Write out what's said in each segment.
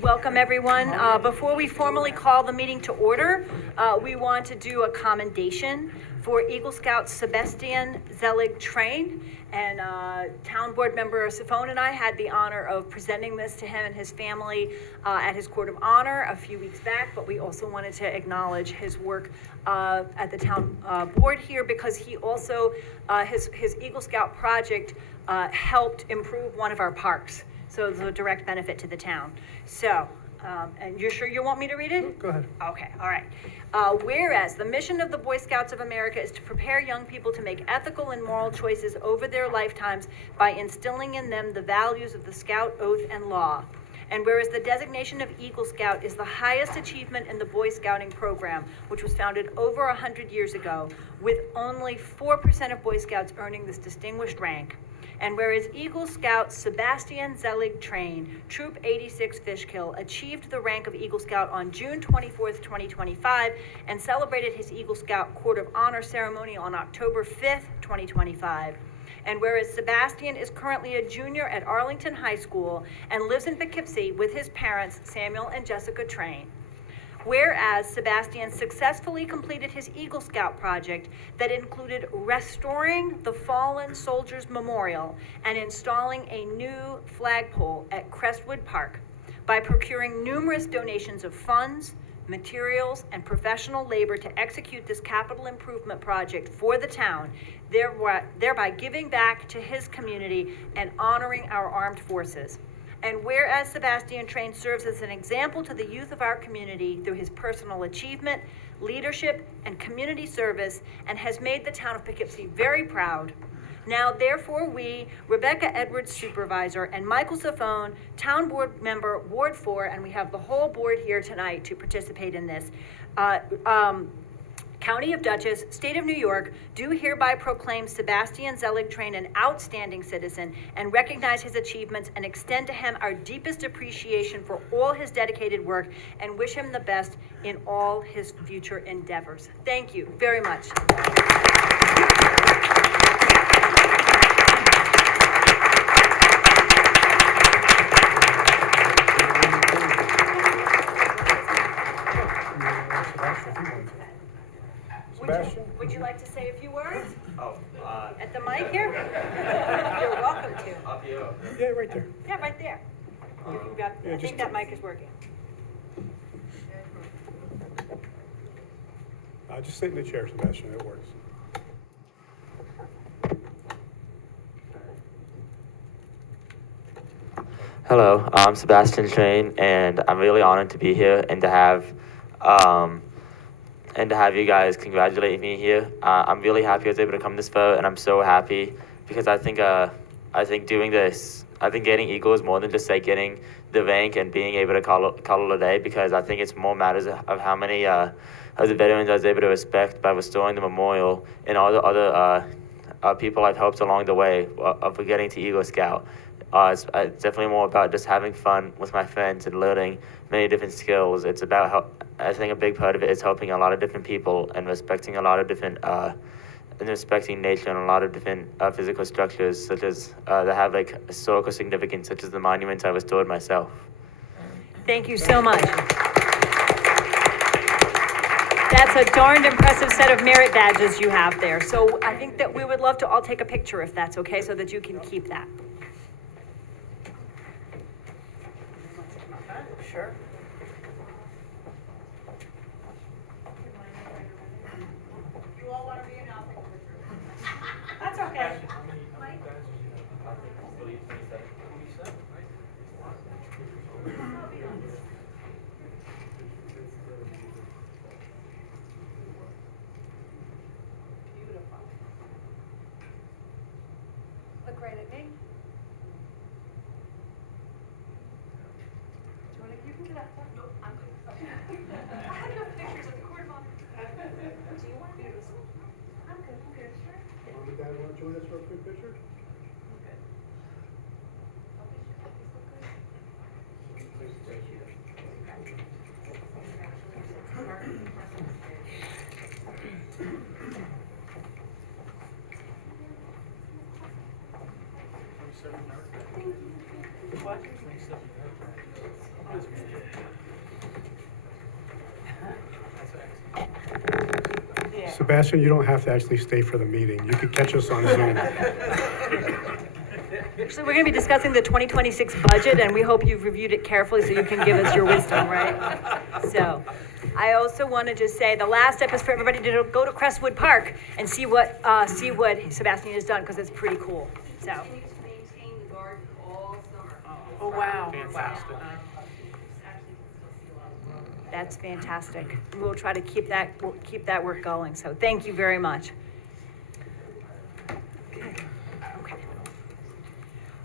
Welcome, everyone. Before we formally call the meeting to order, we want to do a commendation for Eagle Scout Sebastian Zelig Train. And Town Board Member Sifone and I had the honor of presenting this to him and his family at his Court of Honor a few weeks back, but we also wanted to acknowledge his work at the town board here, because he also, his Eagle Scout project helped improve one of our parks. So it's a direct benefit to the town. So, and you're sure you want me to read it? Go ahead. Okay, all right. Whereas the mission of the Boy Scouts of America is to prepare young people to make ethical and moral choices over their lifetimes by instilling in them the values of the Scout Oath and Law. And whereas the designation of Eagle Scout is the highest achievement in the Boy Scouting program, which was founded over 100 years ago, with only 4% of Boy Scouts earning this distinguished rank. And whereas Eagle Scout Sebastian Zelig Train, Troop 86 Fishkill, achieved the rank of Eagle Scout on June 24th, 2025, and celebrated his Eagle Scout Court of Honor ceremony on October 5th, 2025. And whereas Sebastian is currently a junior at Arlington High School and lives in Poughkeepsie with his parents, Samuel and Jessica Train. Whereas Sebastian successfully completed his Eagle Scout project that included restoring the Fallen Soldiers Memorial and installing a new flagpole at Crestwood Park by procuring numerous donations of funds, materials, and professional labor to execute this capital improvement project for the town, thereby giving back to his community and honoring our armed forces. And whereas Sebastian Train serves as an example to the youth of our community through his personal achievement, leadership, and community service, and has made the town of Poughkeepsie very proud, now therefore we, Rebecca Edwards, Supervisor, and Michael Sifone, Town Board Member, Ward 4, and we have the whole board here tonight to participate in this, County of Dutchess, State of New York, do hereby proclaim Sebastian Zelig Train an outstanding citizen and recognize his achievements and extend to him our deepest appreciation for all his dedicated work and wish him the best in all his future endeavors. Thank you very much. Would you like to say a few words? At the mic here? You're welcome to. Up you. Yeah, right there. Yeah, right there. I think that mic is working. Just sit in the chair, Sebastian, it works. Hello, I'm Sebastian Train, and I'm really honored to be here and to have you guys congratulate me here. I'm really happy I was able to come this far, and I'm so happy because I think doing this, I think getting Eagle is more than just like getting the rank and being able to call it a day, because I think it's more matters of how many of the veterans I was able to respect by restoring the memorial and all the other people I've helped along the way of getting to Eagle Scout. It's definitely more about just having fun with my friends and learning many different skills. It's about how, I think a big part of it is helping a lot of different people and respecting a lot of different, and respecting nature and a lot of different physical structures, such as that have like historical significance, such as the monuments I restored myself. Thank you so much. That's a darned impressive set of merit badges you have there. So I think that we would love to all take a picture if that's okay, so that you can keep that. Sure. You all want to be in? I'll take a picture. That's okay. Mike? Beautiful. Look right at me. You can get up there. Nope, I'm good. Okay. I have enough pictures of the Court of Honor. Do you want to do this one? I'm good. I'm good. Sure. Mom and Dad want to join us for a quick picture? I'm good. What? Sebastian, you don't have to actually stay for the meeting. You could catch us on Zoom. So we're going to be discussing the 2026 budget, and we hope you've reviewed it carefully so you can give us your wisdom, right? So I also want to just say the last step is for everybody to go to Crestwood Park and see what Sebastian has done, because it's pretty cool. So. Continues to maintain the garden all summer. Oh, wow. Fantastic. That's fantastic. We'll try to keep that work going. So thank you very much.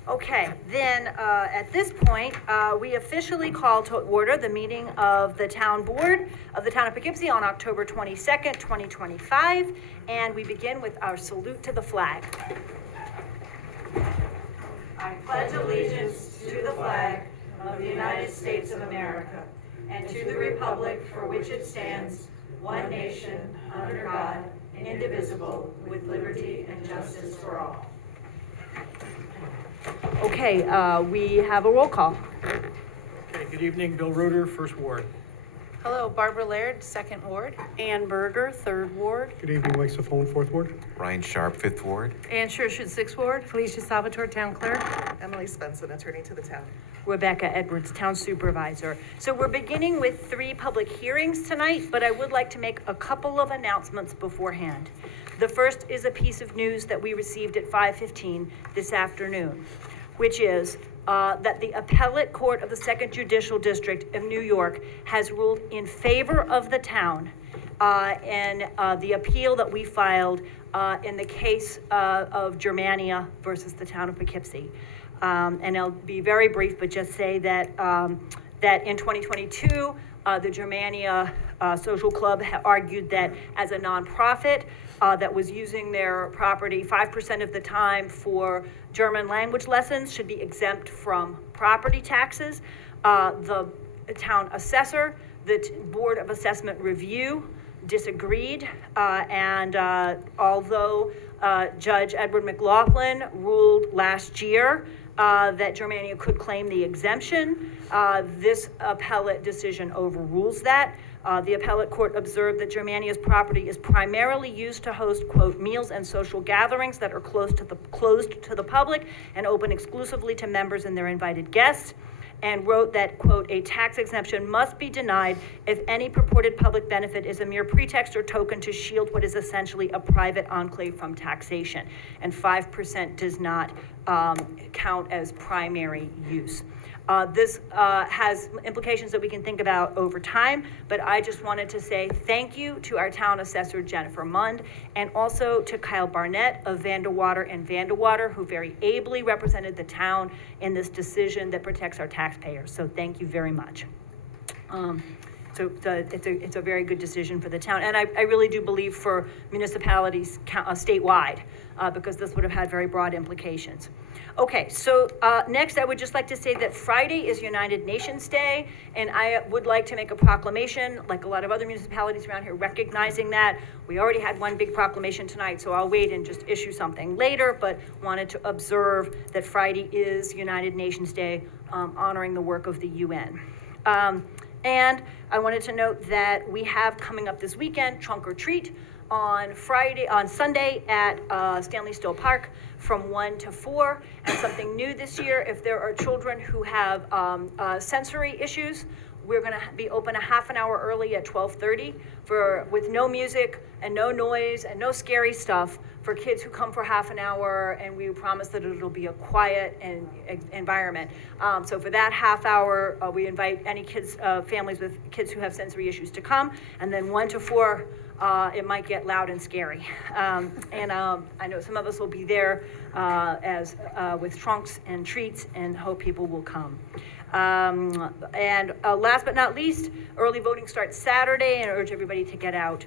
Okay, then at this point, we officially call to order the meeting of the town board of the town of Poughkeepsie on October 22nd, 2025, and we begin with our salute to the flag. I pledge allegiance to the flag of the United States of America and to the republic for which it stands, one nation, under God, indivisible, with liberty and justice for all. Okay, we have a roll call. Okay, good evening, Bill Reuter, First Ward. Hello, Barbara Laird, Second Ward. Ann Berger, Third Ward. Good evening, Mike Safone, Fourth Ward. Ryan Sharp, Fifth Ward. Ann Shershut, Sixth Ward. Felicia Salvatore, Town Clerk. Emily Svensson, attorney to the town. Rebecca Edwards, Town Supervisor. So we're beginning with 3 public hearings tonight, but I would like to make a couple of announcements beforehand. The first is a piece of news that we received at 5:15 this afternoon, which is that the Appellate Court of the Second Judicial District of New York has ruled in favor of the town in the appeal that we filed in the case of Germania versus the town of Poughkeepsie. And I'll be very brief, but just say that that in 2022, the Germania Social Club argued that as a nonprofit that was using their property 5% of the time for German language lessons should be exempt from property taxes. The town assessor, the Board of Assessment Review disagreed, and although Judge Edward McLaughlin ruled last year that Germania could claim the exemption, this appellate decision overrules that. The appellate court observed that Germania's property is primarily used to host, quote, meals and social gatherings that are closed to the public and open exclusively to members and their invited guests, and wrote that, quote, a tax exemption must be denied if any purported public benefit is a mere pretext or token to shield what is essentially a private enclave from taxation, and 5% does not count as primary use. This has implications that we can think about over time, but I just wanted to say thank you to our town assessor, Jennifer Mund, and also to Kyle Barnett of Vandewater and Vandewater, who very ably represented the town in this decision that protects our taxpayers. So thank you very much. So it's a very good decision for the town, and I really do believe for municipalities statewide, because this would have had very broad implications. Okay, so next I would just like to say that Friday is United Nations Day, and I would like to make a proclamation, like a lot of other municipalities around here, recognizing that. We already had one big proclamation tonight, so I'll wait and just issue something later, but wanted to observe that Friday is United Nations Day, honoring the work of the UN. And I wanted to note that we have coming up this weekend, Trunk or Treat, on Sunday at Stanley Still Park from 1 to 4. And something new this year, if there are children who have sensory issues, we're going to be open a half an hour early at 12:30 with no music and no noise and no scary stuff for kids who come for half an hour, and we promise that it'll be a quiet environment. So for that half hour, we invite any kids, families with kids who have sensory issues to come, and then 1 to 4, it might get loud and scary. And I know some of us will be there with trunks and treats, and hope people will come. And last but not least, early voting starts Saturday, and I urge everybody to get out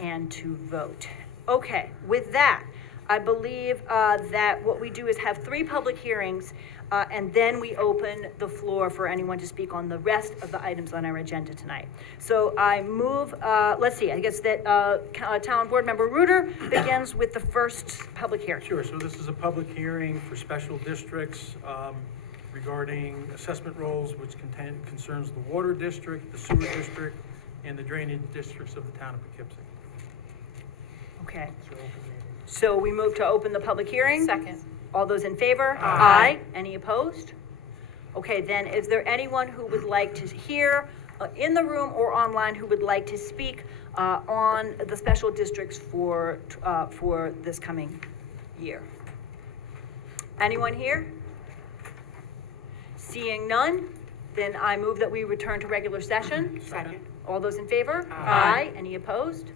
and to vote. Okay, with that, I believe that what we do is have 3 public hearings, and then we open the floor for anyone to speak on the rest of the items on our agenda tonight. So I move, let's see, I guess that Town Board Member Reuter begins with the first public hearing. Sure, so this is a public hearing for special districts regarding assessment rolls, which concerns the water district, the sewer district, and the drainage districts of the town of Poughkeepsie. Okay. So we move to open the public hearing? Second. All those in favor? Aye. Any opposed? Okay, then is there anyone who would like to hear, in the room or online, who would like to speak on the special districts for this coming year? Anyone here? Seeing none, then I move that we return to regular session. Second. All those in favor? Aye. Any opposed?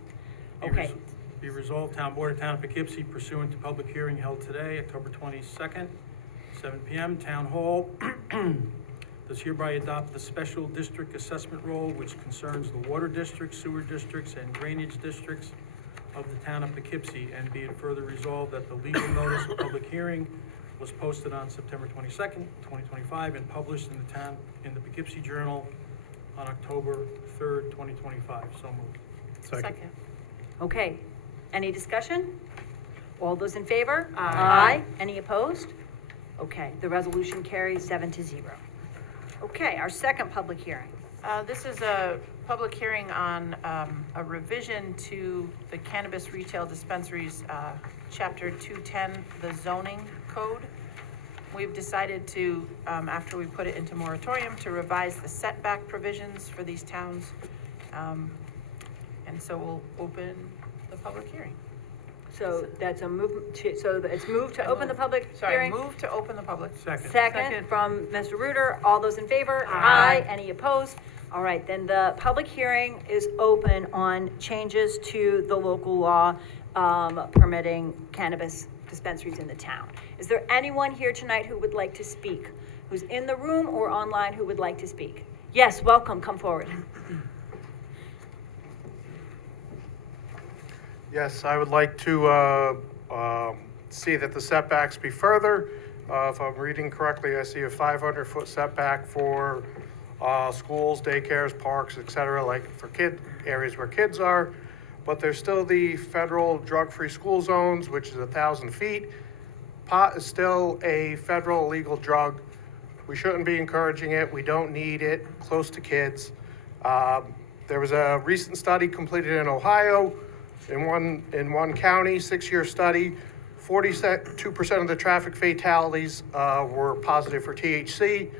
Be Okay. Be resolved, Town Board of Town of Poughkeepsie pursuant to public hearing held today, October 22nd, 7 PM, Town Hall, does hereby adopt the special district assessment role which concerns the water districts, sewer districts, and drainage districts of the Town of Poughkeepsie, and be it further resolved that the legal notice of public hearing was posted on September 22nd, 2025, and published in the Poughkeepsie Journal on October 3rd, 2025. So moved. Second. Okay, any discussion? All those in favor? Aye. Any opposed? Okay, the resolution carries 7-0. Okay, our second public hearing. This is a public hearing on a revision to the cannabis retail dispensaries, Chapter 210, the zoning code. We've decided to, after we put it into moratorium, to revise the setback provisions for these towns. And so we'll open the public hearing. So that's a move to, so it's moved to open the public Sorry, hearing? move to open the public. Second. Second from Mr. Reuter. All those in favor? Aye. Any opposed? All right, then the public hearing is open on changes to the local law permitting cannabis dispensaries in the town. Is there anyone here tonight who would like to speak? Who's in the room or online who would like to speak? Yes, welcome, come forward. Yes, I would like to see that the setbacks be further. If I'm reading correctly, I see a 500-foot setback for schools, daycares, parks, et cetera, like for areas where kids are. But there's still the federal drug-free school zones, which is 1,000 feet. Pot is still a federal illegal drug. We shouldn't be encouraging it. We don't need it close to kids. There was a recent study completed in Ohio, in one county, 6-year study. 42% of the traffic fatalities were positive for THC,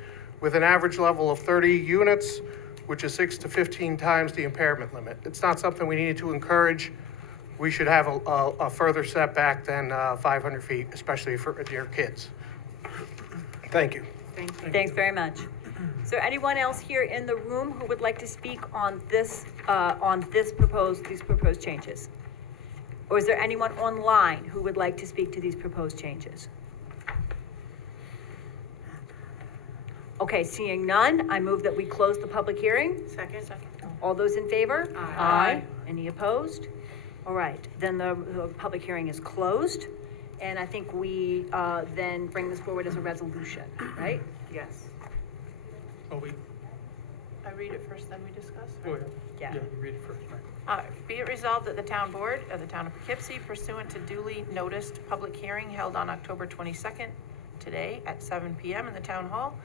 with an average level of 30 units, which is 6 to 15 times the impairment limit. It's not something we need to encourage. We should have a further setback than 500 feet, especially for near kids. Thank you. Thanks very much. Is there anyone else here in the room who would like to speak on these proposed changes? Or is there anyone online who would like to speak to these proposed changes? Okay, seeing none, I move that we close the public hearing. Second. All those in favor? Aye. Any opposed? All right, then the public hearing is closed, and I think we then bring this forward as a resolution, right? Yes. Oh, I read it first, then we discuss? go ahead. Yeah. You read it first, right? Be it resolved that the town board of the town of Poughkeepsie, pursuant to duly noticed public hearing held on October 22nd, today at 7 PM in the town hall,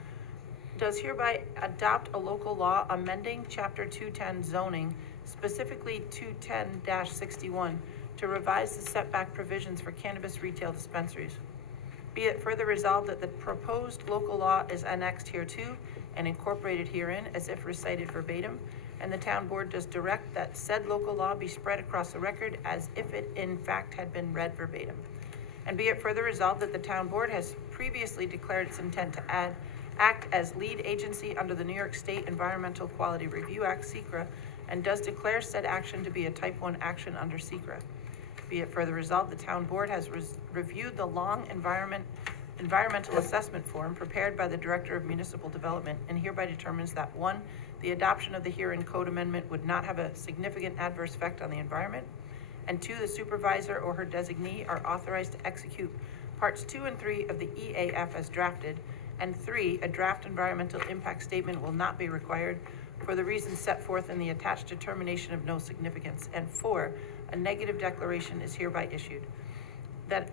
does hereby adopt a local law amending Chapter 210 zoning, specifically 210-61, to revise the setback provisions for cannabis retail dispensaries. Be it further resolved that the proposed local law is annexed hereto and incorporated herein as if recited verbatim, and the town board does direct that said local law be spread across the record as if it in fact had been read verbatim. And be it further resolved that the town board has previously declared its intent to act as lead agency under the New York State Environmental Quality Review Act, SECRA, and does declare said action to be a Type 1 action under SECRA. Be it further resolved, the town board has reviewed the long environmental assessment form prepared by the Director of Municipal Development and hereby determines that 1, the adoption of the herein code amendment would not have a significant adverse effect on the environment, and 2, the supervisor or her designee are authorized to execute parts 2 and 3 of the EAF as drafted, and 3, a draft environmental impact statement will not be required for the reasons set forth in the attached determination of no significance, and 4, a negative declaration is hereby issued. That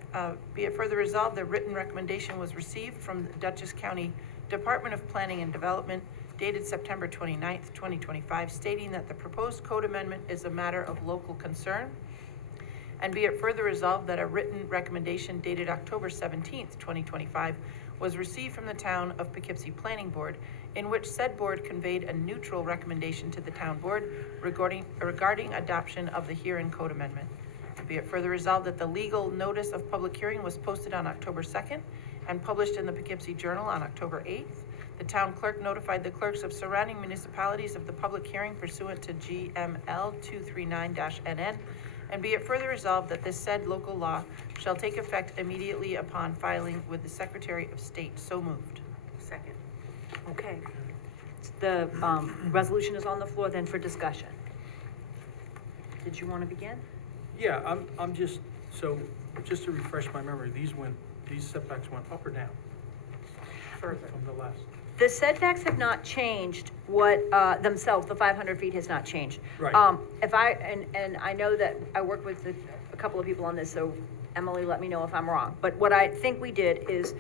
be it further resolved, the written recommendation was received from the Dutchess County Department of Planning and Development dated September 29th, 2025, stating that the proposed code amendment is a matter of local concern, And be it further resolved that a written recommendation dated October 17th, 2025 was received from the Town of Poughkeepsie Planning Board, in which said board conveyed a neutral recommendation to the town board regarding adoption of the herein code amendment. Be it further resolved that the legal notice of public hearing was posted on October 2nd and published in the Poughkeepsie Journal on October 8th. The town clerk notified the clerks of surrounding municipalities of the public hearing pursuant to GML 239-NN. And be it further resolved that this said local law shall take effect immediately upon filing with the Secretary of State. So moved. Second. Okay. The resolution is on the floor then for discussion. Did you want to begin? Yeah, I'm just, so, just to refresh my memory, these setbacks went up or down? Further. From the last, The setbacks have not changed what, themselves, the 500 feet has not changed. Right. If and I know that I worked with a couple of people on this, so Emily, let me know if I'm wrong. But what I think we did is,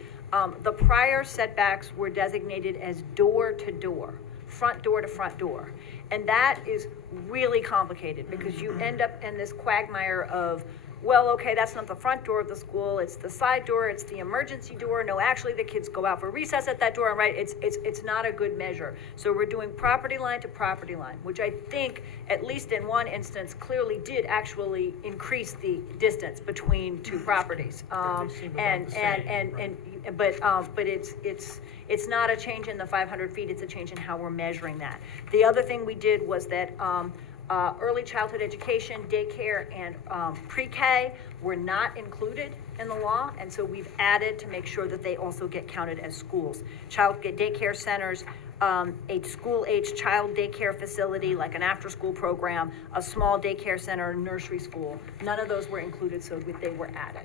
the prior setbacks were designated as door to door, front door to front door. And that is really complicated because you end up in this quagmire of, well, okay, that's not the front door of the school, it's the side door, it's the emergency door. No, actually, the kids go out for recess at that door, right? It's not a good measure. So we're doing property line to property line, which I think, at least in one instance, clearly did actually increase the distance between two properties. They seem about the same, But it's not a change in the 500 feet, it's a change in how we're measuring that. The other thing we did was that, early childhood education, daycare, and pre-K were not included in the law, and so we've added to make sure that they also get counted as schools. Daycare centers, a school-age child daycare facility, like an after-school program, a small daycare center, nursery school, none of those were included, so they were added.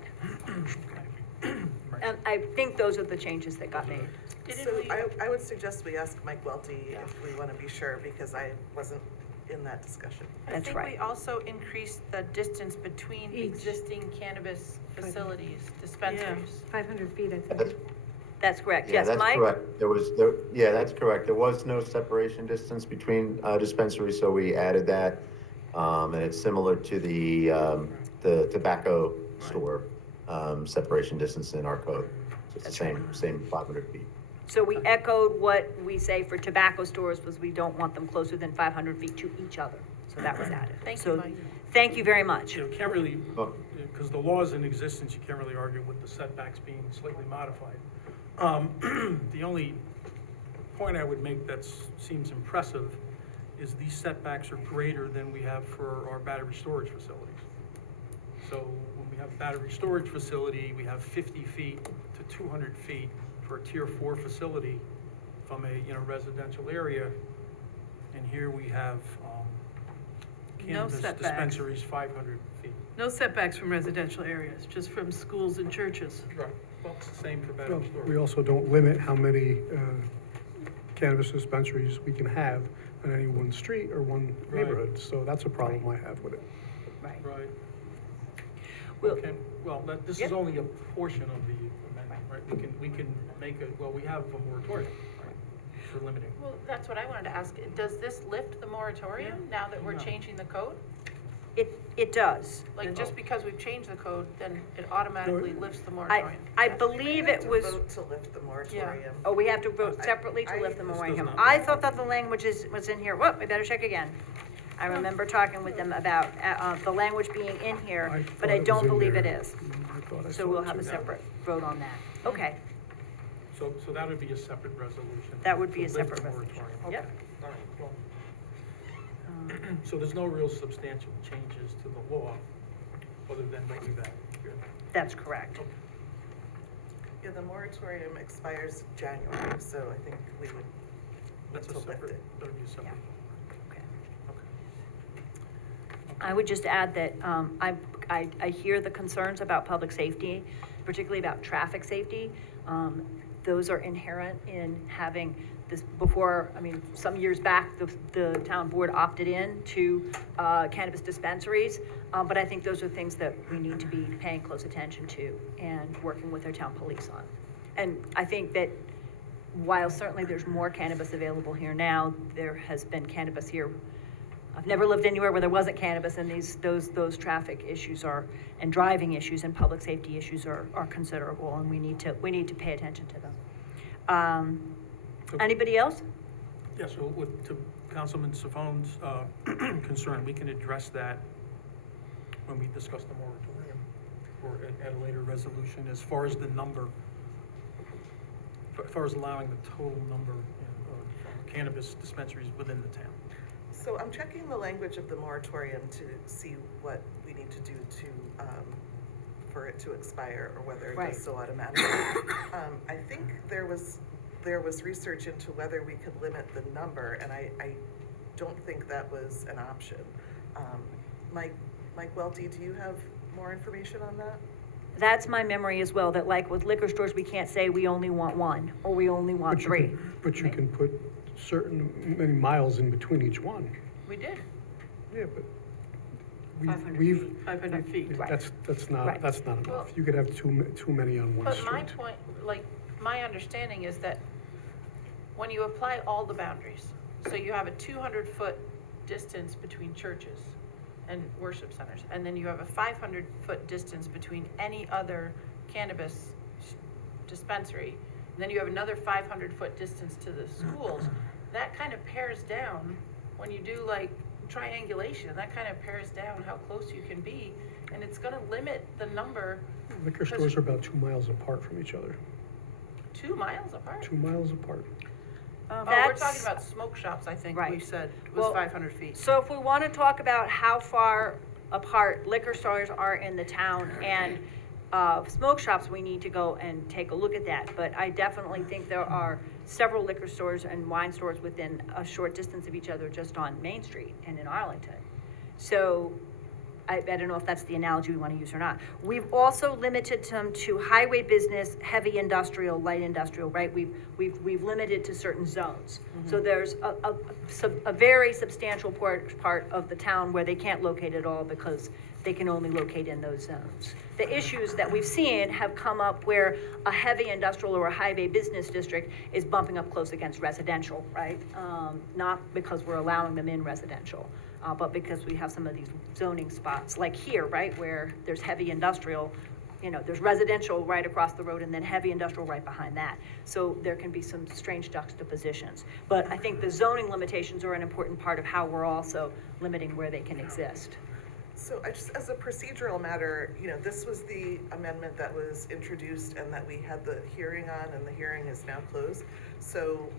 And I think those are the changes that got made. So I would suggest we ask Mike Welty if we want to be sure, because I wasn't in that discussion. I That's think right. we also increased the distance between existing cannabis facilities, dispensaries. 500 feet, I think. That's, That's correct, yeah, yes, that's Mike? correct. Yeah, that's correct. There was no separation distance between dispensaries, so we added that. And it's similar to the tobacco store separation distance in our code. So it's the same 500 feet. So we echoed what we say for tobacco stores, was we don't want them closer than 500 feet to each other. So that was added. Thank you, So, Mike. thank you very much. you know, can't really, Oh. because the law is in existence, you can't really argue with the setbacks being slightly modified. The only point I would make that seems impressive is these setbacks are greater than we have for our battery storage facilities. So when we have a battery storage facility, we have 50 feet to 200 feet for a tier 4 facility from a, residential area. And here we have, cannabis setbacks. dispensaries 500 feet. No setbacks from residential areas, just from schools and churches. Right, well, it's the same for Well, battery storage. we also don't limit how many cannabis dispensaries we can have on any one street or one Right. neighborhood, so that's a problem I have with it. Right. Right. Well- Okay, well, this is only a portion of the amendment, right? We can make we have a moratorium, right, for limiting. Well, that's what I wanted to ask. Does this lift the moratorium now that we're No. changing the code? It does. Like, just because we've changed the code, then it automatically lifts the I moratorium? believe it was, Vote to lift the moratorium. oh, we have to vote separately to lift the This does moratorium. not- I thought that the language was in here. Whoop, we better check again. I remember talking with them about the language being in here, but thought I it was don't in believe it there. is. I thought I So saw we'll it have a too. separate vote on that. Okay, So that would be a separate resolution. That would be to a lift separate the resolution. moratorium. Yep. Okay, all right, well. So there's no real substantial changes to the law, other than what we've added here. that's correct. Yeah, the moratorium expires January, so I think we would That's need a to lift separate, it. that would be a separate. Okay. Okay. I would just add that I hear the concerns about public safety, particularly about traffic safety. Those are inherent in having this before, some years back, the town board opted in to cannabis dispensaries. But I think those are things that we need to be paying close attention to and working with our town police on. And I think that while certainly there's more cannabis available here now, there has been cannabis here I've never lived anywhere where there wasn't cannabis, and those traffic issues and driving issues and public safety issues are considerable, and we need to pay attention to them. Anybody else? Yeah, so to Councilman Saffone's concern, we can address that when we discuss the moratorium or at a later resolution as far as the number, as far as allowing the total number of cannabis dispensaries within the town. So I'm checking the language of the moratorium to see what we need to do to, for it to expire, or whether it Right. does so automatically. I think there was research into whether we could limit the number, and I don't think that was an option. Mike Welty, do you have more information on that? That's my memory as well, that like with liquor stores, we can't say we only want one, or we only want But you three. But you can put many miles in between each one. We did. Yeah, but 500 we've. feet. 500 feet. Right. That's not Right. enough. Well- You could have too many on one But street. my point, like, my understanding is that when you apply all the boundaries, so you have a 200-foot distance between churches and worship centers, and then you have a 500-foot distance between any other cannabis dispensary, and then you have another 500-foot distance to the schools, that kind of pares down, when you do like triangulation, that kind of pares down how close you can be, and it's gonna limit the number Liquor stores are about 2 miles apart from each other. 2 miles apart. 2 miles apart. Oh, we're That's- talking about smoke shops, I think we Right. said was Well, 500 feet. So if we want to talk about how far apart liquor stores are in the town and smoke shops, we need to go and take a look at that. But I definitely think there are several liquor stores and wine stores within a short distance of each other just on Main Street and in Arlington. So I don't know if that's the analogy we want to use or not. We've also limited them to highway business, heavy industrial, light industrial, right? We've limited to certain zones. So there's a very substantial part of the town where they can't locate at all because they can only locate in those zones. The issues that we've seen have come up where a heavy industrial or a highway business district is bumping up close against residential, right? Not because we're allowing them in residential, but because we have some of these zoning spots, like here, right, where there's heavy industrial, there's residential right across the road and then heavy industrial right behind that. So there can be some strange juxtapositions. But I think the zoning limitations are an important part of how we're also limiting where they can exist. So I just, as a procedural matter, this was the amendment that was introduced and that we had the hearing on, and the hearing is now closed. So,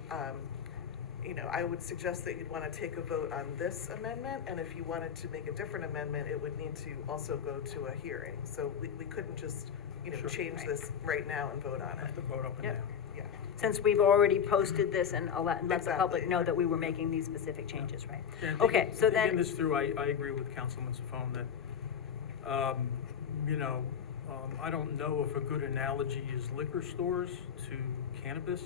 I would suggest that you'd want to take a vote on this amendment, and if you wanted to make a different amendment, it would need to also go to a hearing. So we couldn't just, Sure. change this right now and vote on it. Have to vote up and Yep. down. Yeah. Since we've already posted this and let the public Exactly. know that we were making these specific changes, right? Yeah, Okay, so thinking then, this through, I agree with Councilman Safone that, I don't know if a good analogy is liquor stores to cannabis.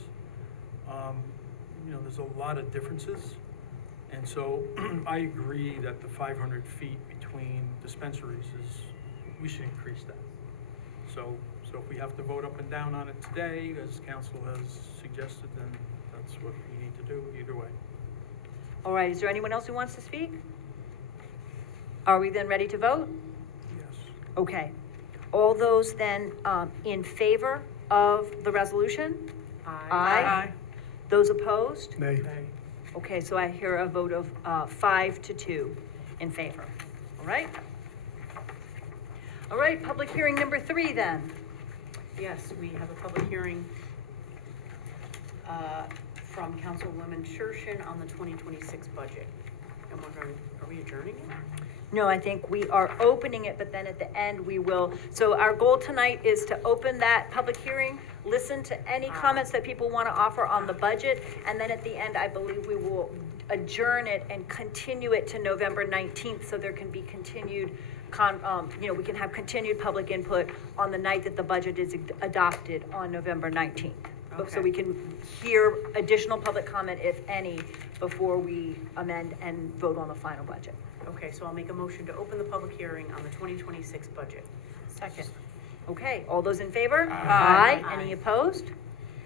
There's a lot of differences. And so I agree that the 500 feet between dispensaries we should increase that. So if we have to vote up and down on it today, as council has suggested, then that's what we need to do either way. all right, is there anyone else who wants to speak? Are we then ready to vote? Yes. Okay. All those then in favor of the resolution? Aye. Those opposed? Nay. Okay, so I hear a vote of 5-2 in favor. All right? All right, public hearing number 3 then. Yes, we have a public hearing from Councilwoman Shershin on the 2026 budget. I'm wondering, are we adjourning it? No, I think we are opening it, but then at the end we will, so our goal tonight is to open that public hearing, listen to any comments that people want to offer on the budget, and then at the end, I believe we will adjourn it and continue it to November 19th, so there can be continued, we can have continued public input on the night that the budget is adopted on November 19th. So Okay. we can hear additional public comment, if any, before we amend and vote on the final budget. Okay, so I'll make a motion to open the public hearing on the 2026 budget. Second. Okay, all those in favor? Aye. Any opposed?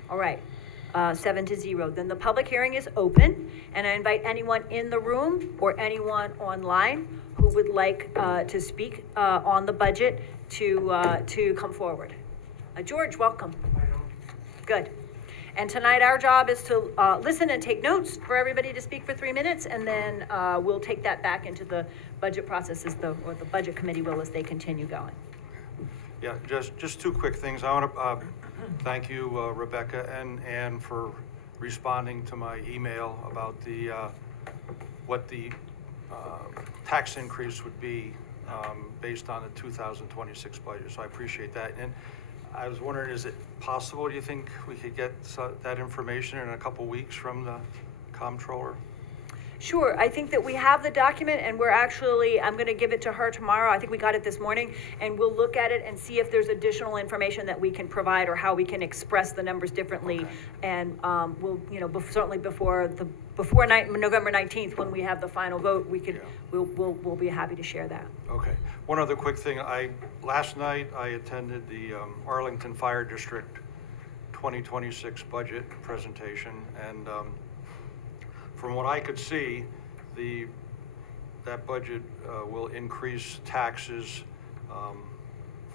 All right. 7-0. Then the public hearing is open, and I invite anyone in the room or anyone online who would like to speak on the budget to come forward. George, welcome. Good. And tonight, our job is to listen and take notes for everybody to speak for 3 minutes, and then we'll take that back into the budget process or the budget committee will as they continue going. Yeah, just two quick things. I want to thank you, Rebecca, and Ann for responding to my email about what the tax increase would be based on the 2026 budget. So I appreciate that. And I was wondering, is it possible, do you think we could get that information in a couple weeks from the comptroller? Sure, I think that we have the document, and I'm gonna give it to her tomorrow. I think we got it this morning, and we'll look at it and see if there's additional information that we can provide or how we can express the numbers differently. Okay. And we'll, certainly before November 19th, when we have the final vote, we'll be happy to share that. Okay. One other quick thing. Last night I attended the Arlington Fire District 2026 budget presentation, and from what I could see, that budget will increase taxes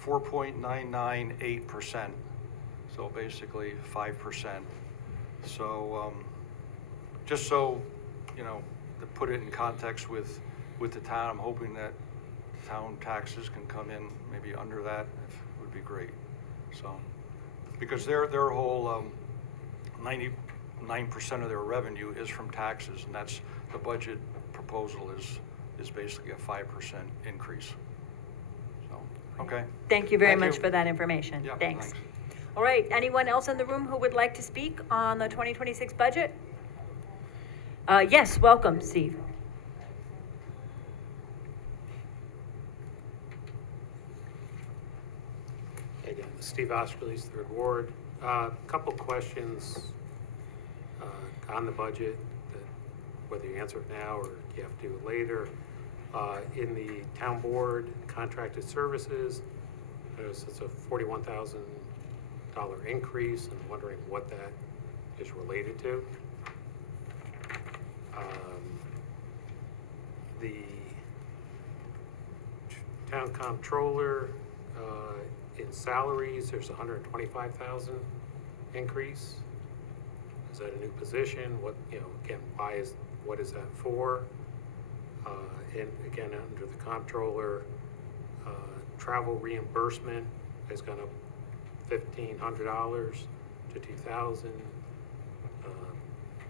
4.998%, so basically 5%. So just so, to put it in context with the town, I'm hoping that town taxes can come in maybe under that, would be great. So, because their whole 99% of their revenue is from taxes, and that's the budget proposal is basically a 5% increase. So, okay. Thank you very Thank much you. for that information. Yeah, Thanks. All right, anyone else in the room who would like to speak on the 2026 budget? Yes, welcome, Steve. Again, Steve Osterly's Third Ward. Couple questions on the budget, that whether you answer it now or you have to do it later. In the town board contracted services, there's a $41,000 increase. I'm wondering what that is related to. The town comptroller, in salaries, there's a $125,000 increase. Is that a new position? What, again, what is that for? And again, under the comptroller, travel reimbursement has gone up $1,500 to $2,000.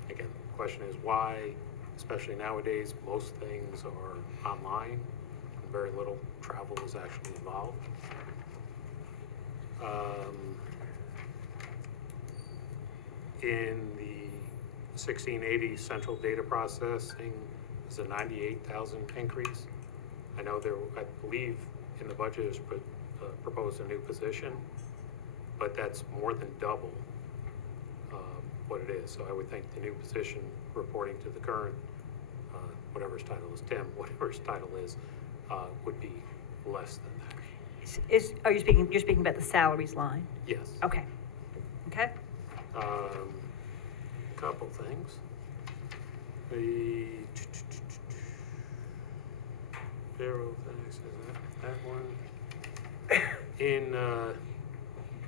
Again, the question is why, especially nowadays, most things are online, and very little travel is actually involved. In the 1680 central data processing is a 98,000 increase. I know I believe in the budget is proposed a new position, but that's more than double what it is. So I would think the new position reporting to the current, whatever his title is, Tim, whatever his title is, would be less than that. You're speaking about the salaries line? Yes. Okay. Okay. Couple things. The payroll tax, is that one? In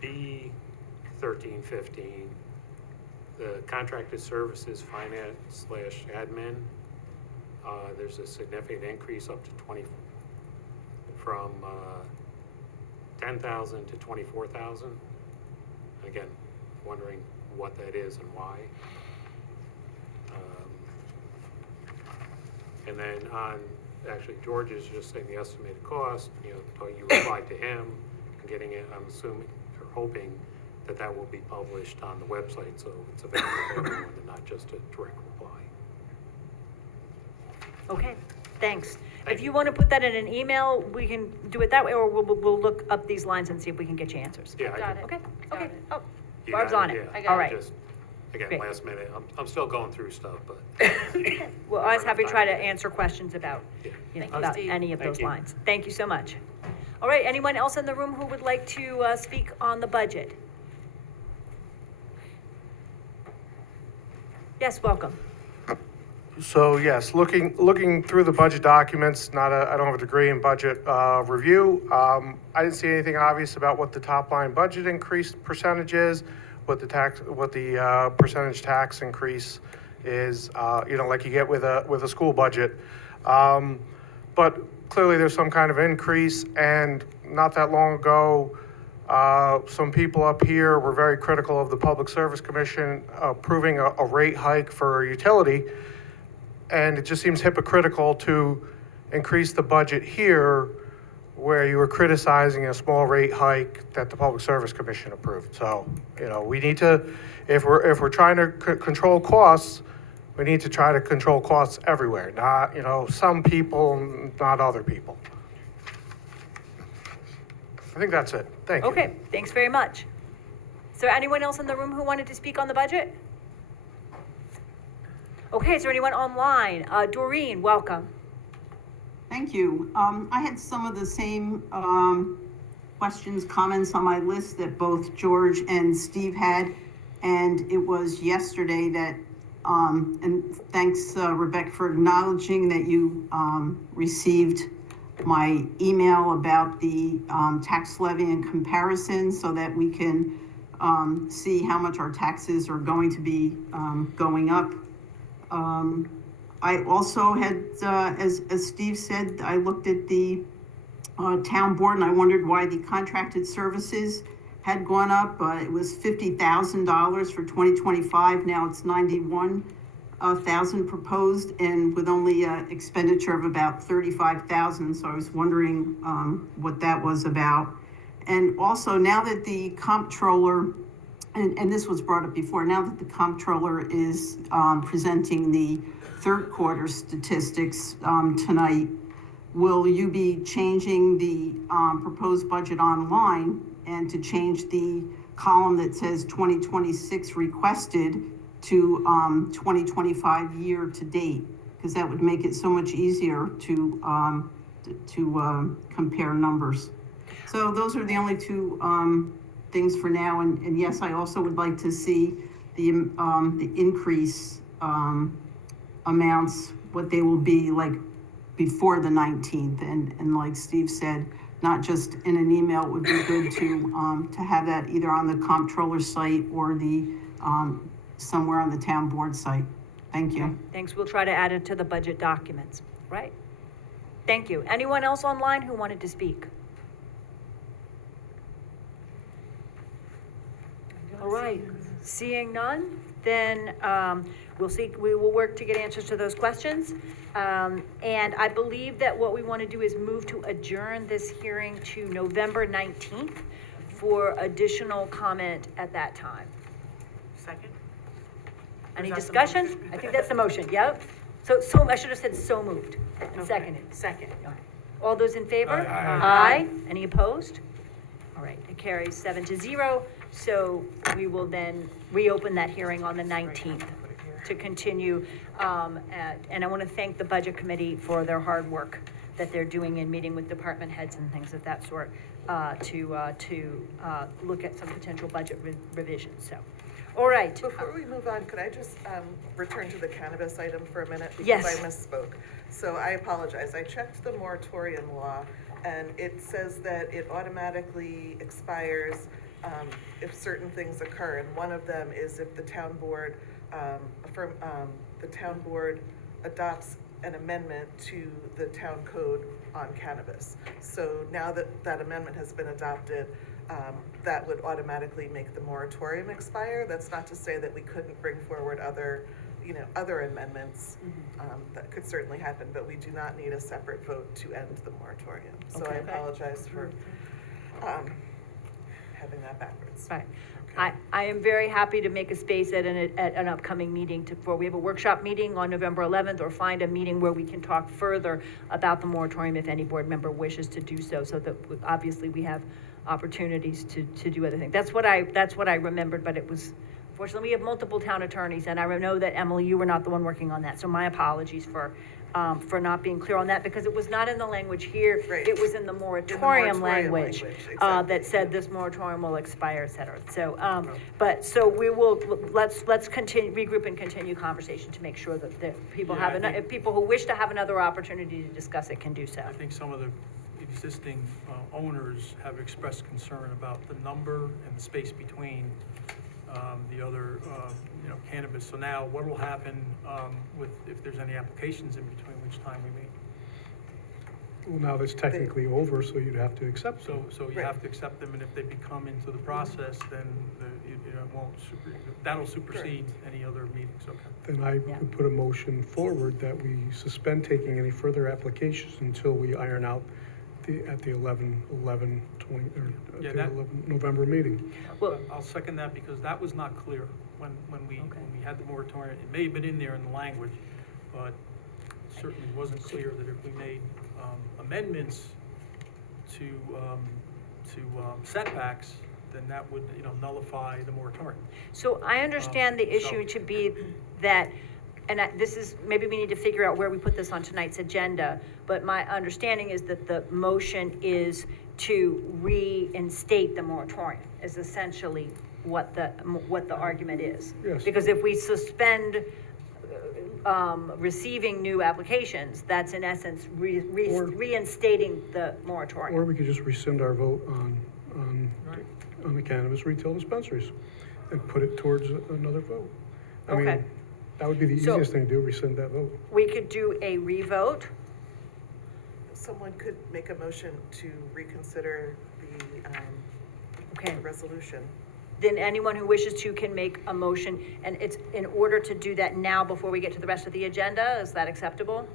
B1315, the contracted services finance / admin, there's a significant increase up to from 10,000 to 24,000. Again, wondering what that is and why. And then actually George is just saying the estimated cost, you replied to him, getting it, I'm assuming, or hoping that will be published on the website, so it's available to everyone and not just a direct reply. Okay, thanks. If you want to put that in an email, we can do it that way, or we'll look up these lines and see if we can get you answers. Yeah, Got it. Okay, Got okay. it. Oh, You Barb's got on it. yeah. I got All it. right. Just, again, Great. last minute, I'm still going through stuff, but Well, I was happy to try to answer questions about, yeah. Thank you, about Steve. any of Thank those you. lines. Thank you so much. All right, anyone else in the room who would like to speak on the budget? Yes, welcome. So yes, looking through the budget documents, I don't have a degree in budget review. I didn't see anything obvious about what the top line budget increase percentage is, what the percentage tax increase is, like you get with a school budget. But clearly there's some kind of increase, and not that long ago, some people up here were very critical of the Public Service Commission approving a rate hike for utility. And it just seems hypocritical to increase the budget here where you were criticizing a small rate hike that the Public Service Commission approved. So, we need to, if we're trying to control costs, we need to try to control costs everywhere, not, some people, not other people. I think that's it. Thank you. Okay, thanks very much. Is there anyone else in the room who wanted to speak on the budget? Okay, is there anyone online? Doreen, welcome. Thank you. I had some of the same questions, comments on my list that both George and Steve had. And it was yesterday that, and thanks Rebecca for acknowledging that you received my email about the tax levy and comparison so that we can see how much our taxes are going to be going up. I also had, as Steve said, I looked at the town board and I wondered why the contracted services had gone up. It was $50,000 for 2025. Now it's 91,000 proposed, and with only expenditure of about 35,000. So I was wondering what that was about. And also, now that the comptroller, and this was brought up before, now that the comptroller is presenting the third quarter statistics tonight, will you be changing the proposed budget online and to change the column that says 2026 requested to 2025 year to date? Because that would make it so much easier to compare numbers. So those are the only two things for now. And yes, I also would like to see the increase amounts, what they will be like before the 19th. And like Steve said, not just in an email, it would be good to have that either on the comptroller site or the somewhere on the town board site. Thank you. Thanks, we'll try to add it to the budget documents, right? Thank you. Anyone else online who wanted to speak? All right, seeing none, then we will work to get answers to those questions. And I believe that what we want to do is move to adjourn this hearing to November 19th for additional comment at that time. Second? Any Is that the discussion? motion? I think that's the motion, yep. So I should have said so moved and Okay. seconded. Second. All those in favor? Aye. Aye. Any opposed? All right, it carries 7-0. So we will then reopen that hearing on the 19th to continue. And I want to thank the Budget Committee for their hard work that they're doing in meeting with department heads and things of that sort to look at some potential budget revisions. So, all right. Before we move on, could I just return to the cannabis item for a minute? Yes. Because I misspoke. So I apologize. I checked the moratorium law, and it says that it automatically expires if certain things occur. And one of them is if the town board adopts an amendment to the town code on cannabis. So now that that amendment has been adopted, that would automatically make the moratorium expire. That's not to say that we couldn't bring forward other amendments. That could certainly happen, but we do not need a separate vote to end the moratorium. So I apologize for having that backwards. Right. I am very happy to make a space at an upcoming meeting we have a workshop meeting on November 11th, or find a meeting where we can talk further about the moratorium if any board member wishes to do so that obviously we have opportunities to do other things. That's what I remembered, but it was, fortunately, we have multiple town attorneys, and I know that, Emily, you were not the one working on that, so my apologies for for not being clear on that, because it was not in the language here. Right. It was in the moratorium language, exactly. that said this moratorium will expire, et cetera. So, so we will, let's continue, regroup and continue conversation to make sure that people Yeah, have, I think- if people who wish to have another opportunity to discuss it can do so. I think some of the existing owners have expressed concern about the number and the space between the other, cannabis. So now what will happen with, if there's any applications in between, which time we meet? Well, now that's technically over, so you'd have to accept them. So you have to accept them, and if they become into the process, then it won't that'll supersede any other meetings, okay? Then I Yeah. would put a motion forward that we suspend taking any further applications until we iron out at the 11/20, or Yeah, the that- 11 November meeting. Well- I'll second that, because that was not clear when we had the moratorium. It may have been in there in the language, but it certainly wasn't clear that if we made amendments to setbacks, then that would, nullify the moratorium. So I understand the issue So- to be that, and this is, maybe we need to figure out where we put this on tonight's agenda, but my understanding is that the motion is to reinstate the moratorium, is essentially what the argument is. Yes. Because if we suspend receiving new applications, that's in essence Or- reinstating the Or moratorium. we could just rescind our vote on the cannabis retail dispensaries and put it towards another vote. I mean, Okay. that would be the So- easiest thing to do, rescind that vote. We could do a revote. Someone could make a motion to reconsider the Okay. resolution. Then anyone who wishes to can make a motion, and it's in order to do that now before we get to the rest of the agenda. Is that acceptable?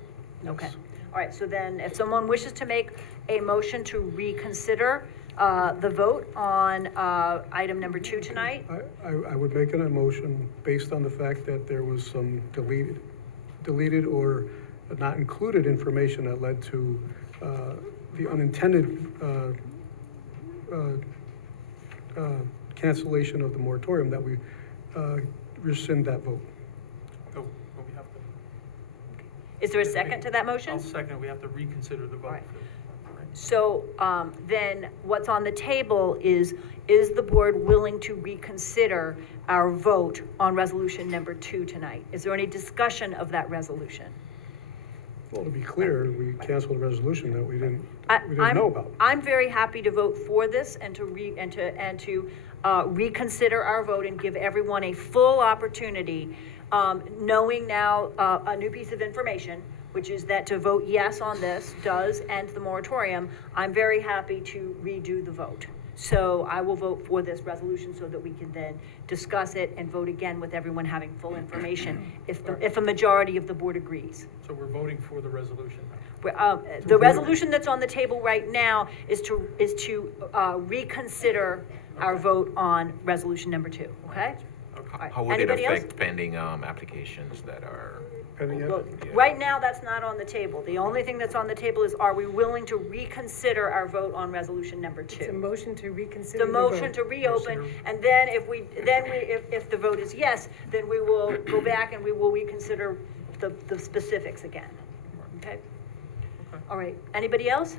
Okay. All right, so then if someone wishes to make a motion to reconsider the vote on item number 2 tonight, I would make a motion based on the fact that there was some deleted or not included information that led to the unintended cancellation of the moratorium, that we rescind that vote. Oh, well, we have to. is there a second to that I'll motion? second, we have to reconsider the vote. Right. So then what's on the table is the board willing to reconsider our vote on resolution number 2 tonight? Is there any discussion of that resolution? Well, to be clear, we canceled a resolution that we didn't know about. I'm very happy to vote for this and to reconsider our vote and give everyone a full opportunity, knowing now a new piece of information, which is that to vote yes on this does end the moratorium. I'm very happy to redo the vote. So I will vote for this resolution so that we can then discuss it and vote again with everyone having full information, if a majority of the board agrees. So we're voting for the resolution. The resolution that's on the table right now is to reconsider our vote on resolution number 2, okay? All right. How would it Anybody else? affect pending applications that are? Pending Well, it. right now, that's not on the table. The only thing that's on the table is, are we willing to reconsider our vote on resolution number 2? It's a motion to reconsider The the vote. motion to reopen, and then if the vote is yes, then we will go back and we will reconsider the specifics again. Okay? All right, anybody else?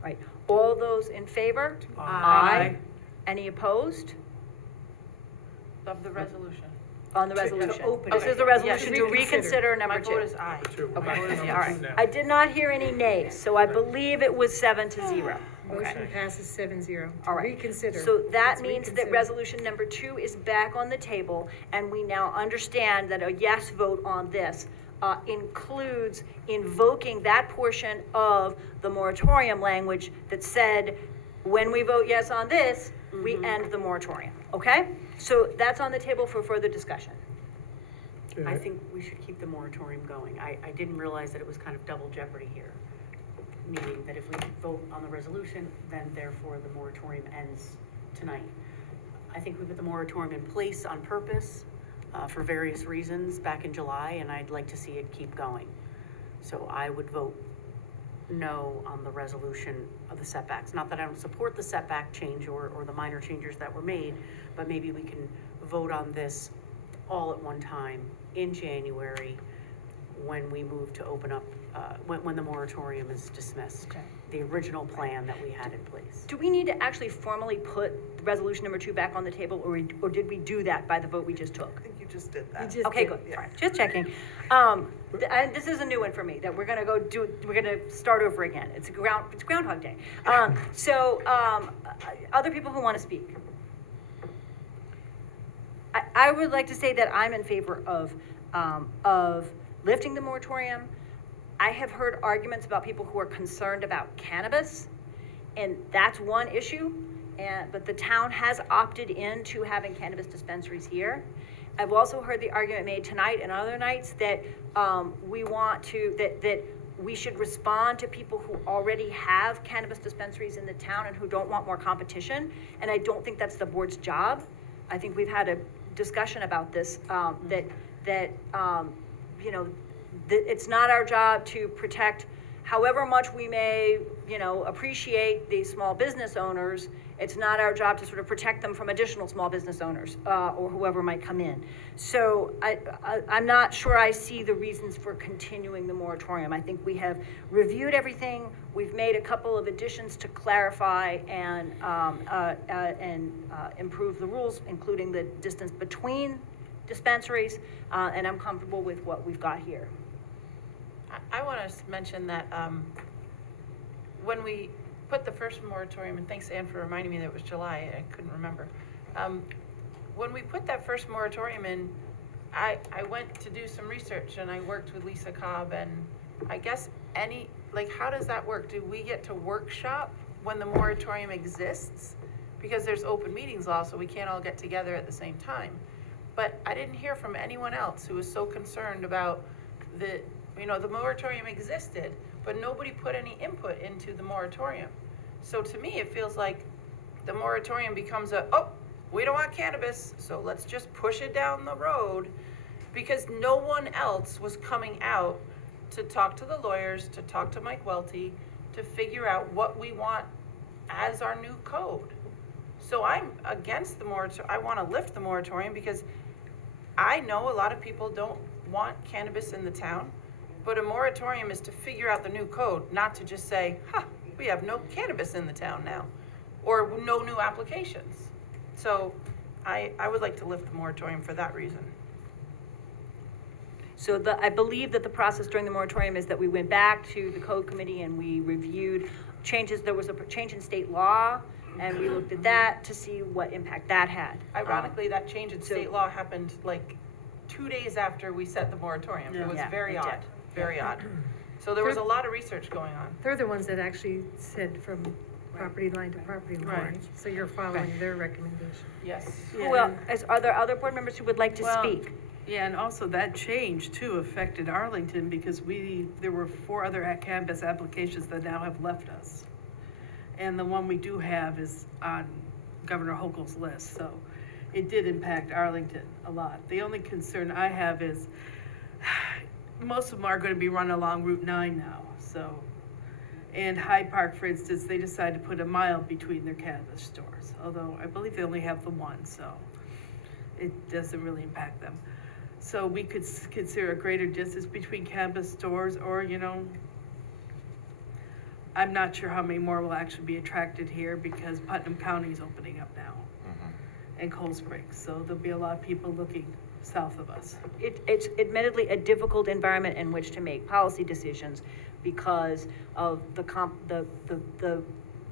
All right, all those in favor? Aye. Any opposed Of the resolution. on the resolution? open This it. is the resolution to Reconsider. reconsider number My 2. vote is aye. Okay, all right. I did not hear any nays, so I believe it was 7-0. Motion passes 7-0. All right. Reconsider. So that Let's means that reconsider. resolution number 2 is back on the table, and we now understand that a yes vote on this includes invoking that portion of the moratorium language that said, when we vote yes on this, we end the moratorium, okay? So that's on the table for further discussion. Okay, I think we should keep the moratorium going. I didn't realize that it was kind of double jeopardy here. Meaning that if we vote on the resolution, then therefore the moratorium ends tonight. I think we put the moratorium in place on purpose, for various reasons back in July, and I'd like to see it keep going. So I would vote no on the resolution of the setbacks. Not that I don't support the setback change or the minor changes that were made, but maybe we can vote on this all at one time in January when we move to open up when the moratorium is dismissed. Okay. The original plan that we had in place. Do we need to actually formally put resolution number 2 back on the table, or did we do that by the vote we just took? I think you just did that. Okay, good, Yeah. fine, just checking. And this is a new one for me, that we're gonna we're gonna start over again. It's Groundhog Day. Other people who wanna speak? I would like to say that I'm in favor of lifting the moratorium. I have heard arguments about people who are concerned about cannabis, and that's one issue. But the town has opted into having cannabis dispensaries here. I've also heard the argument made tonight and other nights that that we should respond to people who already have cannabis dispensaries in the town and who don't want more competition. And I don't think that's the board's job. I think we've had a discussion about this, it's not our job to protect, however much we may, appreciate the small business owners. It's not our job to sort of protect them from additional small business owners, or whoever might come in. So I'm not sure I see the reasons for continuing the moratorium. I think we have reviewed everything. We've made a couple of additions to clarify and improve the rules, including the distance between dispensaries, and I'm comfortable with what we've got here. I want to mention that when we put the first moratorium, and thanks, Ann, for reminding me that it was July, I couldn't remember. When we put that first moratorium in, I went to do some research, and I worked with Lisa Cobb, and I guess how does that work? Do we get to workshop when the moratorium exists? Because there's open meetings law, so we can't all get together at the same time. But I didn't hear from anyone else who was so concerned about the moratorium existed, but nobody put any input into the moratorium. So to me, it feels like the moratorium becomes we don't want cannabis, so let's just push it down the road, because no one else was coming out to talk to the lawyers, to talk to Mike Welty, to figure out what we want as our new code. So I'm against the moratorium. I want to lift the moratorium because I know a lot of people don't want cannabis in the town, but a moratorium is to figure out the new code, not to just say, we have no cannabis in the town now, or no new applications. So I would like to lift the moratorium for that reason. So I believe that the process during the moratorium is that we went back to the code committee and we reviewed changes. There was a change in state law, and we looked at that to see what impact that had. Ironically, that change in state law happened like 2 days after we set the moratorium. It was very odd, very odd. So there was a lot of research going on. They're the ones that actually said from property line to property line. Right. So you're following their recommendation. Yes. Well, are there other board members who would like to speak? Yeah, and also that change too affected Arlington because there were 4 other cannabis applications that now have left us. And the one we do have is on Governor Hochul's list, so it did impact Arlington a lot. The only concern I have is most of them are going to be run along Route 9 now, so. And Hyde Park, for instance, they decided to put a mile between their cannabis stores, although I believe they only have the one, so it doesn't really impact them. So we could consider a greater distance between cannabis stores, or, I'm not sure how many more will actually be attracted here because Putnam County is opening up now, and Cold Springs, so there'll be a lot of people looking south of us. It's admittedly a difficult environment in which to make policy decisions because of the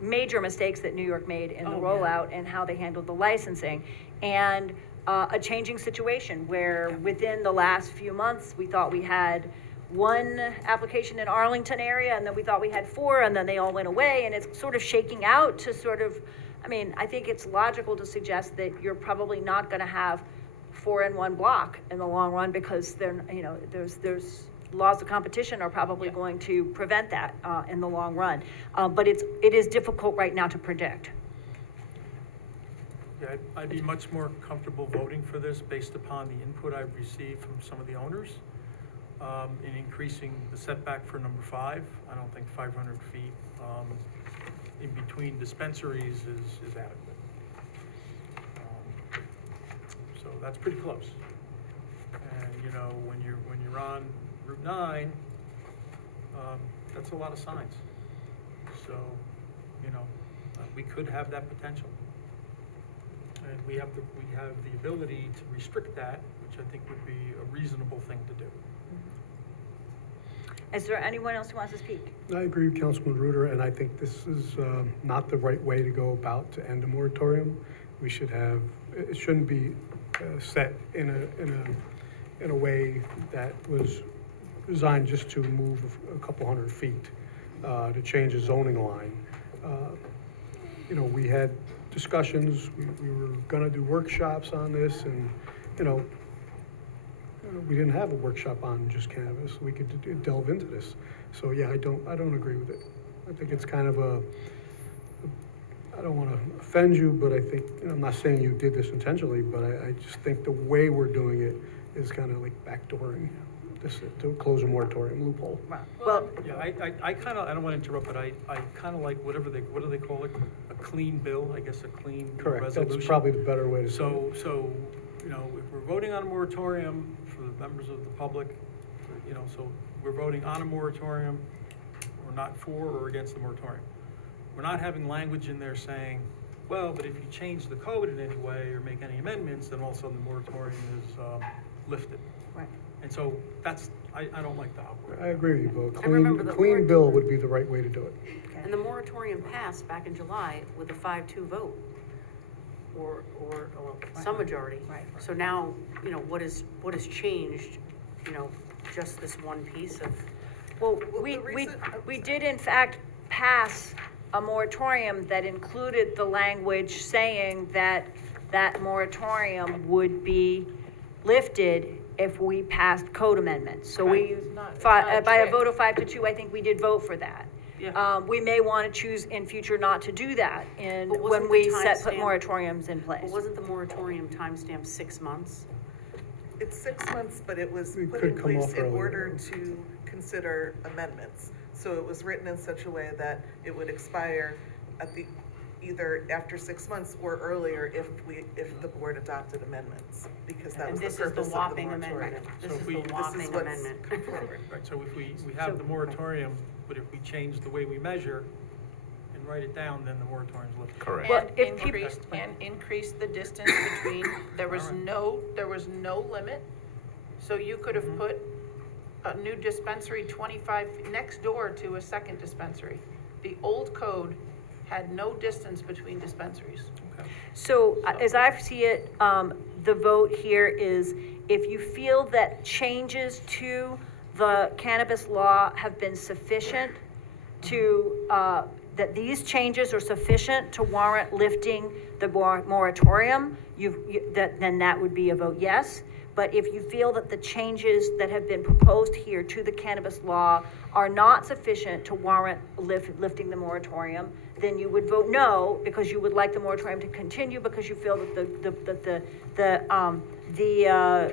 major mistakes that New York made in the rollout and how they handled the licensing, and a changing situation where within the last few months we thought we had 1 application in Arlington area, and then we thought we had 4, and then they all went away, and it's sort of shaking out to I think it's logical to suggest that you're probably not going to have 4 in one block in the long run, because there's laws of competition are probably going to prevent that in the long run. But it is difficult right now to predict. Yeah, I'd be much more comfortable voting for this based upon the input I've received from some of the owners in increasing the setback for number 5. I don't think 500 feet in between dispensaries is adequate. So that's pretty close. And when you're on Route 9, that's a lot of signs. So, you know, we could have that potential. And we have the ability to restrict that, which I think would be a reasonable thing to do. Is there anyone else who wants to speak? I agree with Councilman Reuter, and I think this is not the right way to go about to end a moratorium. We should have, it shouldn't be set in a way that was designed just to move a couple hundred feet, to change a zoning line. You know, we had discussions, we were gonna do workshops on this, and, you know, we didn't have a workshop on just cannabis. We could delve into this. So, yeah, I don't agree with it. I think it's kind of I don't wanna offend you, but I think, you know, I'm not saying you did this intentionally, but I just think the way we're doing it is kind of like backdooring this, to close a moratorium loophole. Well, Yeah, I kind of, I don't want to interrupt, but I kind of like what do they call it? A clean bill, I guess, a clean Correct, resolution. that's probably the better way to say So, it. you know, if we're voting on a moratorium for the members of the public, you know, so we're voting on a moratorium, we're not for or against the moratorium. We're not having language in there saying, well, but if you change the code in any way or make any amendments, then all of a sudden the moratorium is lifted. right. And so that's, I don't like that. I agree with you, Bill. I remember the Clean bill would be the right way to do it. And the moratorium passed back in July with a 5-2 vote, or some majority. Right. So now, you know, what has changed, you know, just this one piece of, Well, Well, we, the we, reason- we did in fact pass a moratorium that included the language saying that that moratorium would be lifted if we passed code amendments. So we, It's not a by a trick. vote of 5-2, I think we did vote for that. Yeah. We may want to choose in future not to do that in, But when wasn't we the put timestamp- moratoriums in place. well, wasn't the moratorium timestamp 6 months? It's 6 months, but it was It put could in come place off in earlier. order to consider amendments. So it was written in such a way that it would expire at either after 6 months or earlier if the board adopted amendments, because that And was the this is the purpose of the whopping moratorium. amendment. This So is if the we- This whopping is what's amendment. come forward. Right, so if we have the moratorium, but if we change the way we measure and write it down, then the moratorium's lifted. Correct. Well, And if people- increase the distance between, there was no limit. So you could have put a new dispensary 25 next door to a second dispensary. The old code had no distance between dispensaries. So, as I see it, the vote here is if you feel that changes to the cannabis law have been sufficient to, that these changes are sufficient to warrant lifting the moratorium, then that would be a vote yes. But if you feel that the changes that have been proposed here to the cannabis law are not sufficient to warrant lifting the moratorium, then you would vote no, because you would like the moratorium to continue, because you feel that the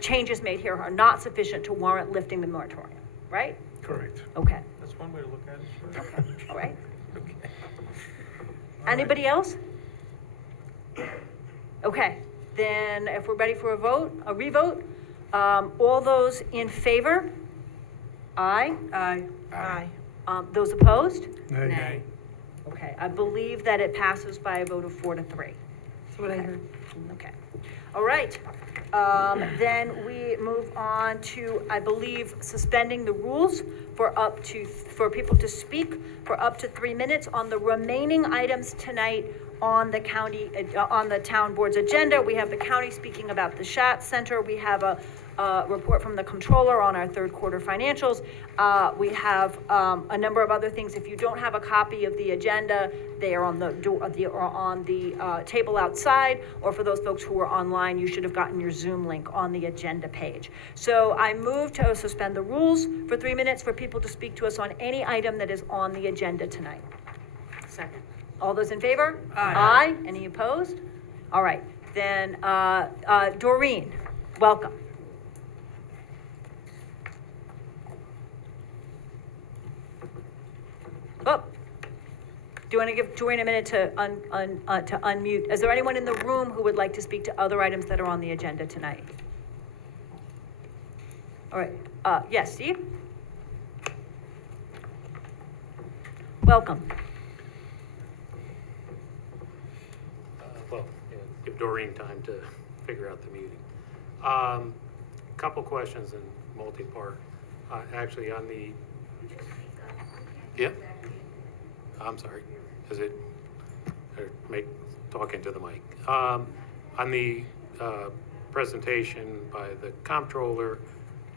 changes made here are not sufficient to warrant lifting the moratorium, right? Correct. Okay, That's one way to look at it, sure. all right. Okay. Anybody else? Okay, then if we're ready for a revote, all those in favor? Aye. Aye. Aye. Those opposed? Nay. Nay. Okay, I believe that it passes by a vote of 4-3. That's what I heard. Okay, all right. Then we move on to, I believe, suspending the rules for people to speak for up to 3 minutes on the remaining items tonight on the on the town board's agenda. We have the county speaking about the Schatz Center. We have a report from the controller on our third quarter financials. We have a number of other things. If you don't have a copy of the agenda, they are on the table outside, or for those folks who are online, you should have gotten your Zoom link on the agenda page. So I move to suspend the rules for 3 minutes for people to speak to us on any item that is on the agenda tonight. Second. All those in favor? Aye. Aye. Any opposed? All right, then, Doreen, welcome. Oh, do you want to give Doreen a minute to unmute? Is there anyone in the room who would like to speak to other items that are on the agenda tonight? All right, yes, Steve? Welcome. Well, yeah, give Doreen time to figure out the meeting. Couple questions in multi-part. Actually, on the, yeah, I'm sorry, is it, talk into the mic. On the presentation by the comptroller,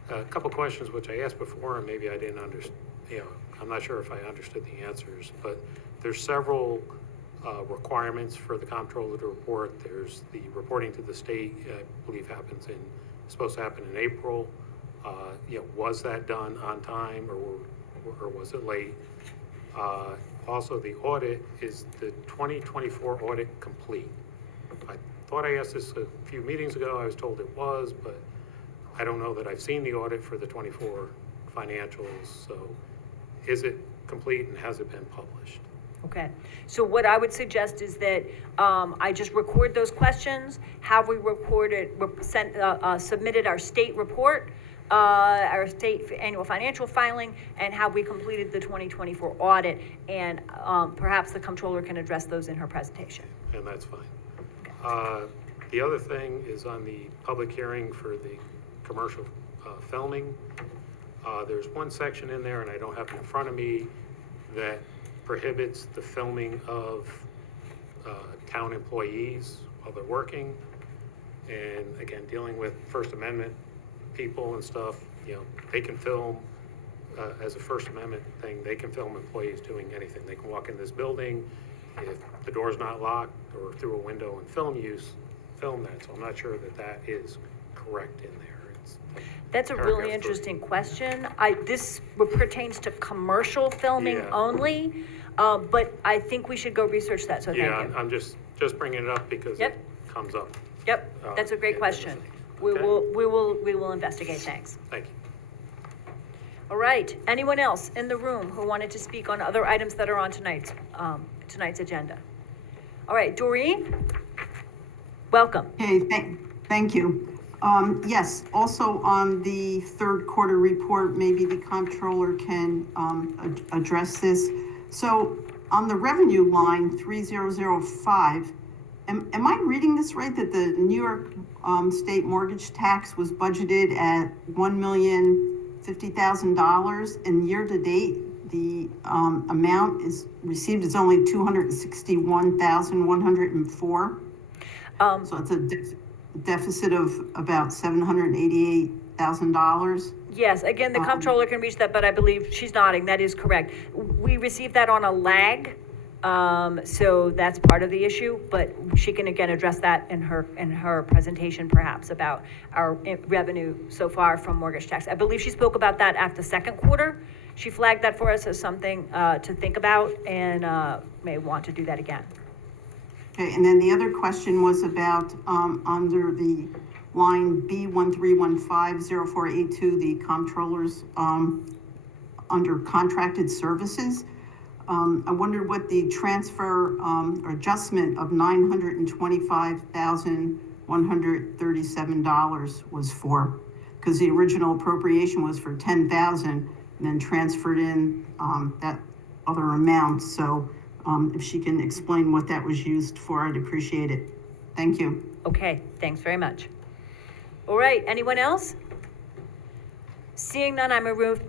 a couple questions which I asked before and maybe I didn't understand, I'm not sure if I understood the answers, but there's several requirements for the comptroller to report. There's the reporting to the state, I believe supposed to happen in April. Was that done on time or was it late? Also, the audit, is the 2024 audit complete? I thought I asked this a few meetings ago. I was told it was, but I don't know that I've seen the audit for the 24 financials. So is it complete and has it been published? Okay, so what I would suggest is that I just record those questions, have we submitted our state report, our state annual financial filing, and have we completed the 2024 audit, and perhaps the comptroller can address those in her presentation. And that's fine. The other thing is on the public hearing for the commercial filming. There's one section in there, and I don't have it in front of me, that prohibits the filming of town employees while they're working. And again, dealing with First Amendment people and stuff, they can film as a First Amendment thing, they can film employees doing anything. They can walk in this building, if the door's not locked, or through a window and film that. So I'm not sure that that is correct in there. That's a really interesting question. This pertains to commercial filming only, but I think we should go research that, so thank you. Yeah, I'm just bringing it up because it comes up. Yep, that's a great question. We will investigate, thanks. Thank you. All right, anyone else in the room who wanted to speak on other items that are on tonight's agenda? All right, Doreen, welcome. Okay, thank you. Yes, also on the third quarter report, maybe the comptroller can address this. So on the revenue line 3005, am I reading this right, that the New York state mortgage tax was budgeted at $1,050,000, and year to date the amount is received is only $261,104? So it's a deficit of about $788,000. Yes, again, the comptroller can reach that, but I believe she's nodding. That is correct. We received that on a lag, so that's part of the issue. But she can again address that in her presentation, perhaps, about our revenue so far from mortgage tax. I believe she spoke about that after the second quarter. She flagged that for us as something to think about, and may want to do that again. Okay, and then the other question was about under the line B13150482, the comptrollers under contracted services. I wondered what the transfer or adjustment of $925,137 was for, because the original appropriation was for $10,000 and then transferred in that other amount. So if she can explain what that was used for, I'd appreciate it. Thank you. Okay, thanks very much. All right, anyone else? Seeing none, I move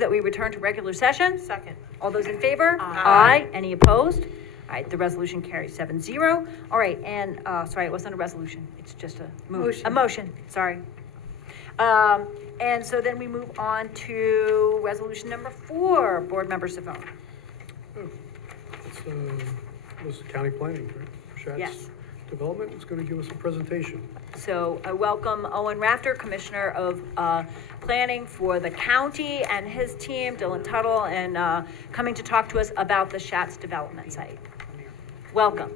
that we return to regular session. Second. All those in favor? Aye. Any opposed? All right, the resolution carries 7-0. All right, and, sorry, it wasn't a resolution. It's just a motion, sorry. And so then we move on to resolution number 4, Board Member Savone. This is county planning, right? Shatz Yes. Development is going to give us a presentation. So I welcome Owen Rafter, Commissioner of Planning for the county, and his team, Dylan Tuttle, and coming to talk to us about the Shatz development site. Welcome.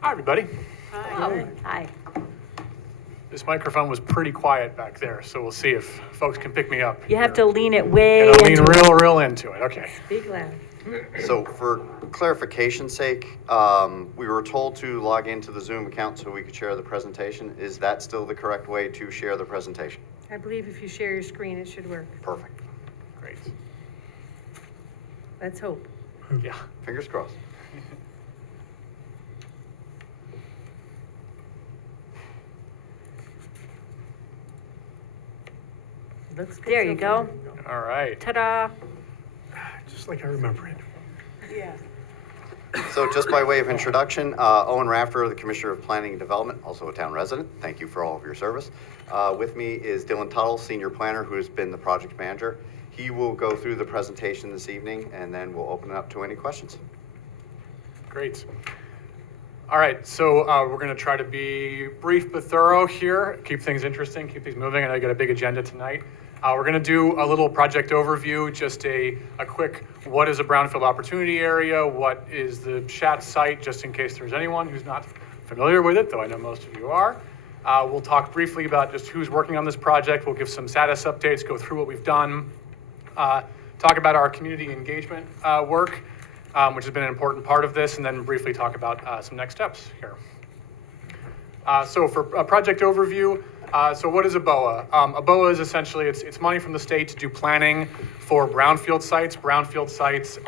Hi, everybody. Hi. Hi. This microphone was pretty quiet back there, so we'll see if folks can pick me up. You have to lean it way Gotta lean into it. real into it. Okay. Speak loud. So for clarification's sake, we were told to log into the Zoom account so we could share the presentation. Is that still the correct way to share the presentation? I believe if you share your screen, it should work. Perfect. Great. Let's hope. Yeah. Fingers crossed. Looks good. There so you far. go. All right. Ta-da. Just like I remember it. Yeah. So just by way of introduction, Owen Rafter, the Commissioner of Planning and Development, also a town resident. Thank you for all of your service. With me is Dylan Tuttle, Senior Planner, who has been the project manager. He will go through the presentation this evening, and then we'll open it up to any questions. Great. All right, so we're going to try to be brief but thorough here, keep things interesting, keep things moving. I know you got a big agenda tonight. We're going to do a little project overview, just a quick what is a brownfield opportunity area, what is the Schatz site, just in case there's anyone who's not familiar with it, though I know most of you are. We'll talk briefly about just who's working on this project. We'll give some status updates, go through what we've done, talk about our community engagement work, which has been an important part of this, and then briefly talk about some next steps here. So for a project overview, so what is a BOA? A BOA is essentially, it's money from the state to do planning for brownfield sites. Brownfield sites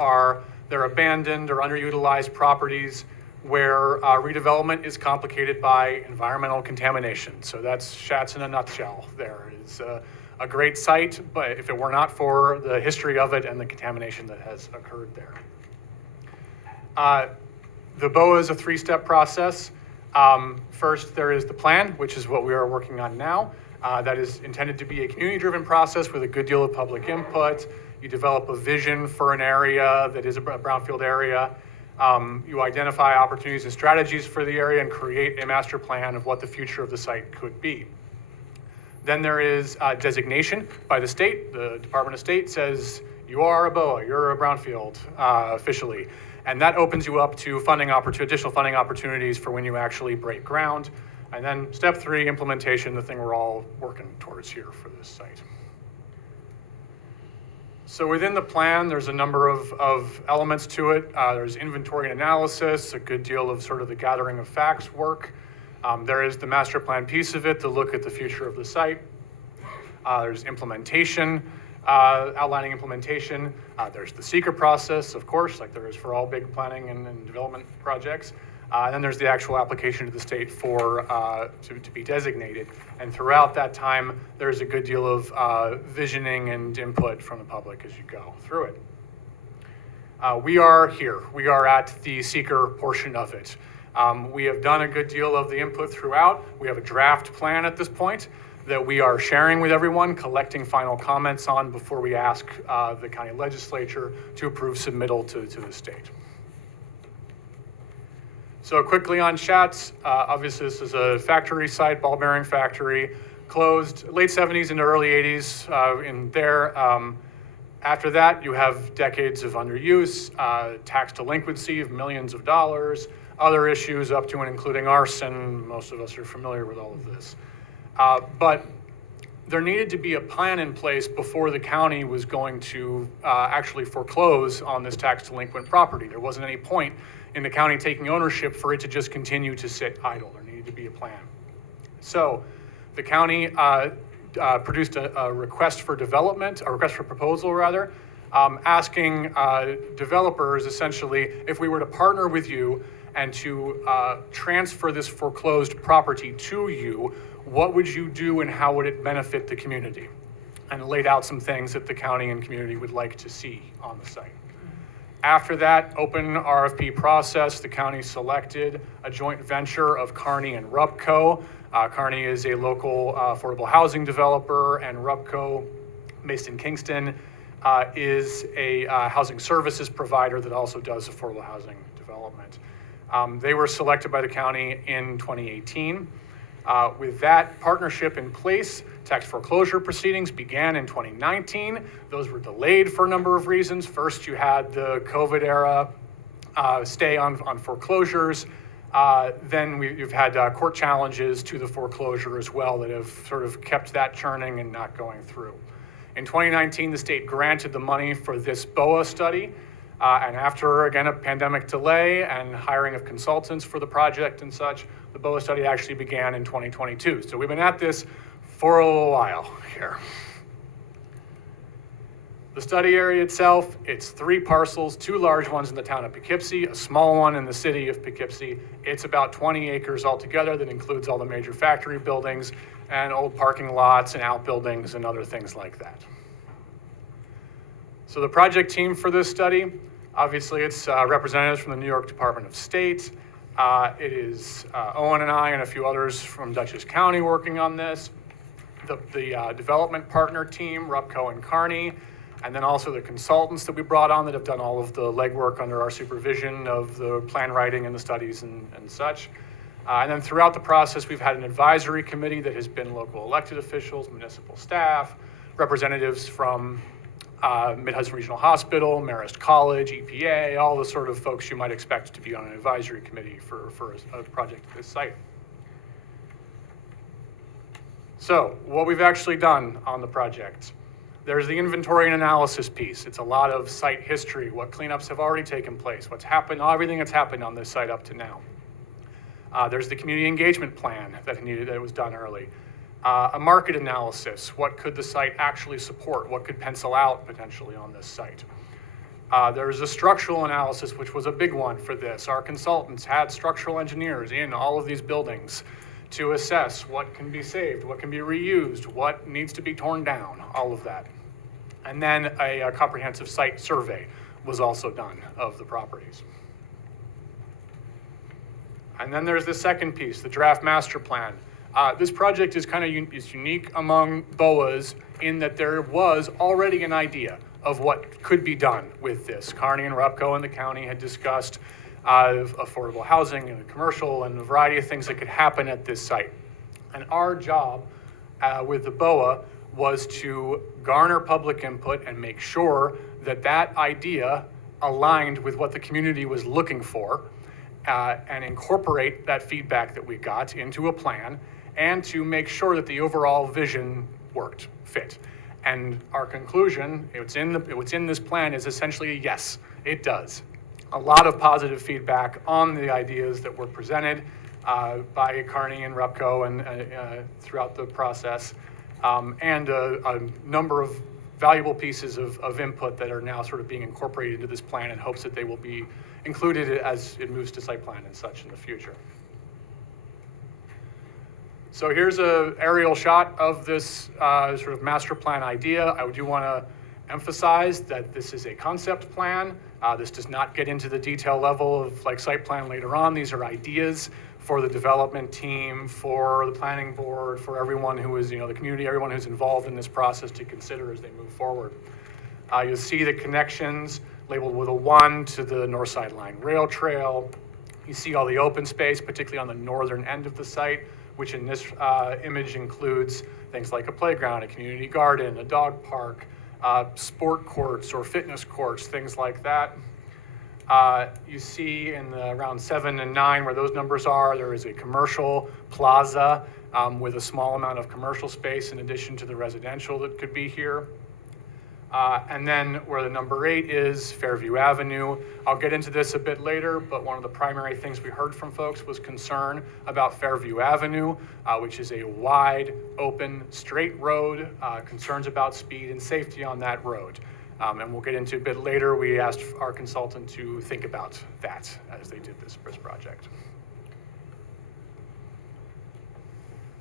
they're abandoned or underutilized properties where redevelopment is complicated by environmental contamination. So that's Schatz in a nutshell. There is a great site, but if it were not for the history of it and the contamination that has occurred there. The BOA is a three-step process. First, there is the plan, which is what we are working on now. That is intended to be a community-driven process with a good deal of public input. You develop a vision for an area that is a brownfield area. You identify opportunities and strategies for the area and create a master plan of what the future of the site could be. Then there is designation by the state. The Department of State says, you are a BOA, you're a brownfield officially. And that opens you up to additional funding opportunities for when you actually break ground. And then step 3, implementation, the thing we're all working towards here for this site. So within the plan, there's a number of elements to it. There's inventory and analysis, a good deal of sort of the gathering of facts work. There is the master plan piece of it to look at the future of the site. There's implementation, outlining implementation. There's the seeker process, of course, like there is for all big planning and development projects. And then there's the actual application to the state to be designated. And throughout that time, there's a good deal of visioning and input from the public as you go through it. We are here. We are at the seeker portion of it. We have done a good deal of the input throughout. We have a draft plan at this point that we are sharing with everyone, collecting final comments on before we ask the county legislature to approve submittal to the state. So quickly on Schatz, obviously this is a factory site, ball bearing factory, closed late 70s into early 80s in there. After that, you have decades of underuse, tax delinquency of millions of dollars, other issues up to and including arson. Most of us are familiar with all of this. But there needed to be a plan in place before the county was going to actually foreclose on this tax delinquent property. There wasn't any point in the county taking ownership for it to just continue to sit idle. There needed to be a plan. So the county produced a request for development, a request for proposal rather, asking developers essentially if we were to partner with you and to transfer this foreclosed property to you, what would you do and how would it benefit the community? And laid out some things that the county and community would like to see on the site. After that open RFP process, the county selected a joint venture of Kearney and Rupco. Kearney is a local affordable housing developer, and Rupco, based in Kingston, is a housing services provider that also does affordable housing development. They were selected by the county in 2018. With that partnership in place, tax foreclosure proceedings began in 2019. Those were delayed for a number of reasons. First, you had the COVID era stay on foreclosures. Then you've had court challenges to the foreclosure as well that have sort of kept that churning and not going through. In 2019, the state granted the money for this BOA study. And after, again, a pandemic delay and hiring of consultants for the project and such, the BOA study actually began in 2022. So we've been at this for a little while here. The study area itself, it's 3 parcels, 2 large ones in the town of Poughkeepsie, a small one in the city of Poughkeepsie. It's about 20 acres altogether that includes all the major factory buildings and old parking lots and outbuildings and other things like that. So the project team for this study, obviously it's representatives from the New York Department of State. It is Owen and I and a few others from Dutchess County working on this. The development partner team, Rupco and Carney, and then also the consultants that we brought on that have done all of the legwork under our supervision of the plan writing and the studies and such. And then throughout the process, we've had an advisory committee that has been local elected officials, municipal staff, representatives from Mid-Hudson Regional Hospital, Marist College, EPA, all the sort of folks you might expect to be on an advisory committee for a project of this site. So what we've actually done on the project. There's the inventory and analysis piece. It's a lot of site history, what cleanups have already taken place, what's happened, everything that's happened on this site up to now. There's the community engagement plan that was done early. A market analysis, what could the site actually support? What could pencil out potentially on this site? There's a structural analysis, which was a big one for this. Our consultants had structural engineers in all of these buildings to assess what can be saved, what can be reused, what needs to be torn down, all of that. And then a comprehensive site survey was also done of the properties. And then there's the second piece, the draft master plan. This project is kind of is unique among BOAs in that there was already an idea of what could be done with this. Carney and Rupco and the county had discussed affordable housing and commercial and a variety of things that could happen at this site. And our job with the BOA was to garner public input and make sure that that idea aligned with what the community was looking for and incorporate that feedback that we got into a plan and to make sure that the overall vision fit. And our conclusion, what's in this plan is essentially a yes, it does. A lot of positive feedback on the ideas that were presented by Carney and Rupco and throughout the process, and a number of valuable pieces of input that are now sort of being incorporated into this plan in hopes that they will be included as it moves to site plan and such in the future. So here's an aerial shot of this sort of master plan idea. I do want to emphasize that this is a concept plan. This does not get into the detail level of like site plan later on. These are ideas for the development team, for the planning board, for everyone who is, the community, everyone who's involved in this process to consider as they move forward. You'll see the connections labeled with a 1 to the North Side Line Rail Trail. You see all the open space, particularly on the northern end of the site, which in this image includes things like a playground, a community garden, a dog park, sport courts or fitness courts, things like that. You see in around 7 and 9 where those numbers are, there is a commercial plaza with a small amount of commercial space in addition to the residential that could be here. And then where the number 8 is Fairview Avenue. I'll get into this a bit later, but one of the primary things we heard from folks was concern about Fairview Avenue, which is a wide, open, straight road, concerns about speed and safety on that road. And we'll get into a bit later. We asked our consultant to think about that as they did this project.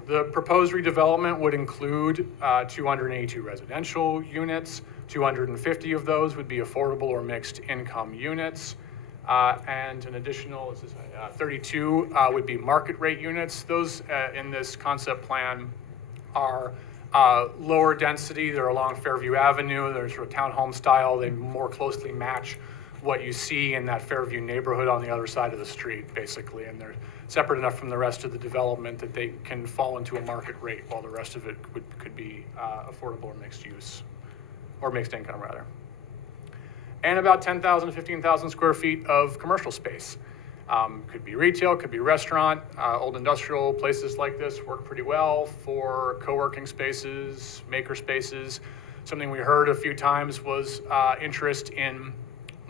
The proposed redevelopment would include 282 residential units. 250 of those would be affordable or mixed income units. And an additional 32 would be market rate units. Those in this concept plan are lower density. They're along Fairview Avenue. They're sort of townhome style. They more closely match what you see in that Fairview neighborhood on the other side of the street, basically. And they're separate enough from the rest of the development that they can fall into a market rate while the rest of it could be affordable or mixed use, or mixed income rather. And about 10,000 to 15,000 square feet of commercial space. Could be retail, could be restaurant, old industrial places like this work pretty well for co-working spaces, maker spaces. Something we heard a few times was interest in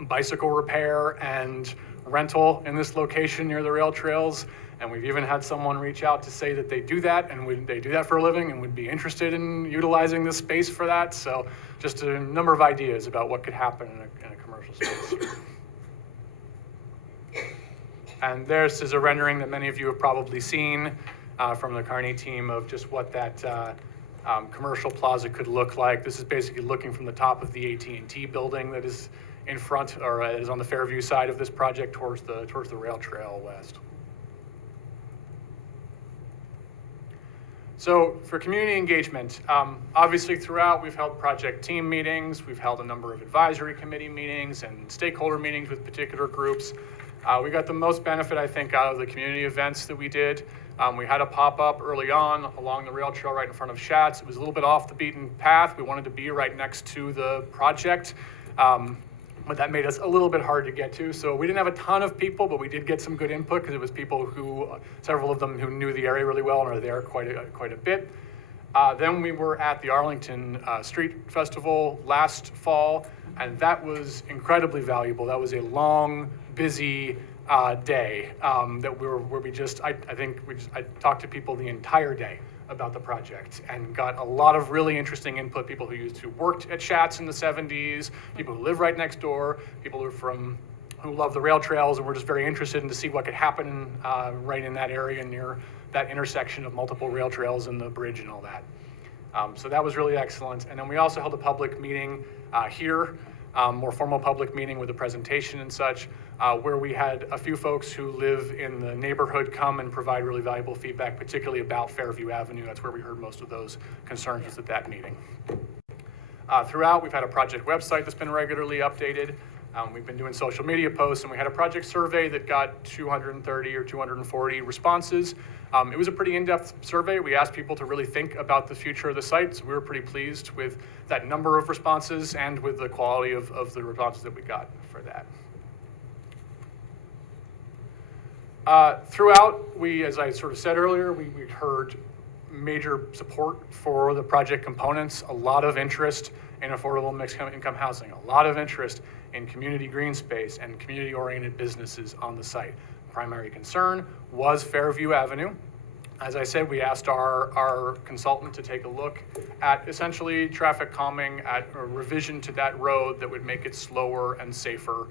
bicycle repair and rental in this location near the rail trails. And we've even had someone reach out to say that they do that and they do that for a living and would be interested in utilizing this space for that. So just a number of ideas about what could happen in a commercial space. And this is a rendering that many of you have probably seen from the Kearney team of just what that commercial plaza could look like. This is basically looking from the top of the AT&T building that is in front, or is on the Fairview side of this project towards the rail trail west. So for community engagement, obviously throughout we've held project team meetings, we've held a number of advisory committee meetings and stakeholder meetings with particular groups. We got the most benefit, I think, out of the community events that we did. We had a pop-up early on along the rail trail right in front of Schatz. It was a little bit off the beaten path. We wanted to be right next to the project, but that made us a little bit hard to get to. So we didn't have a ton of people, but we did get some good input because it was people who, several of them who knew the area really well and are there quite a bit. Then we were at the Arlington Street Festival last fall, and that was incredibly valuable. That was a long, busy day where we just, I talked to people the entire day about the project and got a lot of really interesting input, people who worked at Schatz in the 70s, people who live right next door, people who love the rail trails and were just very interested in to see what could happen right in that area near that intersection of multiple rail trails and the bridge and all that. So that was really excellent. And then we also held a public meeting here, more formal public meeting with a presentation and such, where we had a few folks who live in the neighborhood come and provide really valuable feedback, particularly about Fairview Avenue. That's where we heard most of those concerns was at that meeting. Throughout, we've had a project website that's been regularly updated. We've been doing social media posts, and we had a project survey that got 230 or 240 responses. It was a pretty in-depth survey. We asked people to really think about the future of the site, so we were pretty pleased with that number of responses and with the quality of the responses that we got for that. Throughout, as I sort of said earlier, we heard major support for the project components, a lot of interest in affordable mixed income housing, a lot of interest in community green space and community-oriented businesses on the site. Primary concern was Fairview Avenue. As I said, we asked our consultant to take a look at essentially traffic calming, at a revision to that road that would make it slower and safer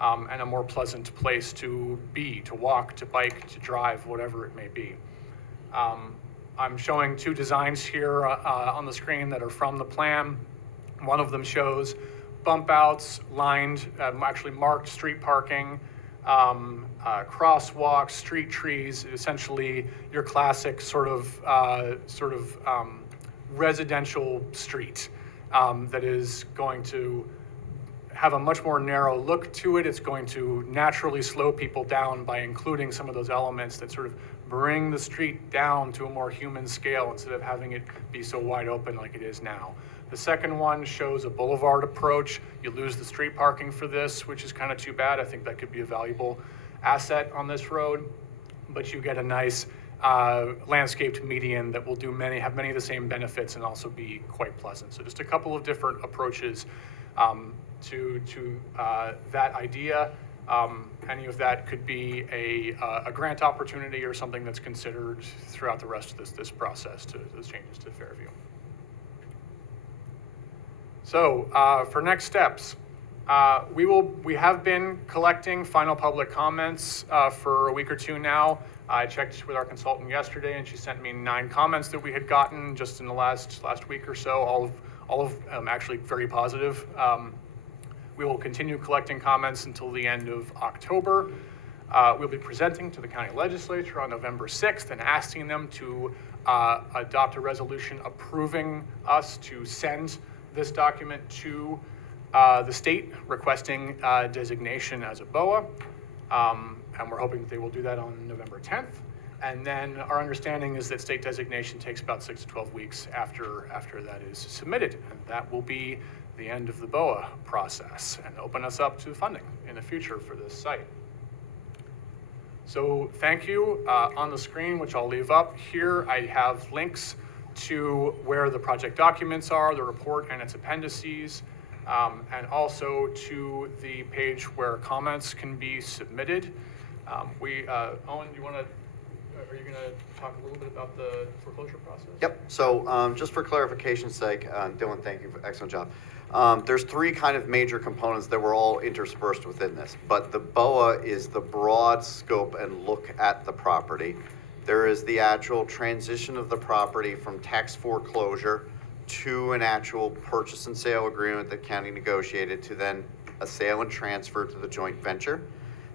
and a more pleasant place to be, to walk, to bike, to drive, whatever it may be. I'm showing two designs here on the screen that are from the plan. One of them shows bump outs, lined, actually marked street parking, crosswalks, street trees, essentially your classic sort of residential street that is going to have a much more narrow look to it. It's going to naturally slow people down by including some of those elements that sort of bring the street down to a more human scale instead of having it be so wide open like it is now. The second one shows a boulevard approach. You lose the street parking for this, which is kind of too bad. I think that could be a valuable asset on this road, but you get a nice landscaped median that will have many of the same benefits and also be quite pleasant. So just a couple of different approaches to that idea. Any of that could be a grant opportunity or something that's considered throughout the rest of this process to those changes to Fairview. So for next steps, we have been collecting final public comments for a week or two now. I checked with our consultant yesterday, and she sent me 9 comments that we had gotten just in the last week or so. All of actually very positive. We will continue collecting comments until the end of October. We'll be presenting to the county legislature on November 6th and asking them to adopt a resolution approving us to send this document to the state requesting designation as a BOA. And we're hoping that they will do that on November 10th. And then our understanding is that state designation takes about 6 to 12 weeks after that is submitted. And that will be the end of the BOA process and open us up to funding in the future for this site. So thank you. On the screen, which I'll leave up here, I have links to where the project documents are, the report and its appendices, and also to the page where comments can be submitted. Owen, do you want to are you gonna talk a little bit about the foreclosure process? Yep, so just for clarification's sake, Dylan, thank you, excellent job. There's three kind of major components that were all interspersed within this, but the BOA is the broad scope and look at the property. There is the actual transition of the property from tax foreclosure to an actual purchase and sale agreement that county negotiated to then a sale and transfer to the joint venture.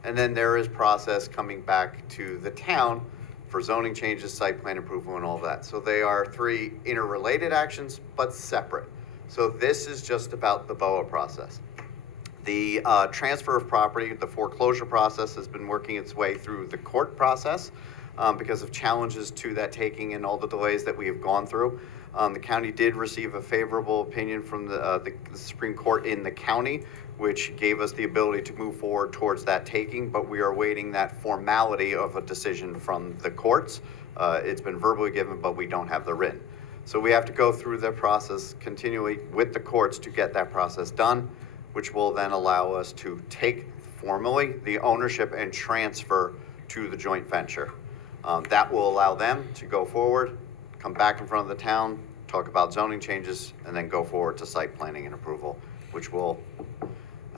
And then there is process coming back to the town for zoning changes, site plan approval, and all that. So they are three interrelated actions, but separate. So this is just about the BOA process. The transfer of property, the foreclosure process has been working its way through the court process because of challenges to that taking and all the delays that we have gone through. The county did receive a favorable opinion from the Supreme Court in the county, which gave us the ability to move forward towards that taking, but we are awaiting that formality of a decision from the courts. It's been verbally given, but we don't have the written. So we have to go through the process continually with the courts to get that process done, which will then allow us to take formally the ownership and transfer to the joint venture. That will allow them to go forward, come back in front of the town, talk about zoning changes, and then go forward to site planning and approval, which will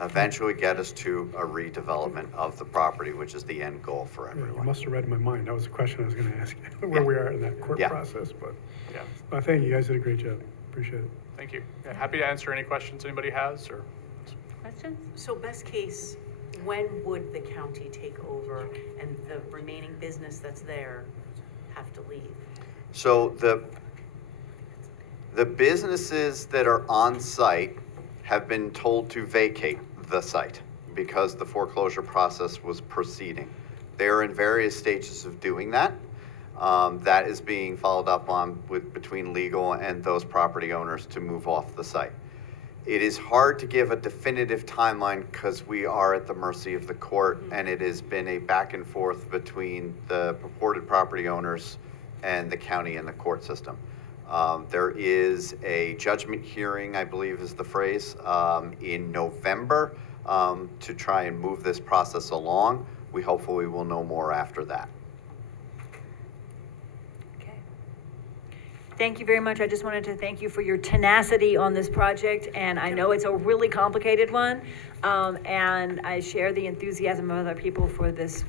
eventually get us to a redevelopment of the property, which is the end goal for You everyone. must have read my mind. That was a question I was gonna ask you, where we are in that court Yeah. process, but, Yeah, but thank you. You guys did a great job. Appreciate it. thank you. Yeah, happy to answer any questions anybody has, or Questions? So best case, when would the county take over and the remaining business that's there have to leave? So the businesses that are on site have been told to vacate the site because the foreclosure process was proceeding. They are in various stages of doing that. That is being followed up on between legal and those property owners to move off the site. It is hard to give a definitive timeline because we are at the mercy of the court, and it has been a back and forth between the purported property owners and the county and the court system. There is a judgment hearing, I believe is the phrase, in November to try and move this process along. We hopefully will know more after that. Okay. Thank you very much. I just wanted to thank you for your tenacity on this project, and I know it's a really complicated one. And I share the enthusiasm of other people for this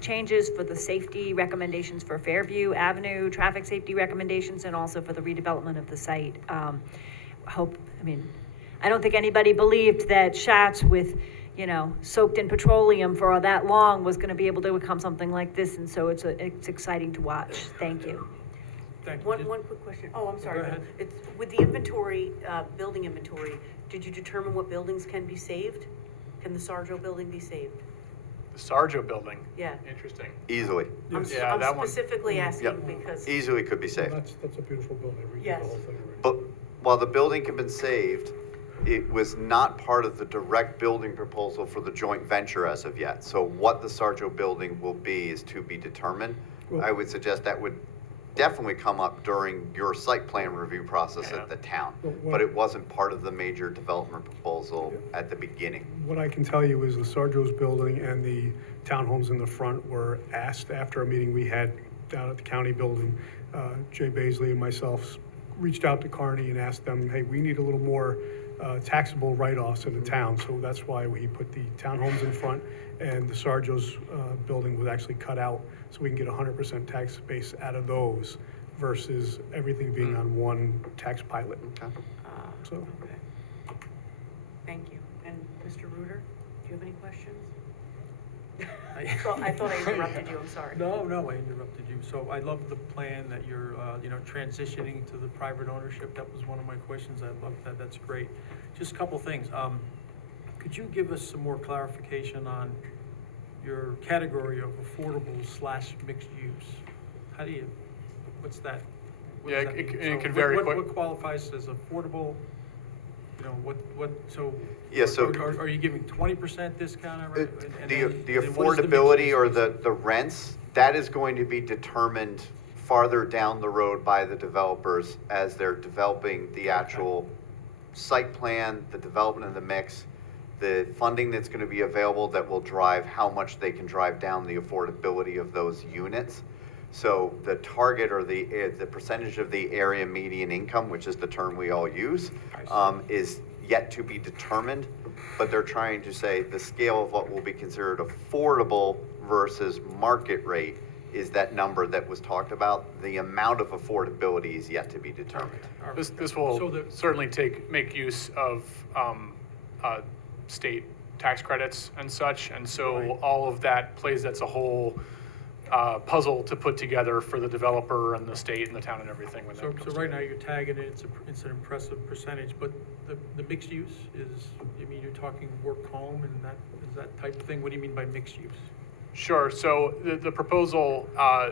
changes, for the safety recommendations for Fairview Avenue, traffic safety recommendations, and also for the redevelopment of the site. I don't think anybody believed that Schatz with, soaked in petroleum for that long was gonna be able to become something like this, and so it's exciting to watch. Thank you. Thank you. One quick question. Oh, I'm sorry. Go ahead. It's, with the inventory, building inventory, did you determine what buildings can be saved? Can the Sargent building be saved? the Sargent building. Yeah. Interesting. Easily. Yeah, that I'm one. specifically asking Yep. because. Easily could be Well, saved. that's a beautiful building. We did Yes. the whole thing already. But while the building can be saved, it was not part of the direct building proposal for the joint venture as of yet. So what the Sargent building will be is to be determined. Well- I would suggest that would definitely come up during your site plan review process Yeah. at the town. Well, what- But it wasn't part of the major development proposal at the beginning. What I can tell you is the Sarjo's building and the townhomes in the front were asked after a meeting we had down at the county building. Jay Baisley and myself reached out to Carney and asked them, hey, we need a little more taxable write-offs in the town. So that's why we put the townhomes in front, and the Sarjo's building was actually cut out so we can get 100% tax base out of those versus everything being on one tax pilot. Okay. So. Okay. Thank you. And Mr. Reuter, do you have any questions? I thought I interrupted you, I'm sorry. No, I interrupted you. So I love the plan that you're, transitioning to the private ownership. That was one of my questions. I love that. That's great. Just a couple things. Could you give us some more clarification on your category of affordable/mixed use? How do you, what's that? What Yeah, does that it mean? can So vary what- quite- What qualifies as affordable? So. Yeah, so- Are you giving 20% discount? on it? And The then what is the mixed affordability use? or the rents, that is going to be determined farther down the road by the developers as they're developing the actual site plan, the development of the mix, the funding that's going to be available that will drive how much they can drive down the affordability of those units. So the target or the percentage of the area median income, which is the term we all use, is yet to be determined. But they're trying to say the scale of what will be considered affordable versus market rate is that number that was talked about. The amount of affordability is yet to be determined. This will certainly make use of state tax credits and such, and so all of that plays as a whole puzzle to put together for the developer and the state and the town and everything. When So that comes right now together. you're tagging it, it's an impressive percentage, but the mixed use is, I mean, you're talking work home and that type of thing. What do you mean by mixed use? Sure. So the proposal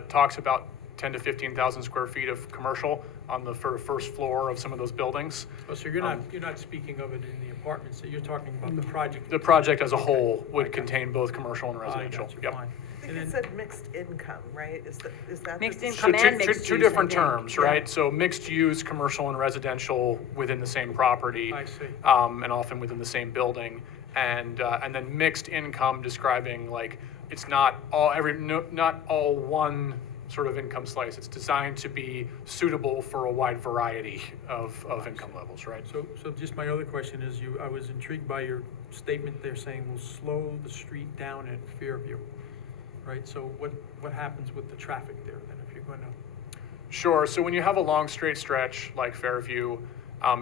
talks about 10 to 15,000 square feet of commercial on the first floor of some of those buildings. Oh, so you're not speaking of it in the apartments, so you're talking about the project. The project as a whole would contain both commercial and residential. Yep. Fine. I think it said mixed income, right? Is that Mixed the- income and mixed Two use, I different think. terms, right? So mixed use, commercial and residential within the same property. I see. And often within the same building. And then mixed income describing like, it's not all one sort of income slice. It's designed to be suitable for a wide variety of income levels, right? So just my other question is, I was intrigued by your statement there saying we'll slow the street down at Fairview, right? So what happens with the traffic there then if you're gonna? Sure. So when you have a long straight stretch like Fairview,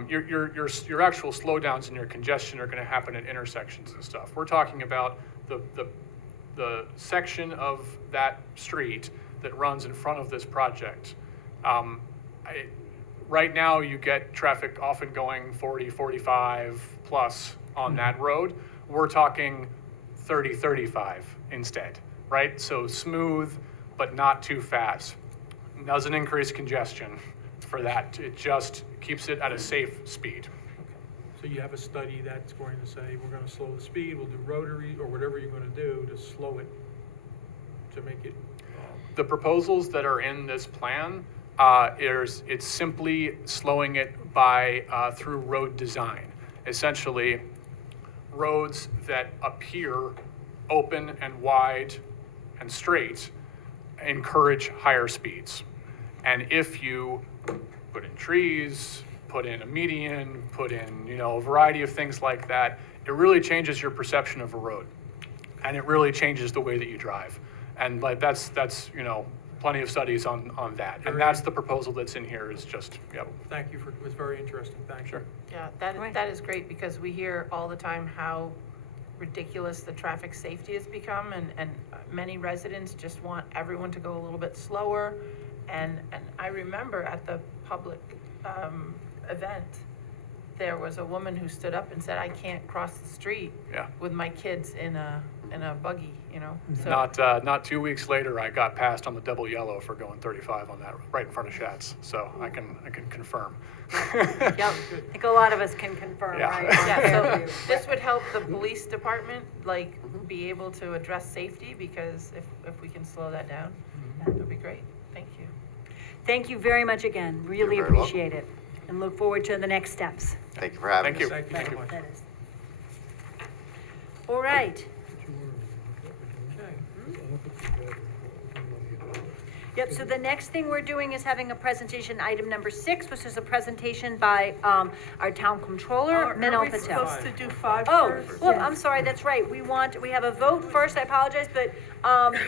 your actual slowdowns and your congestion are going to happen at intersections and stuff. We're talking about the section of that street that runs in front of this project. Right now, you get traffic often going 40, 45 plus on that road. We're talking 30, 35 instead, right? So smooth, but not too fast. Doesn't increase congestion for that. It just keeps it at a safe speed. So you have a study that's going to say, we're gonna slow the speed, we'll do rotary, or whatever you're gonna do to slow it, to make it. The proposals that are in this plan, it's simply slowing it by through road design. Essentially, roads that appear open and wide and straight encourage higher speeds. And if you put in trees, put in a median, put in, a variety of things like that, it really changes your perception of a road. And it really changes the way that you drive. And like that's plenty of studies on that. And that's the proposal that's in here is just, Thank you it was very interesting, thank you. Sure. Yeah, that is great because we hear all the time how ridiculous the traffic safety has become and many residents just want everyone to go a little bit slower. And I remember at the public event, there was a woman who stood up and said, I can't cross the street with my kids in a buggy, So Not 2 weeks later, I got passed on the double yellow for going 35 on that right in front of Schatz. So I can confirm. Yep, I think a lot of us can confirm, Yeah. right? yeah, so this would help the police department, be able to address safety because if we can slow that down, that would be great. Thank you. Thank you very much again, really You're very appreciate it. And look forward to the next steps. Thank you for having Thank us. you. Thank you so much. That is. All right. Yep, so the next thing we're doing is having a presentation, item number 6, which is a presentation by our town controller, Minal Aren't we Patel. supposed to do 5 Oh, first? well, I'm sorry, that's right. We have a vote first, I apologize, but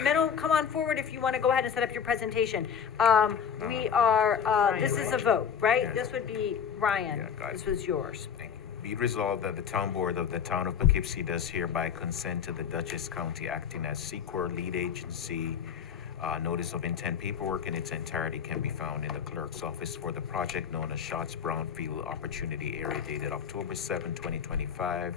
Minal, come on forward if you want to go ahead and set up your presentation. This is a vote, right? This would be Ryan. Yeah, got it. This was yours. Be it resolved that the town board of the town of Poughkeepsie does hereby consent to the Dutchess County acting as SEQR lead agency. Notice of intent paperwork in its entirety can be found in the clerk's office for the project known as Schatz Brownfield Opportunity Area dated October 7, 2025.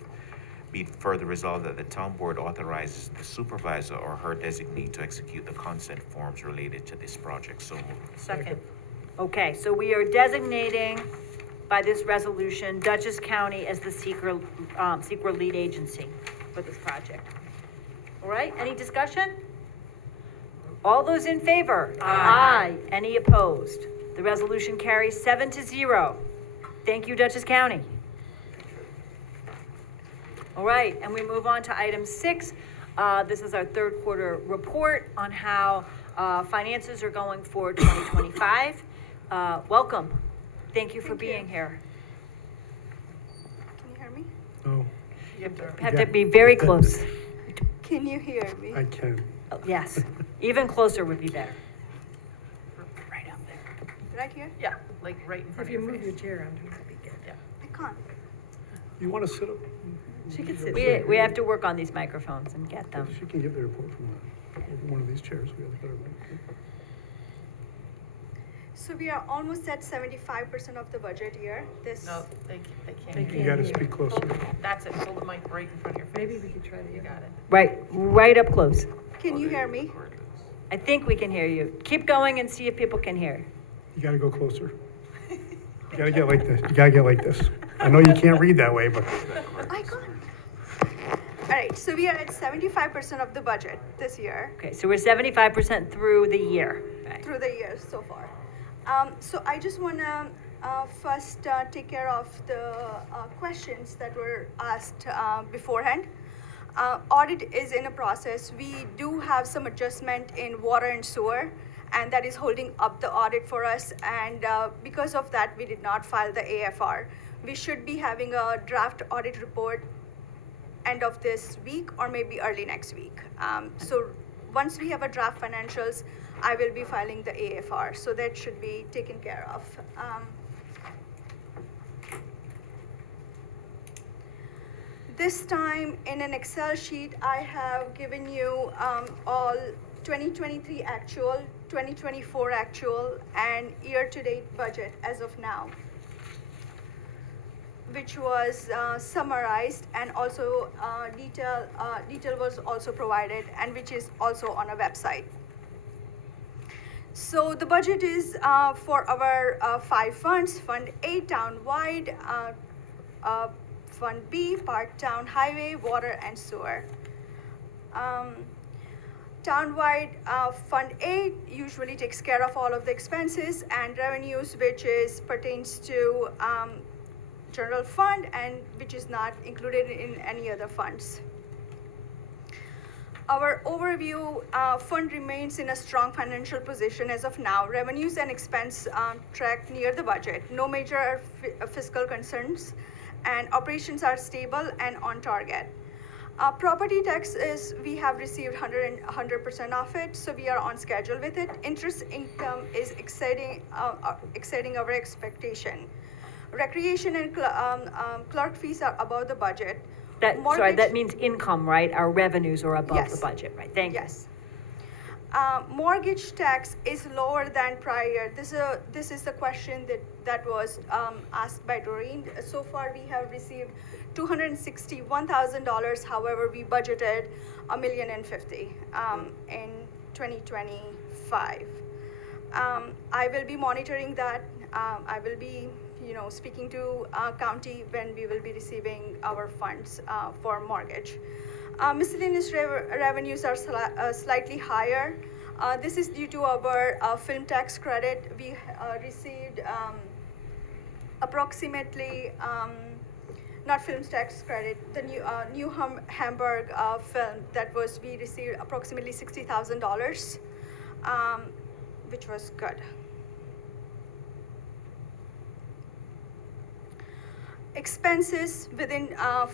Be it further resolved that the town board authorizes the supervisor or her designee to execute the consent forms related to this project. So moved. Second. Okay, so we are designating by this resolution Dutchess County as the SEQR lead agency for this project. All right, any discussion? All those in favor? Aye. Any opposed? The resolution carries 7-0. Thank you, Dutchess County. All right, and we move on to item 6. This is our third quarter report on how Finances are going for 2025. Welcome. Thank you for Thank you. being here. Can you hear me? Oh, You have to- Have to be very close. Can you hear me? I can. Yes, even closer would be better. Right up there. Right here? Yeah, like right in front If of you your move your face. chair around, it might be good. Yeah. I can't. You want to sit up? She can sit. We have to work on these microphones and get them. She can give the report from one of these chairs. We have a better one. So we are almost at 75% of the budget here. This. No, they can't. They hear You you. got to speak closer. That's it, hold the mic right in front of your face. Maybe we could try the You other. got it. Right up close. Can you hear me? I think we can hear you. Keep going and see if people can hear. You got to go closer. You got to get like this. You got to get like this. I know you can't read that way, but I can't. All right, so we are at 75% of the budget this year, Okay, so we're 75% through the year. Right. through the year so far. So I just want to first take care of the questions that were asked beforehand. Audit is in a process. We do have some adjustment in water and sewer, and that is holding up the audit for us. And because of that, we did not file the AFR. We should be having a draft audit report end of this week or maybe early next week. So once we have a draft financials, I will be filing the AFR. So that should be taken care of. This time in an Excel sheet, I have given you all 2023 actual, 2024 actual, and year-to-date budget as of now, which was summarized, and also detail was also provided, and which is also on our website. So the budget is for our 5 funds: Fund A, Townwide, Fund B, Park Town Highway, Water and Sewer. Townwide Fund A usually takes care of all of the expenses and revenues, which is pertains to general fund and which is not included in any other funds. Our overview fund remains in a strong financial position as of now. Revenues and expense track near the budget. No major fiscal concerns, and operations are stable and on target. Property tax is, we have received 100% of it, so we are on schedule with it. Interest income is exceeding our expectation. Recreation and clerk fees are above the budget. Sorry, Mortgage- that means income, right? Our revenues are above the Yes. budget, right? Thank you. Yes. Mortgage tax is lower than prior. This is the question that was asked by Doreen. So far, we have received $261,000. However, we budgeted $1,050,000 in 2025. I will be monitoring that. I will be, speaking to county when we will be receiving our funds for mortgage. Miscellaneous revenues are slightly higher. This is due to our film tax credit. We received approximately, not film tax credit, the New Hamburg film we received approximately $60,000, which was good. Expenses within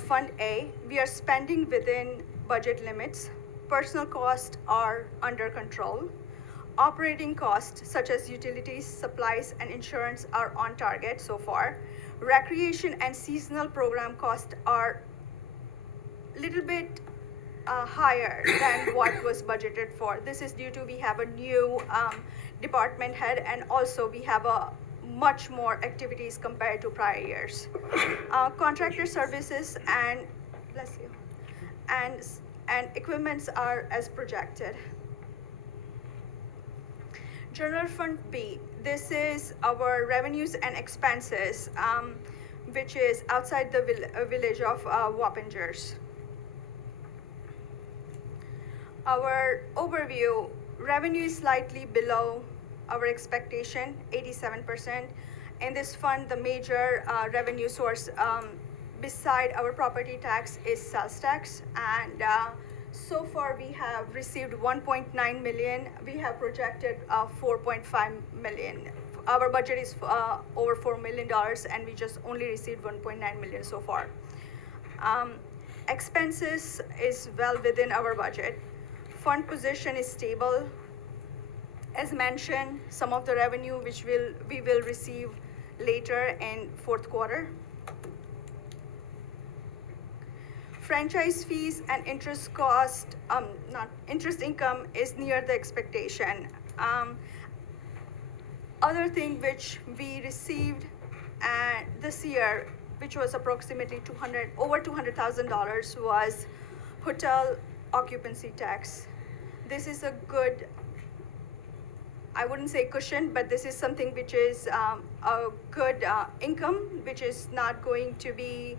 Fund A, we are spending within budget limits. Personal costs are under control. Operating costs such as utilities, supplies, and insurance are on target so far. Recreation and seasonal program costs are a little bit higher than what was budgeted for. This is due to we have a new department head, and also we have a much more activities compared to prior years. Contractor services and, bless you, and equipments are as projected. General Fund B, this is our revenues and expenses, which is outside the village of Wappingers. Our overview, revenue is slightly below our expectation, 87%. In this fund, the major revenue source beside our property tax is sales tax, and So far, we have received 1.9 million. We have projected 4.5 million. Our budget is over $4 million, and we just only received 1.9 million so far. Expenses is well within our budget. Fund position is stable. As mentioned, some of the revenue which we will receive later in fourth quarter. Franchise fees and interest cost, not interest income, is near the expectation. Other thing which we received this year, which was approximately over $200,000, was hotel occupancy tax. This is a good, I wouldn't say cushion, but this is something which is a good income, which is not going to be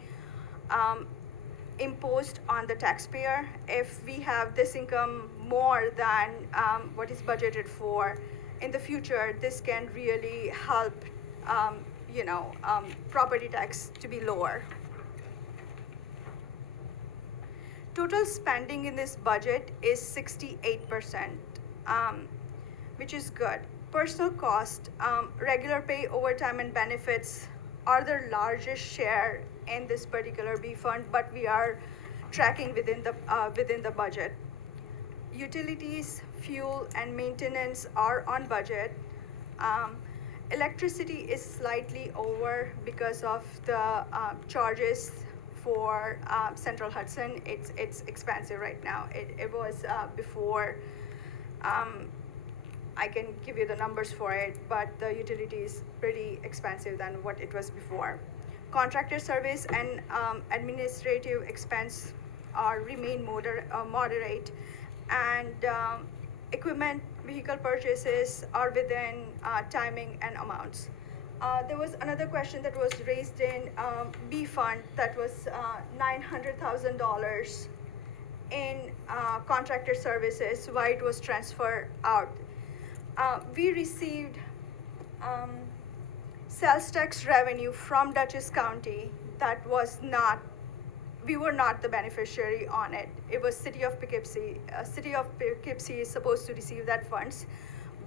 imposed on the taxpayer. If we have this income more than what is budgeted for in the future, this can really help property tax to be lower. Total spending in this budget is 68%, which is good. Personal cost, regular pay, overtime, and benefits are the largest share in this particular B fund, but we are tracking within the budget. Utilities, fuel, and maintenance are on budget. Electricity is slightly over because of the charges for Central Hudson. It's expensive right now. It was before. I can give you the numbers for it, but the utility is pretty expensive than what it was before. Contractor service and administrative expense remain moderate, and equipment, vehicle purchases are within timing and amounts. There was another question that was raised in B fund that was $900,000 in contractor services, why it was transferred out. We received sales tax revenue from Dutchess County that was not, we were not the beneficiary on it. It was City of Poughkeepsie. City of Poughkeepsie is supposed to receive that funds,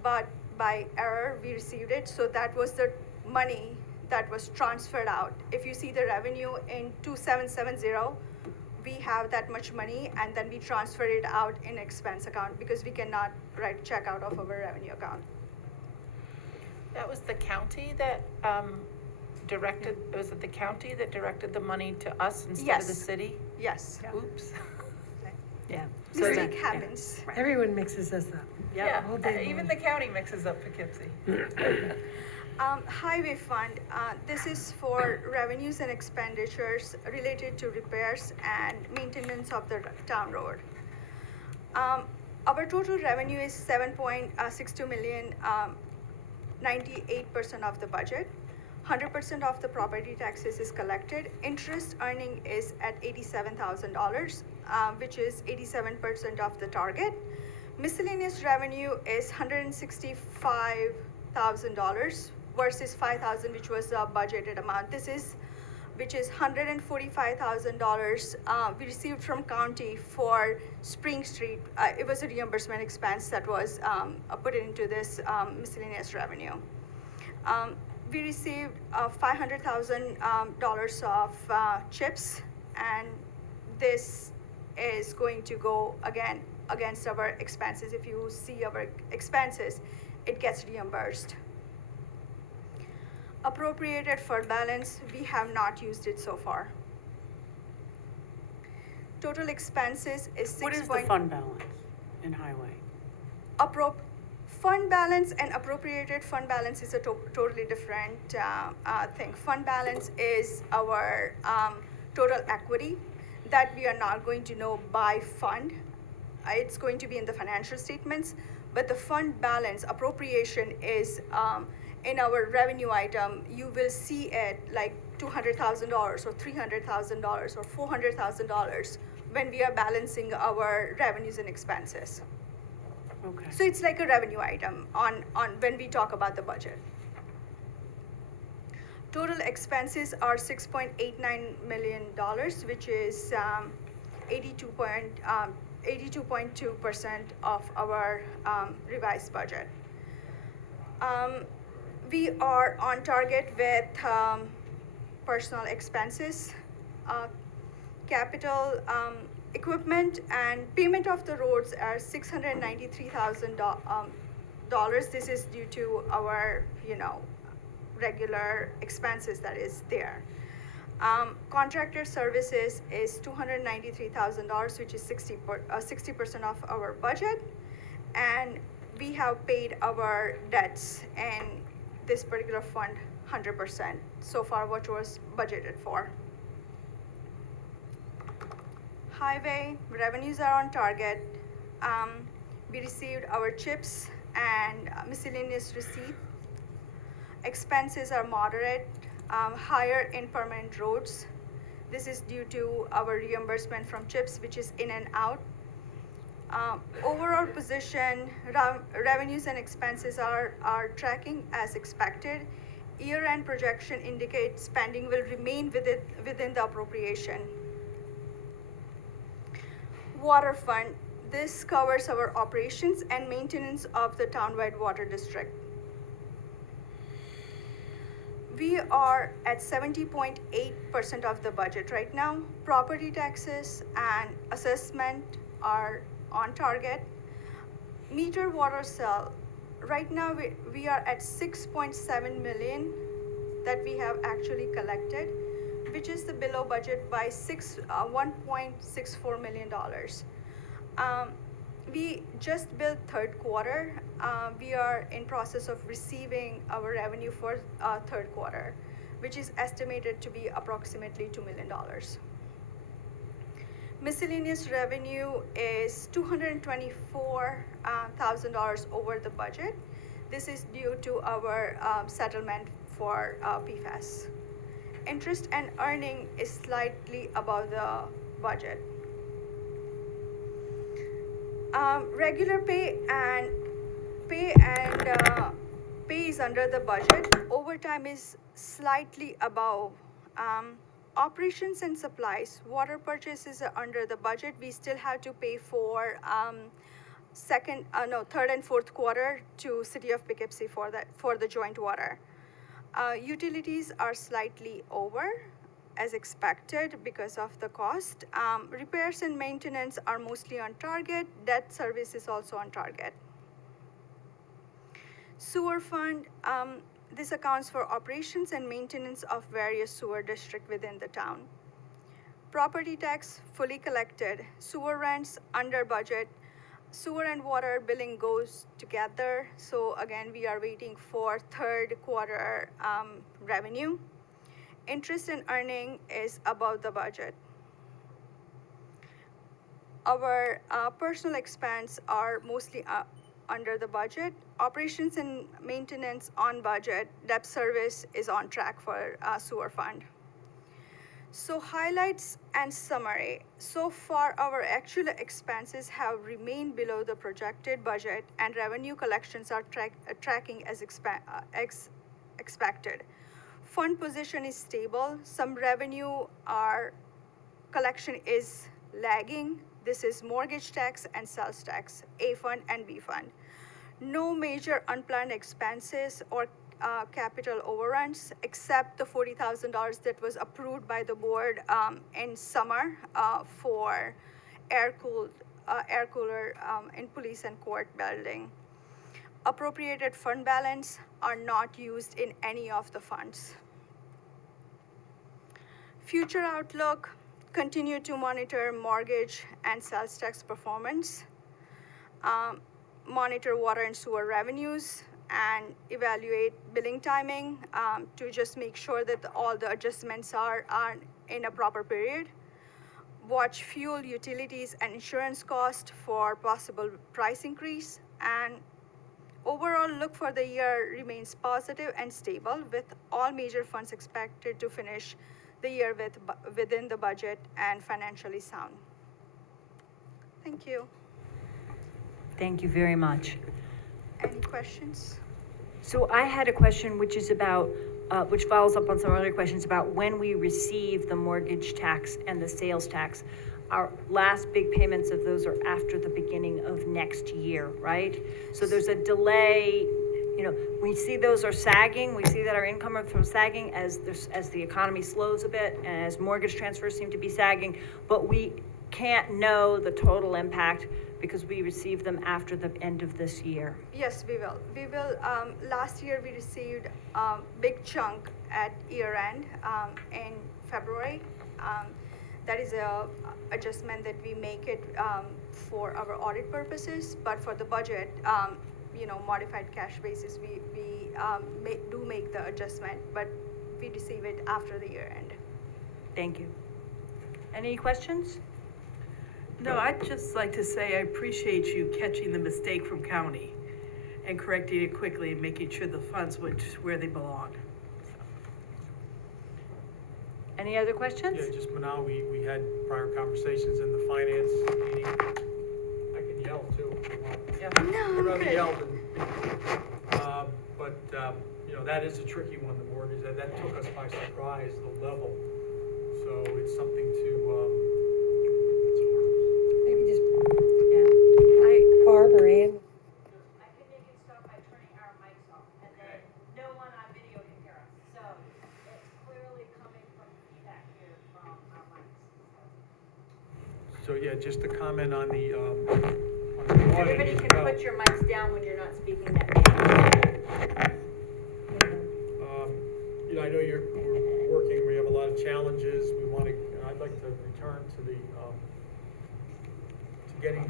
but by error, we received it. So that was the money that was transferred out. If you see the revenue in 2770, we have that much money, and then we transfer it out in expense account because we cannot write check out of our revenue account. That was the county that directed, was it the county that directed the money to us instead of the city? Yes. Oops. Yeah. Mistake happens. Everyone mixes us up. Yeah, all day long. even the county mixes up Poughkeepsie. Highway fund, this is for revenues and expenditures related to repairs and maintenance of the town road. Our total revenue is 7.62 million, 98% of the budget. 100% of the property taxes is collected. Interest earning is at $87,000, which is 87% of the target. Miscellaneous revenue is $165,000 versus $5,000, which was the budgeted amount. Which is $145,000 we received from county for Spring Street. It was a reimbursement expense that was put into this miscellaneous revenue. We received $500,000 of chips, and this is going to go again against our expenses. If you see our expenses, it gets reimbursed. Appropriated fund balance, we have not used it so far. Total expenses is 6. What is the fund balance in highway? Fund balance and appropriated fund balance is a totally different thing. Fund balance is our total equity that we are not going to know by fund. It's going to be in the financial statements, but the fund balance appropriation is in our revenue item. You will see it like $200,000 or $300,000 or $400,000 when we are balancing our revenues and expenses. Okay. So it's like a revenue item on when we talk about the budget. Total expenses are $6.89 million, which is 82.2% of our revised budget. We are on target with personal expenses, capital equipment, and payment of the roads are $693,000. This is due to our, regular expenses that is there. Contractor services is $293,000, which is 60% of our budget, and we have paid our debts in this particular fund 100% so far, what was budgeted for. Highway revenues are on target. We received our chips and miscellaneous receipt. Expenses are moderate, higher in permanent roads. This is due to our reimbursement from chips, which is in and out. Overall position, revenues and expenses are tracking as expected. Year-end projection indicates spending will remain within the appropriation. Water fund, this covers our operations and maintenance of the townwide water district. We are at 70.8% of the budget right now. Property taxes and assessment are on target. Meter water cell, right now we are at 6.7 million that we have actually collected, which is the below budget by $1.64 million. We just billed third quarter. We are in process of receiving our revenue for third quarter, which is estimated to be approximately $2 million. Miscellaneous revenue is $224,000 over the budget. This is due to our settlement for PFAS. Interest and earning is slightly above the budget. Regular pay is under the budget. Overtime is slightly above. Operations and supplies, water purchases are under the budget. We still have to pay for third and fourth quarter to City of Poughkeepsie for the joint water. Utilities are slightly over as expected because of the cost. Repairs and maintenance are mostly on target. Debt service is also on target. Sewer fund, this accounts for operations and maintenance of various sewer districts within the town. Property tax fully collected. Sewer rents under budget. Sewer and water billing goes together. So again, we are waiting for third quarter revenue. Interest and earning is above the budget. Our personal expense are mostly under the budget. Operations and maintenance on budget. Debt service is on track for sewer fund. So highlights and summary. So far, our actual expenses have remained below the projected budget, and revenue collections are tracking as expected. Fund position is stable. Some revenue collection is lagging. This is mortgage tax and sales tax, A fund and B fund. No major unplanned expenses or capital overruns, except the $40,000 that was approved by the board in summer for air cooler in police and court building. Appropriated fund balance are not used in any of the funds. Future outlook, continue to monitor mortgage and sales tax performance, monitor water and sewer revenues, and evaluate billing timing to just make sure that all the adjustments are in a proper period. Watch fuel, utilities, and insurance cost for possible price increase. And overall look for the year remains positive and stable, with all major funds expected to finish the year within the budget and financially sound. Thank you. Thank you very much. Any questions? So I had a question which is about, which follows up on some other questions about when we receive the mortgage tax and the sales tax. our last big payments of those are after the beginning of next year, right? So there's a delay, you know, we see those are sagging, we see that our income from sagging as the economy slows a bit, and as mortgage transfers seem to be sagging, but we can't know the total impact because we receive them after the end of this year. Yes, we will. We will, last year we received big chunk at year end in February. That is a adjustment that we make it for our audit purposes, but for the budget, modified cash basis, we do make the adjustment, but we receive it after the year end. Thank you. Any questions? No, I'd just like to say I appreciate you catching the mistake from county and correcting it quickly and making sure the funds went where they belong. Any other questions? Yeah, just Manal, we had prior conversations in the finance meeting. I can yell too if you want. Yeah. I'd rather yell than, that is a tricky one, the mortgage, that took us by surprise, the level. So it's something to, Maybe just, Barb or Ann. I can make it stop by turning our mics off, and then no one on video can hear us. So it's clearly coming from feedback here from our mics. so yeah, just to comment on the audit Everybody as can well. put your mics down when you're not speaking that I know we're working, we have a lot of challenges, I'd like to return to to getting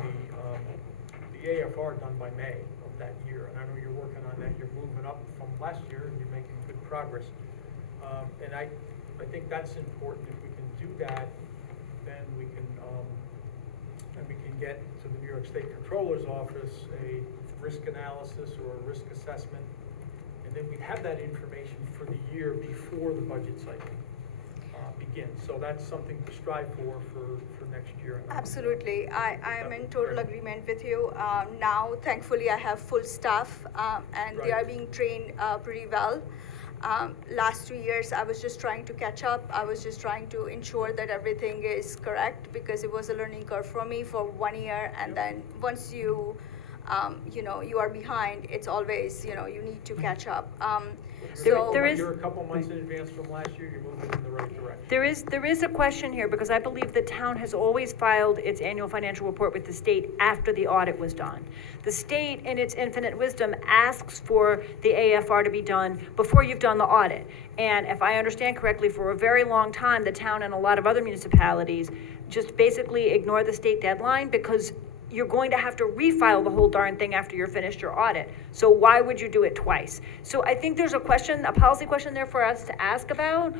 the AFR done by May of that year, and I know you're working on that, you're moving up from last year, and you're making good progress. And I think that's important, if we can do that, then we can get to the New York State Controller's Office a risk analysis or a risk assessment, and then we'd have that information for the year before the budget cycle begins. So that's something to strive for next year. Absolutely. I am in total agreement with you. Now, thankfully, I have full staff, and they are being trained pretty well. Last 2 years, I was just trying to catch up. I was just trying to ensure that everything is correct, because it was a learning curve for me for 1 year. And then once you are behind, it's always, you need to catch up. You're a couple months in advance from last year, you're moving in the right direction. There is a question here, because I believe the town has always filed its annual financial report with the state after the audit was done. The state, in its infinite wisdom, asks for the AFR to be done before you've done the audit. And if I understand correctly, for a very long time, the town and a lot of other municipalities just basically ignore the state deadline, because you're going to have to refile the whole darn thing after you're finished your audit. So why would you do it twice? So I think there's a policy question there for us to ask about.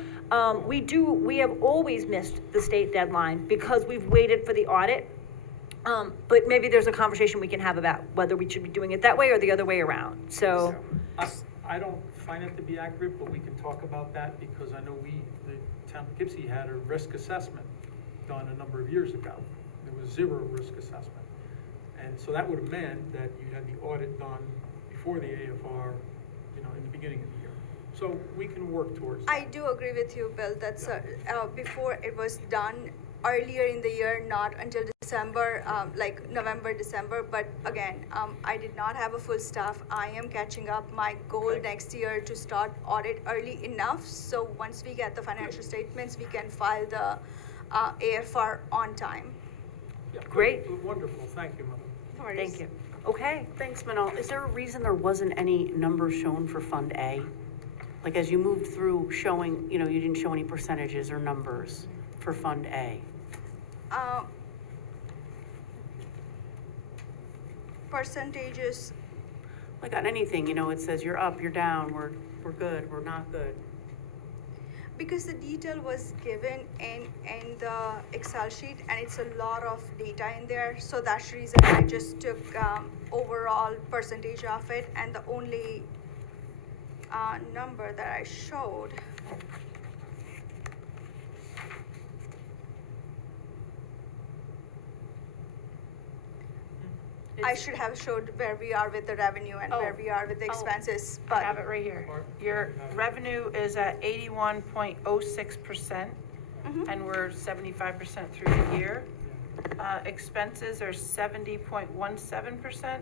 We have always missed the state deadline because we've waited for the audit. But maybe there's a conversation we can have about whether we should be doing it that way or the other way around. So I don't find it to be accurate, but we can talk about that, because I know the town of Poughkeepsie had a risk assessment done a number of years ago. There was zero risk assessment. And so that would have meant that you had the audit done before the AFR, in the beginning of the year. So we can work towards that. I do agree with you, Bill. That's before it was done earlier in the year, not until December, like November, December. But again, I did not have a full staff. I am catching up. My goal next year to start audit early enough, so once we get the financial statements, we can file the AFR on time. Yeah, Great. Wonderful, thank you, Mother. thank you. Okay. Thanks, Manal. Is there a reason there wasn't any numbers shown for Fund A? Like, as you moved through showing, you didn't show any percentages or numbers for Fund A? Percentages. Like on anything, it says you're up, you're down, we're good, we're not good. Because the detail was given in the Excel sheet, and it's a lot of data in there, so that's the reason I just took overall percentage of it, and the only number that I showed I should have showed where we are with the revenue and where we are with the expenses, I have it right here. Your revenue is at 81.06%, and we're 75% through the year. Expenses are 70.17%.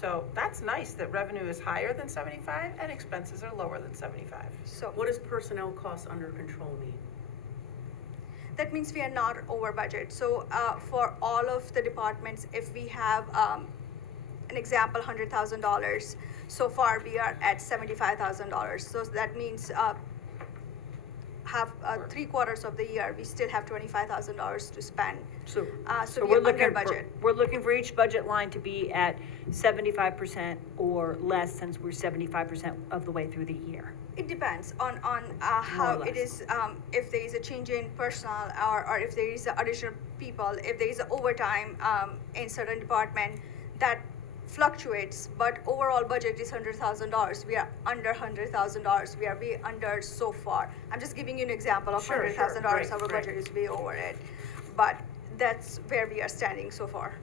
So that's nice that revenue is higher than 75 and expenses are lower than 75. So what does personnel costs under control mean? That means we are not over budget. So for all of the departments, if we have an example, $100,000, so far we are at $75,000. So that means half, 3/4 of the year, we still have $25,000 to spend. So So we're we are under looking budget. we're looking for each budget line to be at 75% or less, since we're 75% of the way through the year. It depends on how More or it is, if there is a change in personnel or if there is additional people, if there is overtime in certain department, that fluctuates, but overall budget is $100,000. We are under $100,000. We are way under so far. I'm just giving you an example of Sure, sure. $100,000. Right, Our right. budget is way over it, but that's where we are standing so far.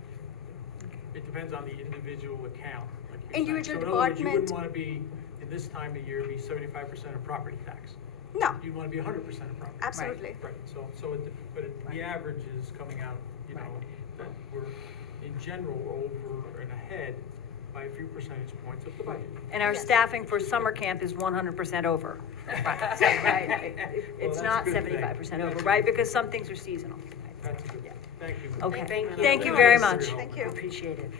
It depends on the individual account. like you're saying. Individual So in other words, you department- wouldn't want to be, in this time of year, be 75% of property tax. No, You'd want to be 100% of property. absolutely. Right, the average is coming out, you know, that we're, in general, over and ahead by a few percentage points of the budget. And our Yes. staffing for summer camp is 100% over. Right, so, right, it's that's not a good thing. 75% over, right, because some things are seasonal. That's a good thing. Thank you. Okay, Thank you. thank you very much. Thank you. Appreciate it.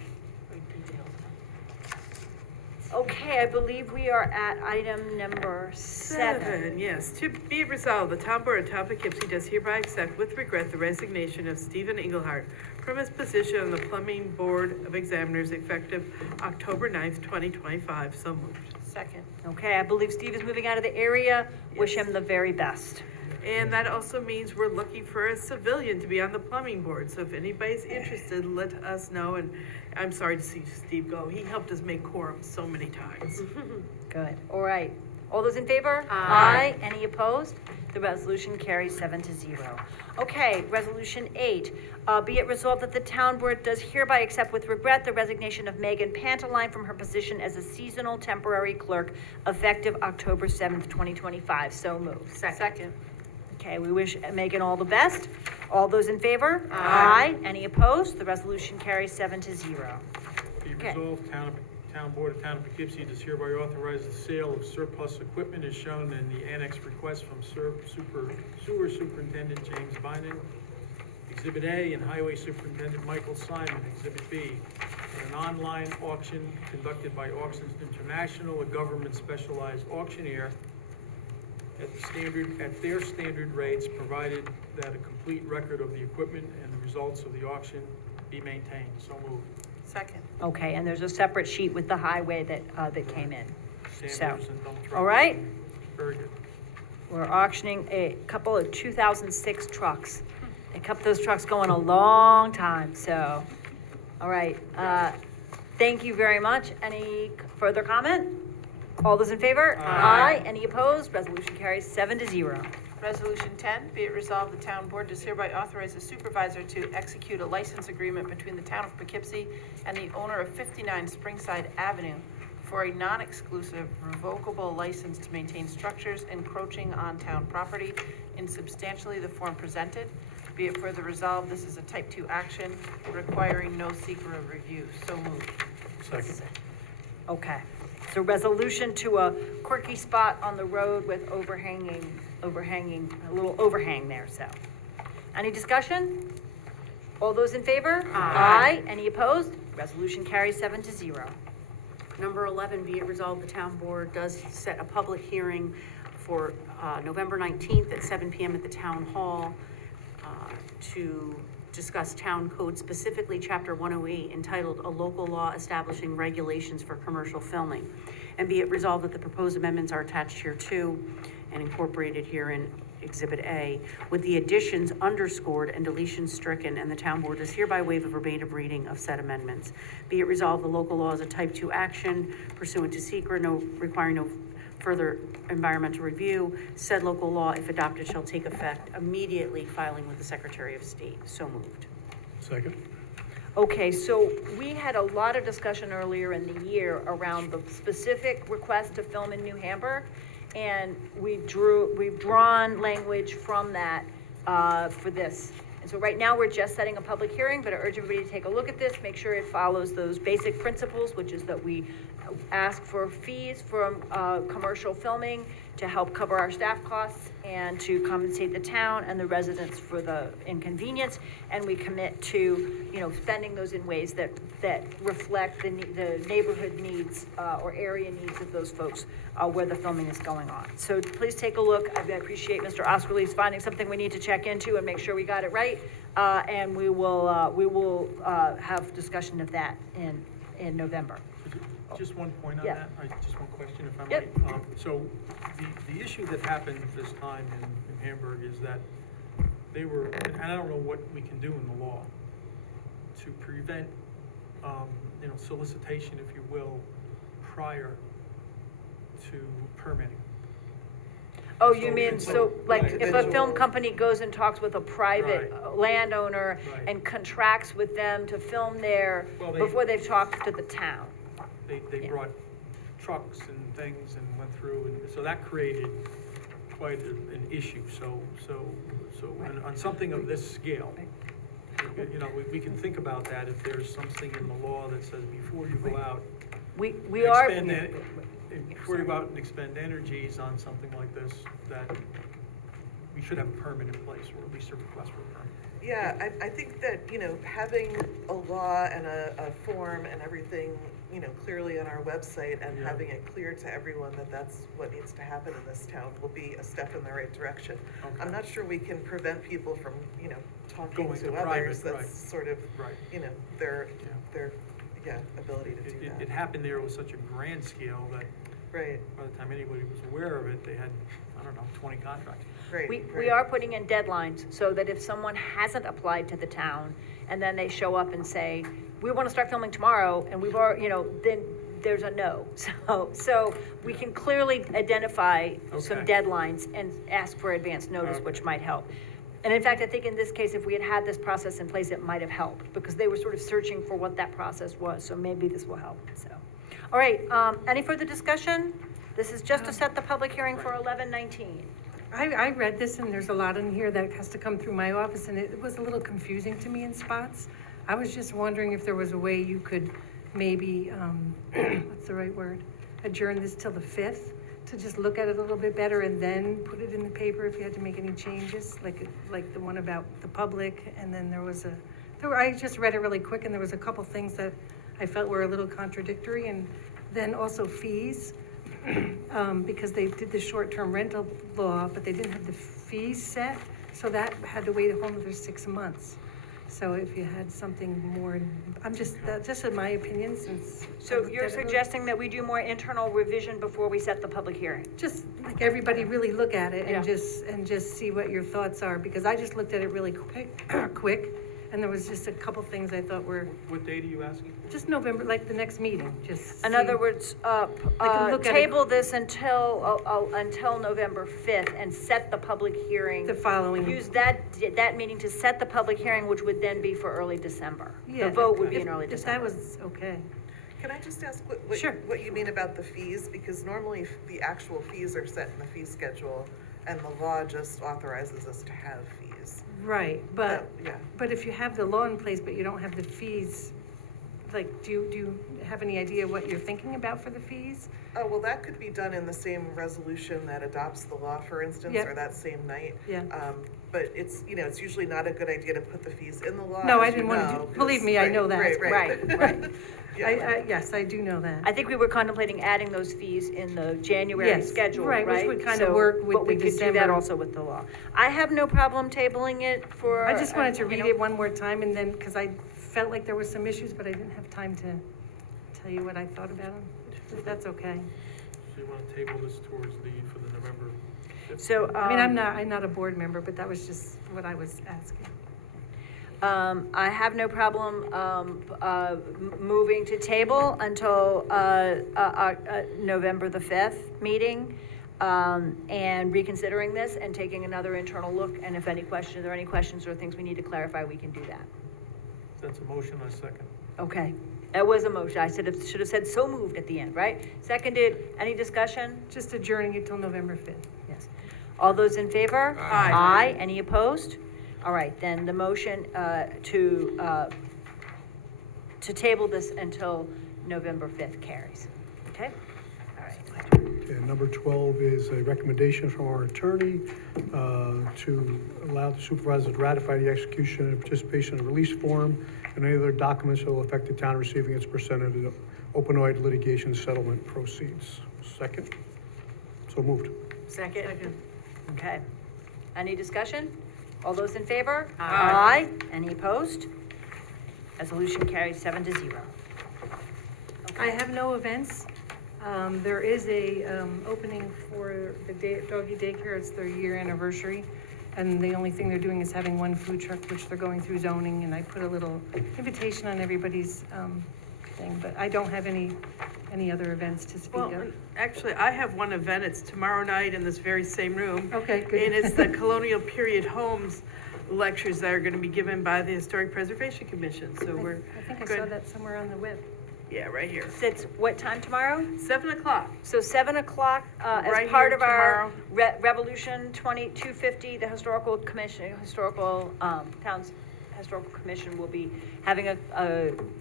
Okay, I believe we are at item number 7. Yes, to be it resolved, the town board of Town of Poughkeepsie does hereby accept with regret the resignation of Stephen Engelhardt from his position on the Plumbing Board of Examiners effective October 9th, 2025. So moved. Second. Okay, I believe Steve is moving out of the area. Wish him the very best. And that also means we're looking for a civilian to be on the plumbing board. So if anybody's interested, let us know. And I'm sorry to see Steve go. He helped us make quorum so many times. Good, all right. All those in favor? Aye. Any opposed? The resolution carries 7-0. Okay, Resolution 8. Be it resolved that the town board does hereby accept with regret the resignation of Megan Panteline from her position as a seasonal temporary clerk effective October 7th, 2025. So moved. Second. Okay, we wish Megan all the best. All those in favor? Aye. Any opposed? The resolution carries 7-0. Be Okay. resolved, Town Board of Town of Poughkeepsie does hereby authorize the sale of surplus equipment as shown in the annex request from Sewer Superintendent James Bynum, Exhibit A, and Highway Superintendent Michael Simon, Exhibit B, in an online auction conducted by Auctions International, a government specialized auctioneer, at their standard rates, provided that a complete record of the equipment and the results of the auction be maintained. So moved. Second. Okay, and there's a separate sheet with the highway that came in. Sanders and dump trucks. All right? Very good. We're auctioning a couple of 2006 trucks. They kept those trucks going a long time, so, all right. Thank you very much. Any further comment? All those in favor? Aye. Any opposed? Resolution carries 7-0. Resolution 10, be it resolved, the town board does hereby authorize the supervisor to execute a license agreement between the town of Poughkeepsie and the owner of 59 Springside Avenue for a non-exclusive revocable license to maintain structures encroaching on town property in substantially the form presented. Be it further resolved, this is a type 2 action requiring no seeker of review. So moved. Second. Okay. So resolution to a quirky spot on the road with overhanging, a little overhang there, so. Any discussion? All those in favor? Aye. Any opposed? Resolution carries 7-0. Number 11, be it resolved, the town board does set a public hearing for November 19th at 7 PM at the town hall to discuss town code, specifically Chapter 108, entitled A Local Law Establishing Regulations for Commercial Filming. And be it resolved that the proposed amendments are attached here too and incorporated here in Exhibit A, with the additions underscored and deletions stricken, and the town board does hereby waive a verbatim reading of said amendments. Be it resolved, the local law is a type 2 action pursuant to SECRA, requiring no further environmental review. Said local law, if adopted, shall take effect immediately, filing with the Secretary of State. So moved. Second. Okay, so we had a lot of discussion earlier in the year around the specific request to film in New Hampshire. And we've drawn language from that, for this. And so right now, we're just setting a public hearing, but I urge everybody to take a look at this, make sure it follows those basic principles, which is that we ask for fees from, commercial filming to help cover our staff costs and to compensate the town and the residents for the inconvenience. And we commit to, spending those in ways that reflect the neighborhood needs, or area needs of those folks, where the filming is going on. So please take a look. I appreciate Mr. Oskerly's finding something we need to check into and make sure we got it right. And we will have discussion of that in November. Just one point on Yeah. that, just one question if I might. Yep. So the issue that happened this time in Hamburg is that they were, and I don't know what we can do in the law to prevent, solicitation, if you will, prior to permitting. Oh, So you mean, it's so like right, if a so- film company goes and talks with a private landowner Right. and contracts with them to film there Well, before they've talked to the town? They brought trucks and things and went through, and so that created quite an issue. So on something of this scale, we can think about that if there's something in the law that says before you go out. We are. Before you go out and expend energies on something like this, that we should have a permit in place, or at least a request for a permit. Yeah, I think that, having a law and a form and everything, clearly on our website and Yeah. having it clear to everyone that that's what needs to happen in this town will be a step in the right direction. Okay. I'm not sure we can prevent people from, talking Going to to others. private, That's right. sort of, Right. their ability to do It that. happened there with such a grand scale that Right, by the time anybody was aware of it, they had, 20 contracts. right. We right. are putting in deadlines so that if someone hasn't applied to the town and then they show up and say, we want to start filming tomorrow, and we've already, then there's a no. So we can clearly identify some Okay. deadlines and ask for advance notice, which might help. And in fact, I think in this case, if we had had this process in place, it might have helped because they were sort of searching for what that process was. So maybe this will help, so. All right, any further discussion? This is just to set the public hearing for 11/19. I read this, and there's a lot in here that has to come through my office, and it was a little confusing to me in spots. I was just wondering if there was a way you could maybe, what's the right word? Adjourn this till the 5th, to just look at it a little bit better and then put it in the paper if you had to make any changes, like the one about the public, and then I just read it really quick, and there was a couple things that I felt were a little contradictory, and then also fees. Because they did the short-term rental law, but they didn't have the fees set, so that had to wait a whole another 6 months. So if you had something more, that's just in my opinion, since. So you're suggesting that we do more internal revision before we set the public hearing? Just like everybody really look at it and Yeah. just see what your thoughts are, because I just looked at it really quick, and there was just a couple things I thought were, What date are you asking for? just November, like the next meeting, just. In see- other words, can look at it- table this until November 5th and set the public hearing. The following. Use that meeting to set the public hearing, which would then be for early December. Yeah, The vote would be if- in early If that December. was okay. Can I just ask Sure. what you mean about the fees? Because normally the actual fees are set in the fee schedule, and the law just authorizes us to have fees. Right, but, Yeah. but if you have the law in place, but you don't have the fees, like, do you have any idea what you're thinking about for the fees? Oh, well, that could be done in the same resolution that adopts the law, for instance, Yep. or that same night. Yeah. But it's, it's usually not a good idea to put the fees in the law. No, as I didn't you want know, to, 'cause- believe me, I know that. Right. Yeah. Yes, I do know that. I think we were contemplating adding those fees in the January Yes, schedule, right, right? which would kind of So- work with But we the could do that December. also with the law. I have no problem tabling it for. I just wanted to you read know, it one more time, and then, because I felt like there were some issues, but I didn't have time to tell you what I thought about them, if that's okay. So you want to table this for the November 5th? So, I mean, I'm not a board member, but that was just what I was asking. I have no problem moving to table until November the 5th meeting, and reconsidering this and taking another internal look, and if any questions, or things we need to clarify, we can do that. That's a motion, a second. Okay. That was a motion. I should have said so moved at the end, right? Seconded. Any discussion? Just adjourning it till November 5th. Yes. All those in favor? Aye. Aye. Any opposed? All right, then the motion to table this until November 5th carries. Okay? All right. Okay, number 12 is a recommendation from our attorney to allow the supervisor to ratify the execution and participation in the release form and any other documents that will affect the town receiving its percentage of the opioid litigation settlement proceeds. Second? So moved. Second. Okay. Any discussion? All those in favor? Aye. Any opposed? Resolution carries 7-0. I have no events. There is a opening for the doggy daycare. It's their year anniversary. And the only thing they're doing is having one food truck, which they're going through zoning. And I put a little invitation on everybody's thing, but I don't have any other events to speak Well, of. actually, I have one event. It's tomorrow night in this very same room. Okay, good. And it's the colonial period homes lectures that are going to be given by the Historic Preservation Commission. So I think I saw that somewhere on the web. Yeah, right here. It's what time tomorrow? 7 o'clock. So 7 o'clock, Right as part here of our tomorrow. Revolution 250, the Historical Commission, Town's Historical Commission will be having a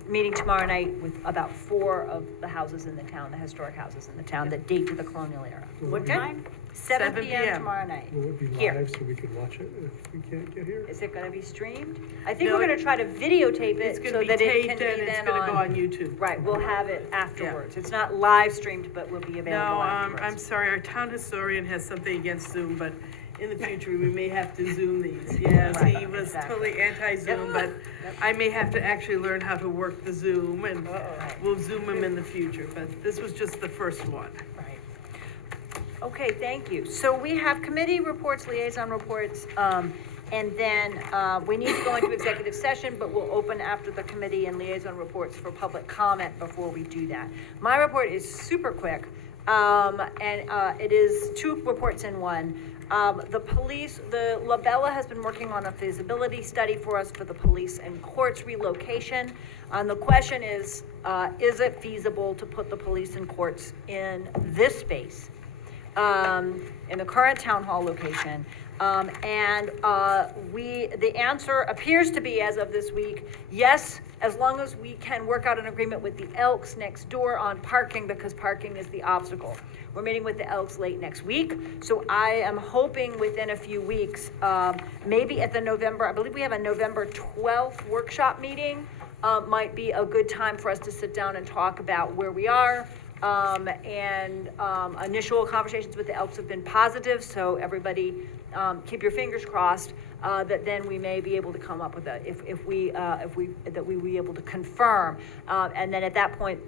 meeting tomorrow night with about 4 of the houses in the town, the historic houses in the town that date to the colonial era. What time? 7 7 p.m. p.m. tomorrow night. Will it be Here. live so we can watch it if we can't get here? Is it gonna be streamed? I think No, we're gonna try to videotape It's it going so to be that it can taped be and it's then going to go on YouTube. Right, we'll have it afterwards. It's not live streamed, but will be available No, afterwards. I'm sorry, our town historian has something against Zoom, but in the future, we may have to Zoom these. Yes, Right, he was exactly. totally anti-Zoom, but I may have to actually learn how to work the Zoom, and we'll Zoom him in the future, but this was just the first one. Right. Okay, thank you. So we have committee reports, liaison reports, and then we need to go into executive session, but we'll open after the committee and liaison reports for public comment before we do that. My report is super quick, and it is 2 reports in one. The Labella has been working on a feasibility study for us for the police and courts relocation. The question is it feasible to put the police and courts in this space, in the current town hall location? The answer appears to be, as of this week, yes, as long as we can work out an agreement with the Elks next door on parking, because parking is the obstacle. We're meeting with the Elks late next week, so I am hoping within a few weeks, maybe at I believe we have a November 12th workshop meeting, might be a good time for us to sit down and talk about where we are. Initial conversations with the Elks have been positive, so everybody keep your fingers crossed that then we may be able to come up with that we be able to confirm, and then at that point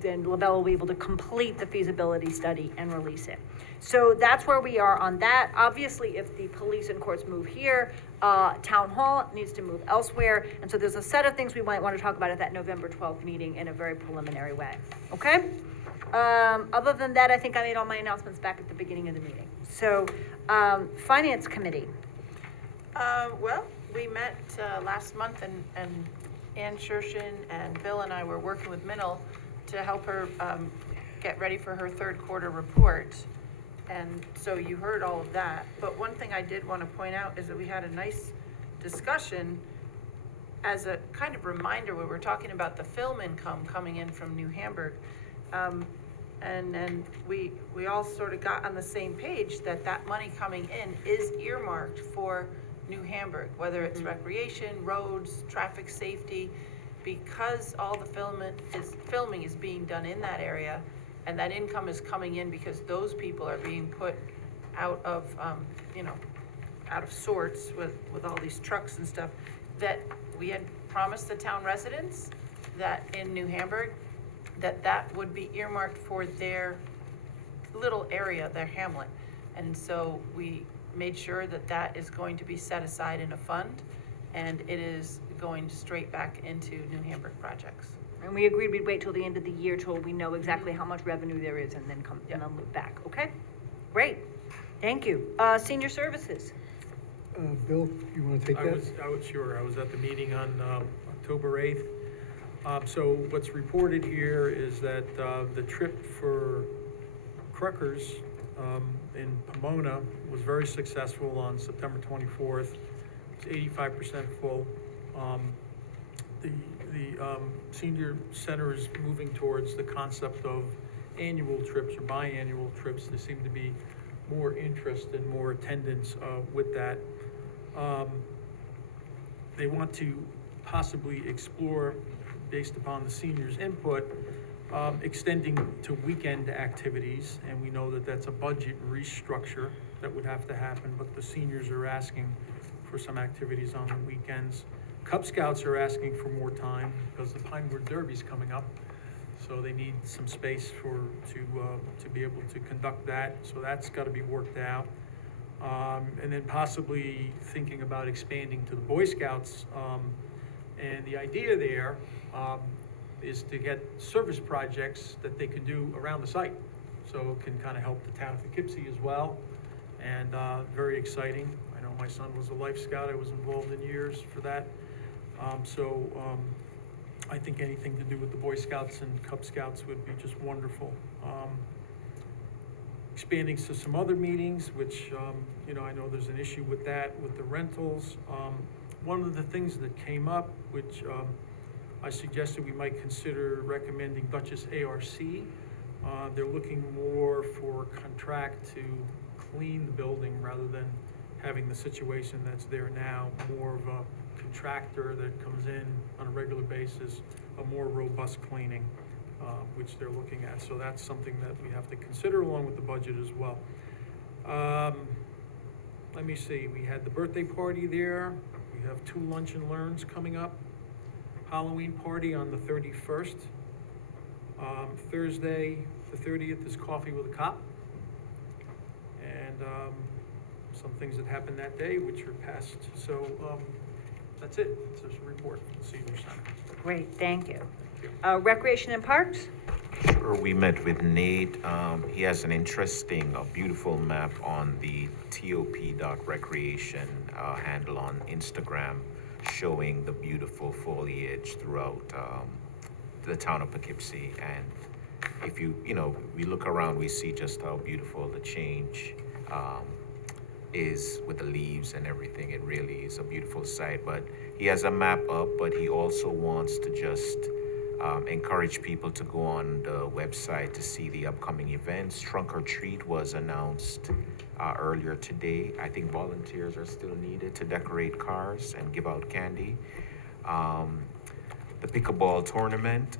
then Labella will be able to complete the feasibility study and release it. So that's where we are on that. Obviously, if the police and courts move here, town hall needs to move elsewhere, and so there's a set of things we might want to talk about at that November 12th meeting in a very preliminary way. Okay. Other than that, I think I made all my announcements back at the beginning of the meeting. So, Finance Committee. Well, we met last month, and Ann Shershin and Bill and I were working with Minnow to help her get ready for her 3rd quarter report. And so you heard all of that. But one thing I did want to point out is that we had a nice discussion as a kind of reminder when we're talking about the film income coming in from New Hamburg. And then we all sort of got on the same page that money coming in is earmarked for New Hamburg, whether it's recreation, roads, traffic safety, because all the filming is being done in that area, and that income is coming in because those people are being put out of, out of sorts with all these trucks and stuff, that we had promised the town residents that in New Hamburg, that would be earmarked for their little area, their hamlet. And so we made sure that is going to be set aside in a fund, and it is going straight back into New Hamburg projects. And we agreed we'd wait till the end of the year till we know exactly how much revenue there is, and then and then loop back. Okay? Great. Thank you. Senior Services. Bill, you want to take that? I was at the meeting on October 8th. So what's reported here is that the trip for Cruckers in Pomona was very successful on September 24th. It's 85% full. The senior center is moving towards the concept of annual trips or biannual trips. There seem to be more interest and more attendance with that. They want to possibly explore, based upon the seniors' input, extending to weekend activities, and we know that that's a budget restructure that would have to happen, but the seniors are asking for some activities on the weekends. Cub Scouts are asking for more time because the Pinewood Derby's coming up, so they need some space to be able to conduct that, so that's got to be worked out. And then possibly thinking about expanding to the Boy Scouts, and the idea there is to get service projects that they can do around the site. So it can kind of help the town of Poughkeepsie as well, and very exciting. I know my son was a Life Scout. I was involved in years for that. I think anything to do with the Boy Scouts and Cub Scouts would be just wonderful. Expanding to some other meetings, which, I know there's an issue with that, with the rentals. One of the things that came up, which I suggested we might consider recommending Dutchess ARC. They're looking more for a contract to clean the building rather than having the situation that's there now, more of a contractor that comes in on a regular basis, a more robust cleaning, which they're looking at. So that's something that we have to consider along with the budget as well. Let me see, we had the birthday party there. We have 2 lunch and learns coming up. Halloween party on the 31st. Thursday, the 30th, is Coffee with a Cop. And some things that happened that day, which are passed. So that's it. It's just a report from the Senior Center. Great, thank you. Recreation and Parks? Sure, we met with Nate. He has an interesting, beautiful map on the top.recreation handle on Instagram, showing the beautiful foliage throughout the town of Poughkeepsie. And if we look around, we see just how beautiful the change is with the leaves and everything. It really is a beautiful sight. But he has a map up, but he also wants to just encourage people to go on the website to see the upcoming events. Trunk or Treat was announced earlier today. I think volunteers are still needed to decorate cars and give out candy. The pickleball tournament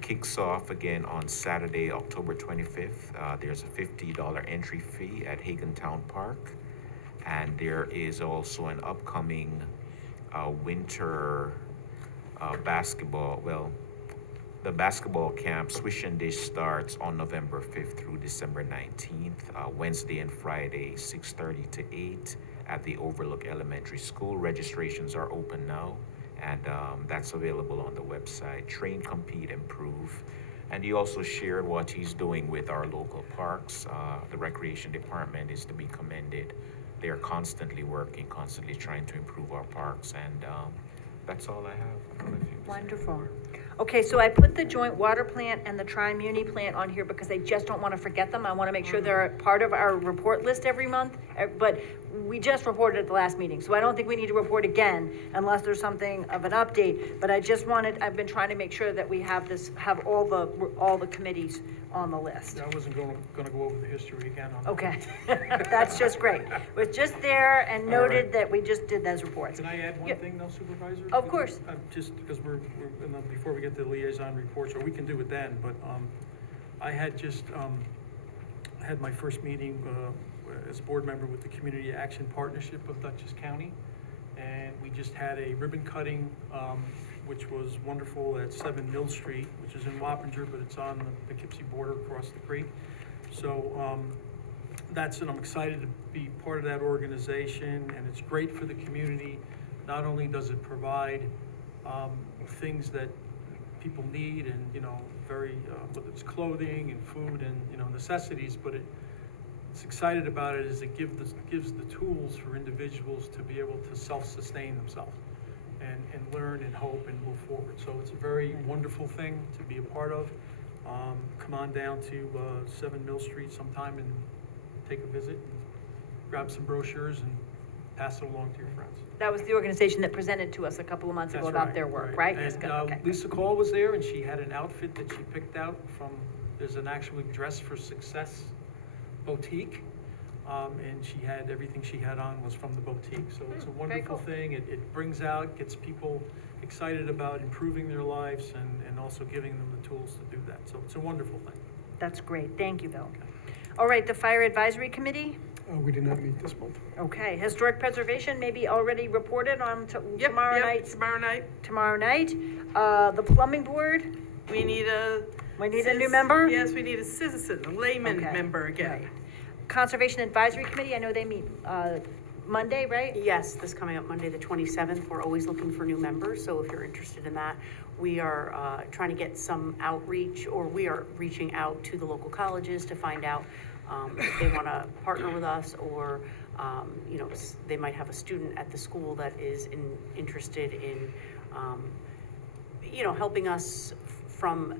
kicks off again on Saturday, October 25th. There's a $50 entry fee at Hagen Town Park. And there is also an upcoming winter basketball. Well, the basketball camp, Swish and Dish, starts on November 5th through December 19th, Wednesday and Friday, 6:30 to 8 at the Overlook Elementary School. Registrations are open now, and that's available on the website. Train, Compete, Improve. And he also shared what he's doing with our local parks. The Recreation Department is to be commended. They're constantly working, constantly trying to improve our parks, and that's all I have. Wonderful. Okay, so I put the joint water plant and the tri-muni plant on here because I just don't want to forget them. I want to make sure they're part of our report list every month, but we just reported at the last meeting, so I don't think we need to report again unless there's something of an update. But I've been trying to make sure that we have all the committees on the list. I wasn't going to go over the history again on that. Okay, that's just great. It was just there and noted that we just did those reports. Can I add one thing though, Supervisor? Of course. Just because we're before we get to the liaison reports, or we can do it then, but I had just had my first meeting as a board member with the Community Action Partnership of Dutchess County, and we just had a ribbon cutting, which was wonderful, at 7 Mill Street, which is in Wappinger, but it's on the Poughkeepsie border across the creek. So that's it. I'm excited to be part of that organization, and it's great for the community. Not only does it provide things that people need, and very whether it's clothing and food and necessities, but it's excited about it is it gives the tools for individuals to be able to self-sustain themselves. and learn and hope and move forward. So it's a very wonderful thing to be a part of. Come on down to 7 Mill Street sometime and take a visit, and grab some brochures and pass it along to your friends. That was the organization that presented to us a couple of months ago That's about right, their work, right? Yes, And good, okay. Lisa Cole was there, and she had an outfit that she picked out from, there's an actually Dress for Success boutique. And she had, everything she had on was from the boutique. So it's a wonderful thing. It brings out, gets people excited about improving their lives and also giving them the tools to do that. So it's a wonderful thing. That's great. Thank you, Bill. All right, the Fire Advisory Committee? We did not meet this month. Okay, Historic Preservation maybe already reported on tomorrow night? Tomorrow night. Tomorrow night. The Plumbing Board? We need a new member? Yes, we need a citizen, a layman Okay, member again. right. Conservation Advisory Committee, I know they meet Monday, right? Yes, this coming up Monday, the 27th. We're always looking for new members, so if you're interested in that, we are trying to get some outreach, or we are reaching out to the local colleges to find out if they want to partner with us, or you know, they might have a student at the school that is interested in you know, helping us from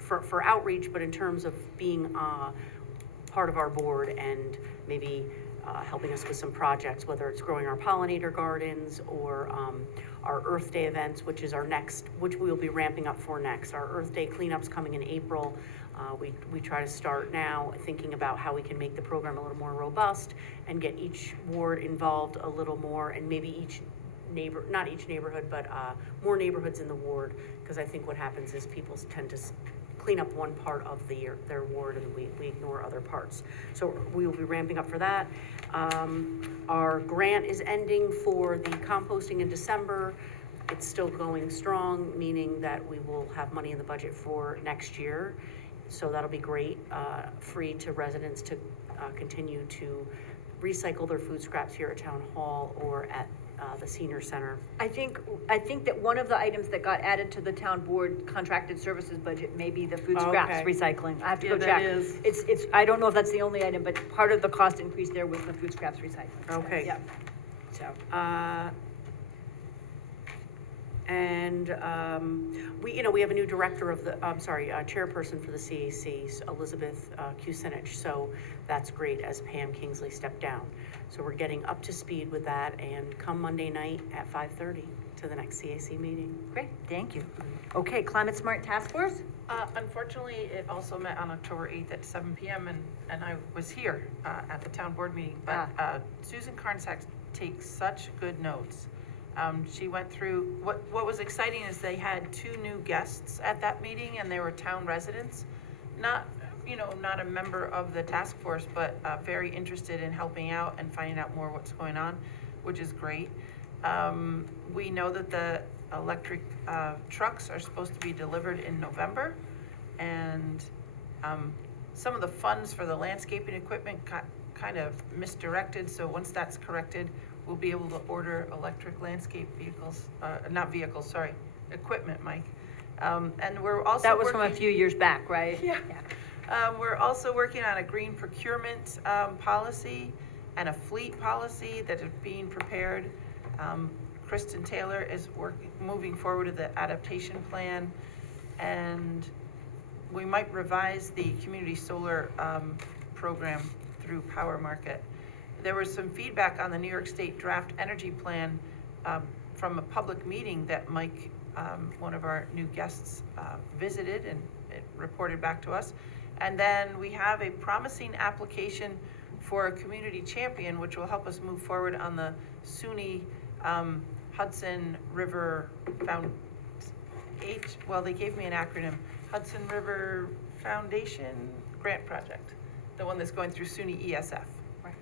for outreach, but in terms of being part of our board and maybe helping us with some projects, whether it's growing our pollinator gardens or our Earth Day events, which is our next, which we will be ramping up for next. Our Earth Day cleanup's coming in April. We try to start now thinking about how we can make the program a little more robust and get each ward involved a little more, and maybe each not each neighborhood, but more neighborhoods in the ward, because I think what happens is people tend to clean up one part of their ward, and we ignore other parts. So we will be ramping up for that. Our grant is ending for the composting in December. It's still going strong, meaning that we will have money in the budget for next year. So that'll be great, free to residents to continue to recycle their food scraps here at Town Hall or at the senior center. I think that one of the items that got added to the town board contracted services budget may be the food scraps Okay. recycling. I have to go Yeah, check. that is. It's, I don't know if that's the only item, but part of the cost increase there was the food scraps recycling. Okay. Yeah. So, We have a new director of the, chairperson for the CAC, Elizabeth Kucinich, so that's great as Pam Kingsley stepped down. So we're getting up to speed with that, and come Monday night at 5:30 to the next CAC meeting. great, thank you. Okay, Climate Smart Task Force? Unfortunately, it also met on October 8th at 7 p.m. and I was here at the town board meeting, but Susan Carnsack takes such good notes. She went through, what was exciting is they had 2 new guests at that meeting, and they were town residents. Not a member of the task force, but very interested in helping out and finding out more what's going on, which is great. We know that the electric trucks are supposed to be delivered in November, and some of the funds for the landscaping equipment got kind of misdirected, so once that's corrected, we'll be able to order electric landscape equipment, Mike. And we're also That was from a working- few years back, right? Yeah. We're also working on a green procurement policy and a fleet policy that is being prepared. Kristen Taylor is moving forward with the adaptation plan, and we might revise the community solar program through Power Market. There was some feedback on the New York State draft energy plan from a public meeting that Mike, one of our new guests, visited, and it reported back to us. And then we have a promising application for a community champion, which will help us move forward on the SUNY Hudson River they gave me an acronym, Hudson River Foundation Grant Project, the one that's going through SUNY ESF.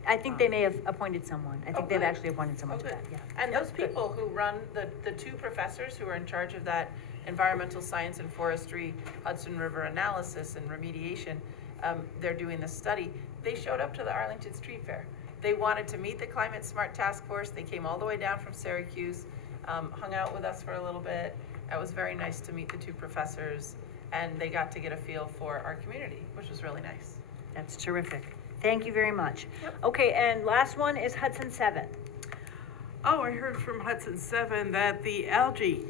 I think they may have appointed someone. I think they've good. actually appointed someone to good. that, yeah. And those people who run, the 2 professors who are in charge of that environmental science and forestry, Hudson River analysis and remediation, they're doing this study. They showed up to the Arlington Street Fair. They wanted to meet the Climate Smart Task Force. They came all the way down from Syracuse, hung out with us for a little bit. It was very nice to meet the 2 professors, and they got to get a feel for our community, which was really nice. That's terrific. Thank you very much. Yep. Okay, and last one is Hudson 7. Oh, I heard from Hudson 7 that the algae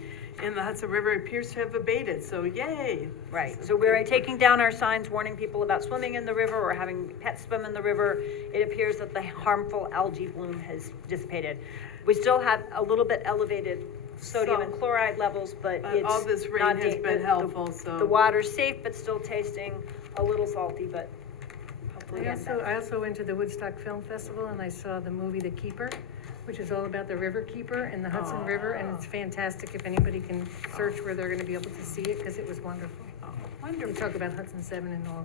in the Hudson River appears to have abated, so yay. Right, so we're taking down our signs warning people about swimming in the river or having pets swim in the river. It appears that the harmful algae bloom has dissipated. We still have a little bit elevated sodium and chloride levels, but it's all this rain not has been helpful, so. The water's safe, but still tasting a little salty, but hopefully getting better. I also went to the Woodstock Film Festival and I saw the movie The Keeper, which is all about the river keeper in the Hudson River, and it's fantastic if anybody can search where they're gonna be able to see it, because it was wonderful. Wonderful. They talk about Hudson 7 and all.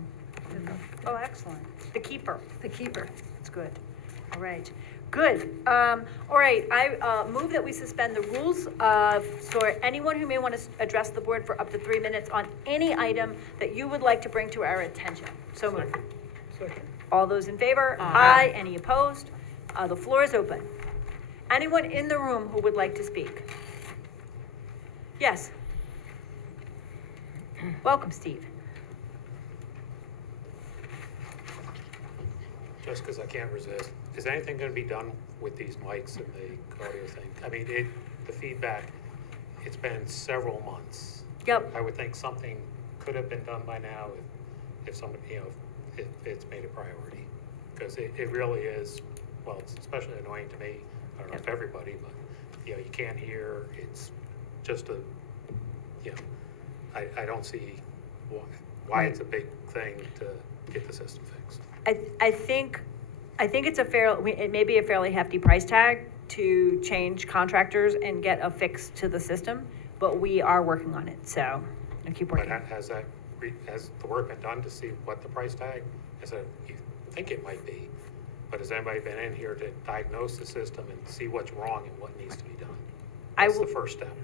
Oh, excellent. The Keeper. The Keeper. That's good. All right. Good. All right, I move that we suspend the rules so anyone who may want to address the board for up to 3 minutes on any item that you would like to bring to our attention. So moved. Second. All those in favor? Aye. Any opposed? The floor is open. Anyone in the room who would like to speak? Yes. Welcome, Steve. Just because I can't resist, is anything going to be done with these mics and the audio thing? I mean, the feedback, it's been several months. Yep. I would think something could have been done by now if somebody, if it's made a priority. Because it really is, well, it's especially annoying to me. I don't know if everybody, but, you can't hear. It's just I don't see why it's a big thing to get the system fixed. I think it's it may be a fairly hefty price tag to change contractors and get a fix to the system, but we are working on it, so I'll keep working. But has the work been done to see what the price tag is? You think it might be, but has anybody been in here to diagnose the system and see what's wrong and what needs to be done? That's the first step.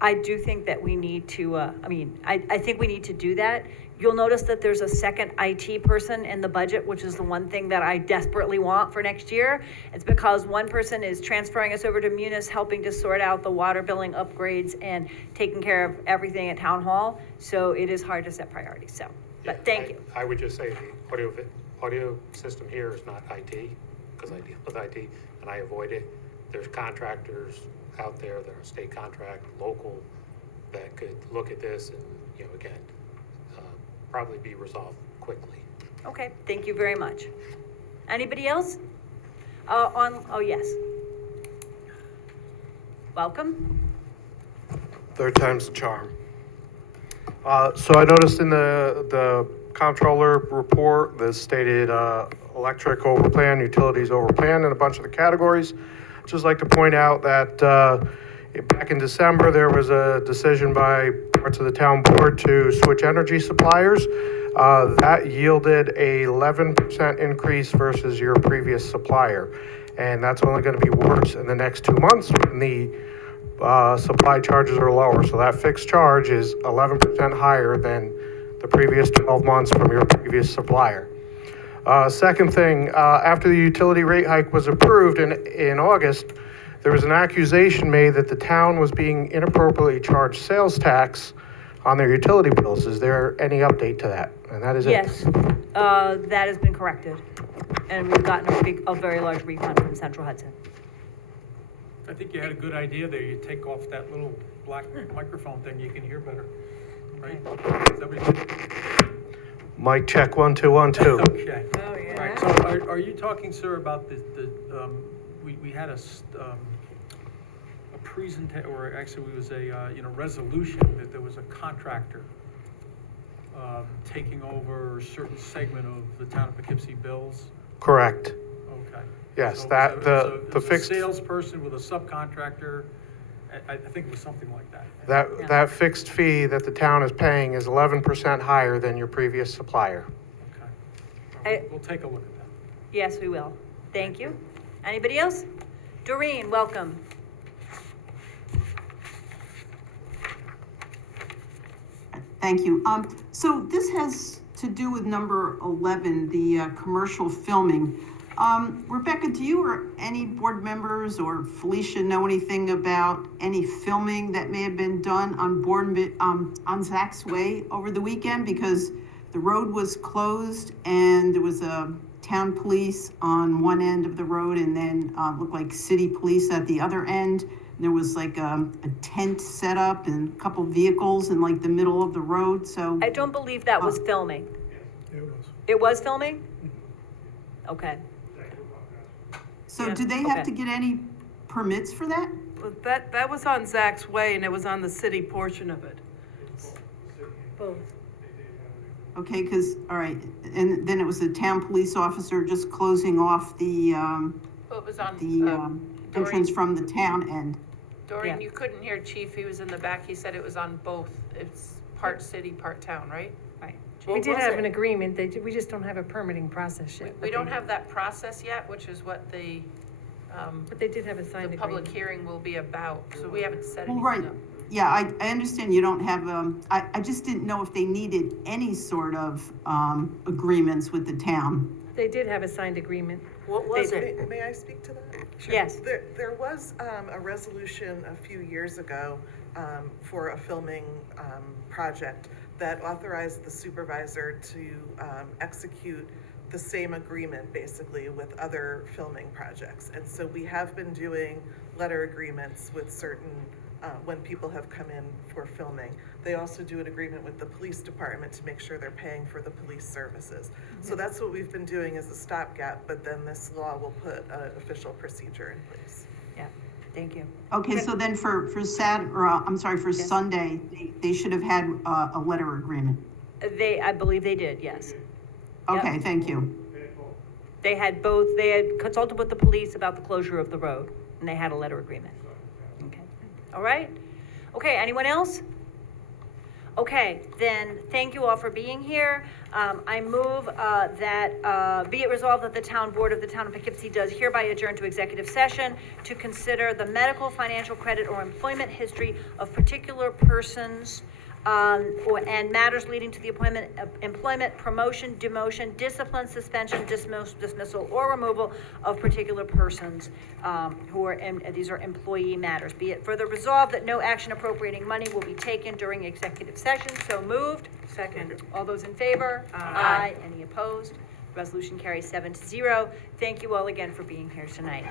I do think that we need to, I think we need to do that. You'll notice that there's a second IT person in the budget, which is the one thing that I desperately want for next year. It's because one person is transferring us over to Munis, helping to sort out the water billing upgrades and taking care of everything at Town Hall. So it is hard to set priorities, so, but thank you. I would just say the audio system here is not IT, because I deal with IT and I avoid it. There's contractors out there that are state contract, local, that could look at this and, again, probably be resolved quickly. Okay, thank you very much. Anybody else? Oh, yes. Welcome. Third time's the charm. So I noticed in the comptroller report, the stated electric overplan, utilities overplan, and a bunch of the categories. Just like to point out that back in December, there was a decision by parts of the town board to switch energy suppliers. That yielded a 11% increase versus your previous supplier. And that's only going to be worse in the next 2 months when the supply charges are lower. So that fixed charge is 11% higher than the previous 12 months from your previous supplier. Second thing, after the utility rate hike was approved in August, there was an accusation made that the town was being inappropriately charged sales tax on their utility bills. Is there any update to that? And that is it. Yes, that has been corrected. And we've gotten a very large refund from Central Hudson. I think you had a good idea there. You take off that little black microphone thing, you can hear better, right? Is that what you did? Mic check 1 2 1 2. Okay. Oh, yeah. Right, so are you talking, sir, about we had a presentation, or actually it was a, resolution that there was a contractor taking over a certain segment of the town of Poughkeepsie bills? Correct. Okay. Yes, So that it was the a fixed salesperson with a subcontractor, I think it was something like that. that fixed fee that the town is paying is 11% higher than your previous supplier. Okay. We'll take a look at that. Yes, we will. Thank you. Anybody else? Doreen, welcome. Thank you. So this has to do with number 11, the commercial filming. Rebecca, do you or any board members or Felicia know anything about any filming that may have been done on on Zach's Way over the weekend? Because the road was closed and there was a town police on one end of the road and then, looked like city police at the other end. There was like, a tent set up and a couple vehicles in like the middle of the road, so. I don't believe that was filming. It was. It was filming? Okay. So do they have Okay. to get any permits for that? Well, that was on Zach's Way, and it was on the city portion of it. Both. Okay, because, all right, and then it was the town police officer just closing off the, Well, it was on, entrance from the town end. Doreen, Yeah. you couldn't hear Chief, he was in the back, he said it was on both, it's part city, part town, right? Right. We What did was have it? an agreement, we just don't have a permitting process yet. We don't have that process yet, which is what the, But they did have a signed the agreement. public hearing will be about, so we haven't set Well, anything right, up. yeah, I understand you don't have, I just didn't know if they needed any sort of, agreements with the town. They did have a signed agreement. What was it? May I speak to that? Yes. There was a resolution a few years ago for a filming project that authorized the supervisor to execute the same agreement basically with other filming projects. And so we have been doing letter agreements with certain, when people have come in for filming. They also do an agreement with the police department to make sure they're paying for the police services. So that's what we've been doing as a stopgap, but then this law will put an official procedure in place. Yeah, thank you. Okay, so then for Sunday, they should have had, a letter agreement. I believe they did, yes. Okay, thank you. They had both, they had consulted with the police about the closure of the road, and they had a letter agreement. Okay, all right? Okay, anyone else? Okay, then, thank you all for being here. I move that, be it resolved that the town board of the town of Poughkeepsie does hereby adjourn to executive session to consider the medical, financial, credit, or employment history of particular persons, and matters leading to the employment, promotion, demotion, discipline, suspension, dismissal, or removal of particular persons, who are, these are employee matters. Be it further resolved that no action appropriating money will be taken during executive session. So moved. Second. All those in favor? Aye. Any opposed? Resolution carries 7-0. Thank you all again for being here tonight.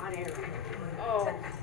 On air. Oh.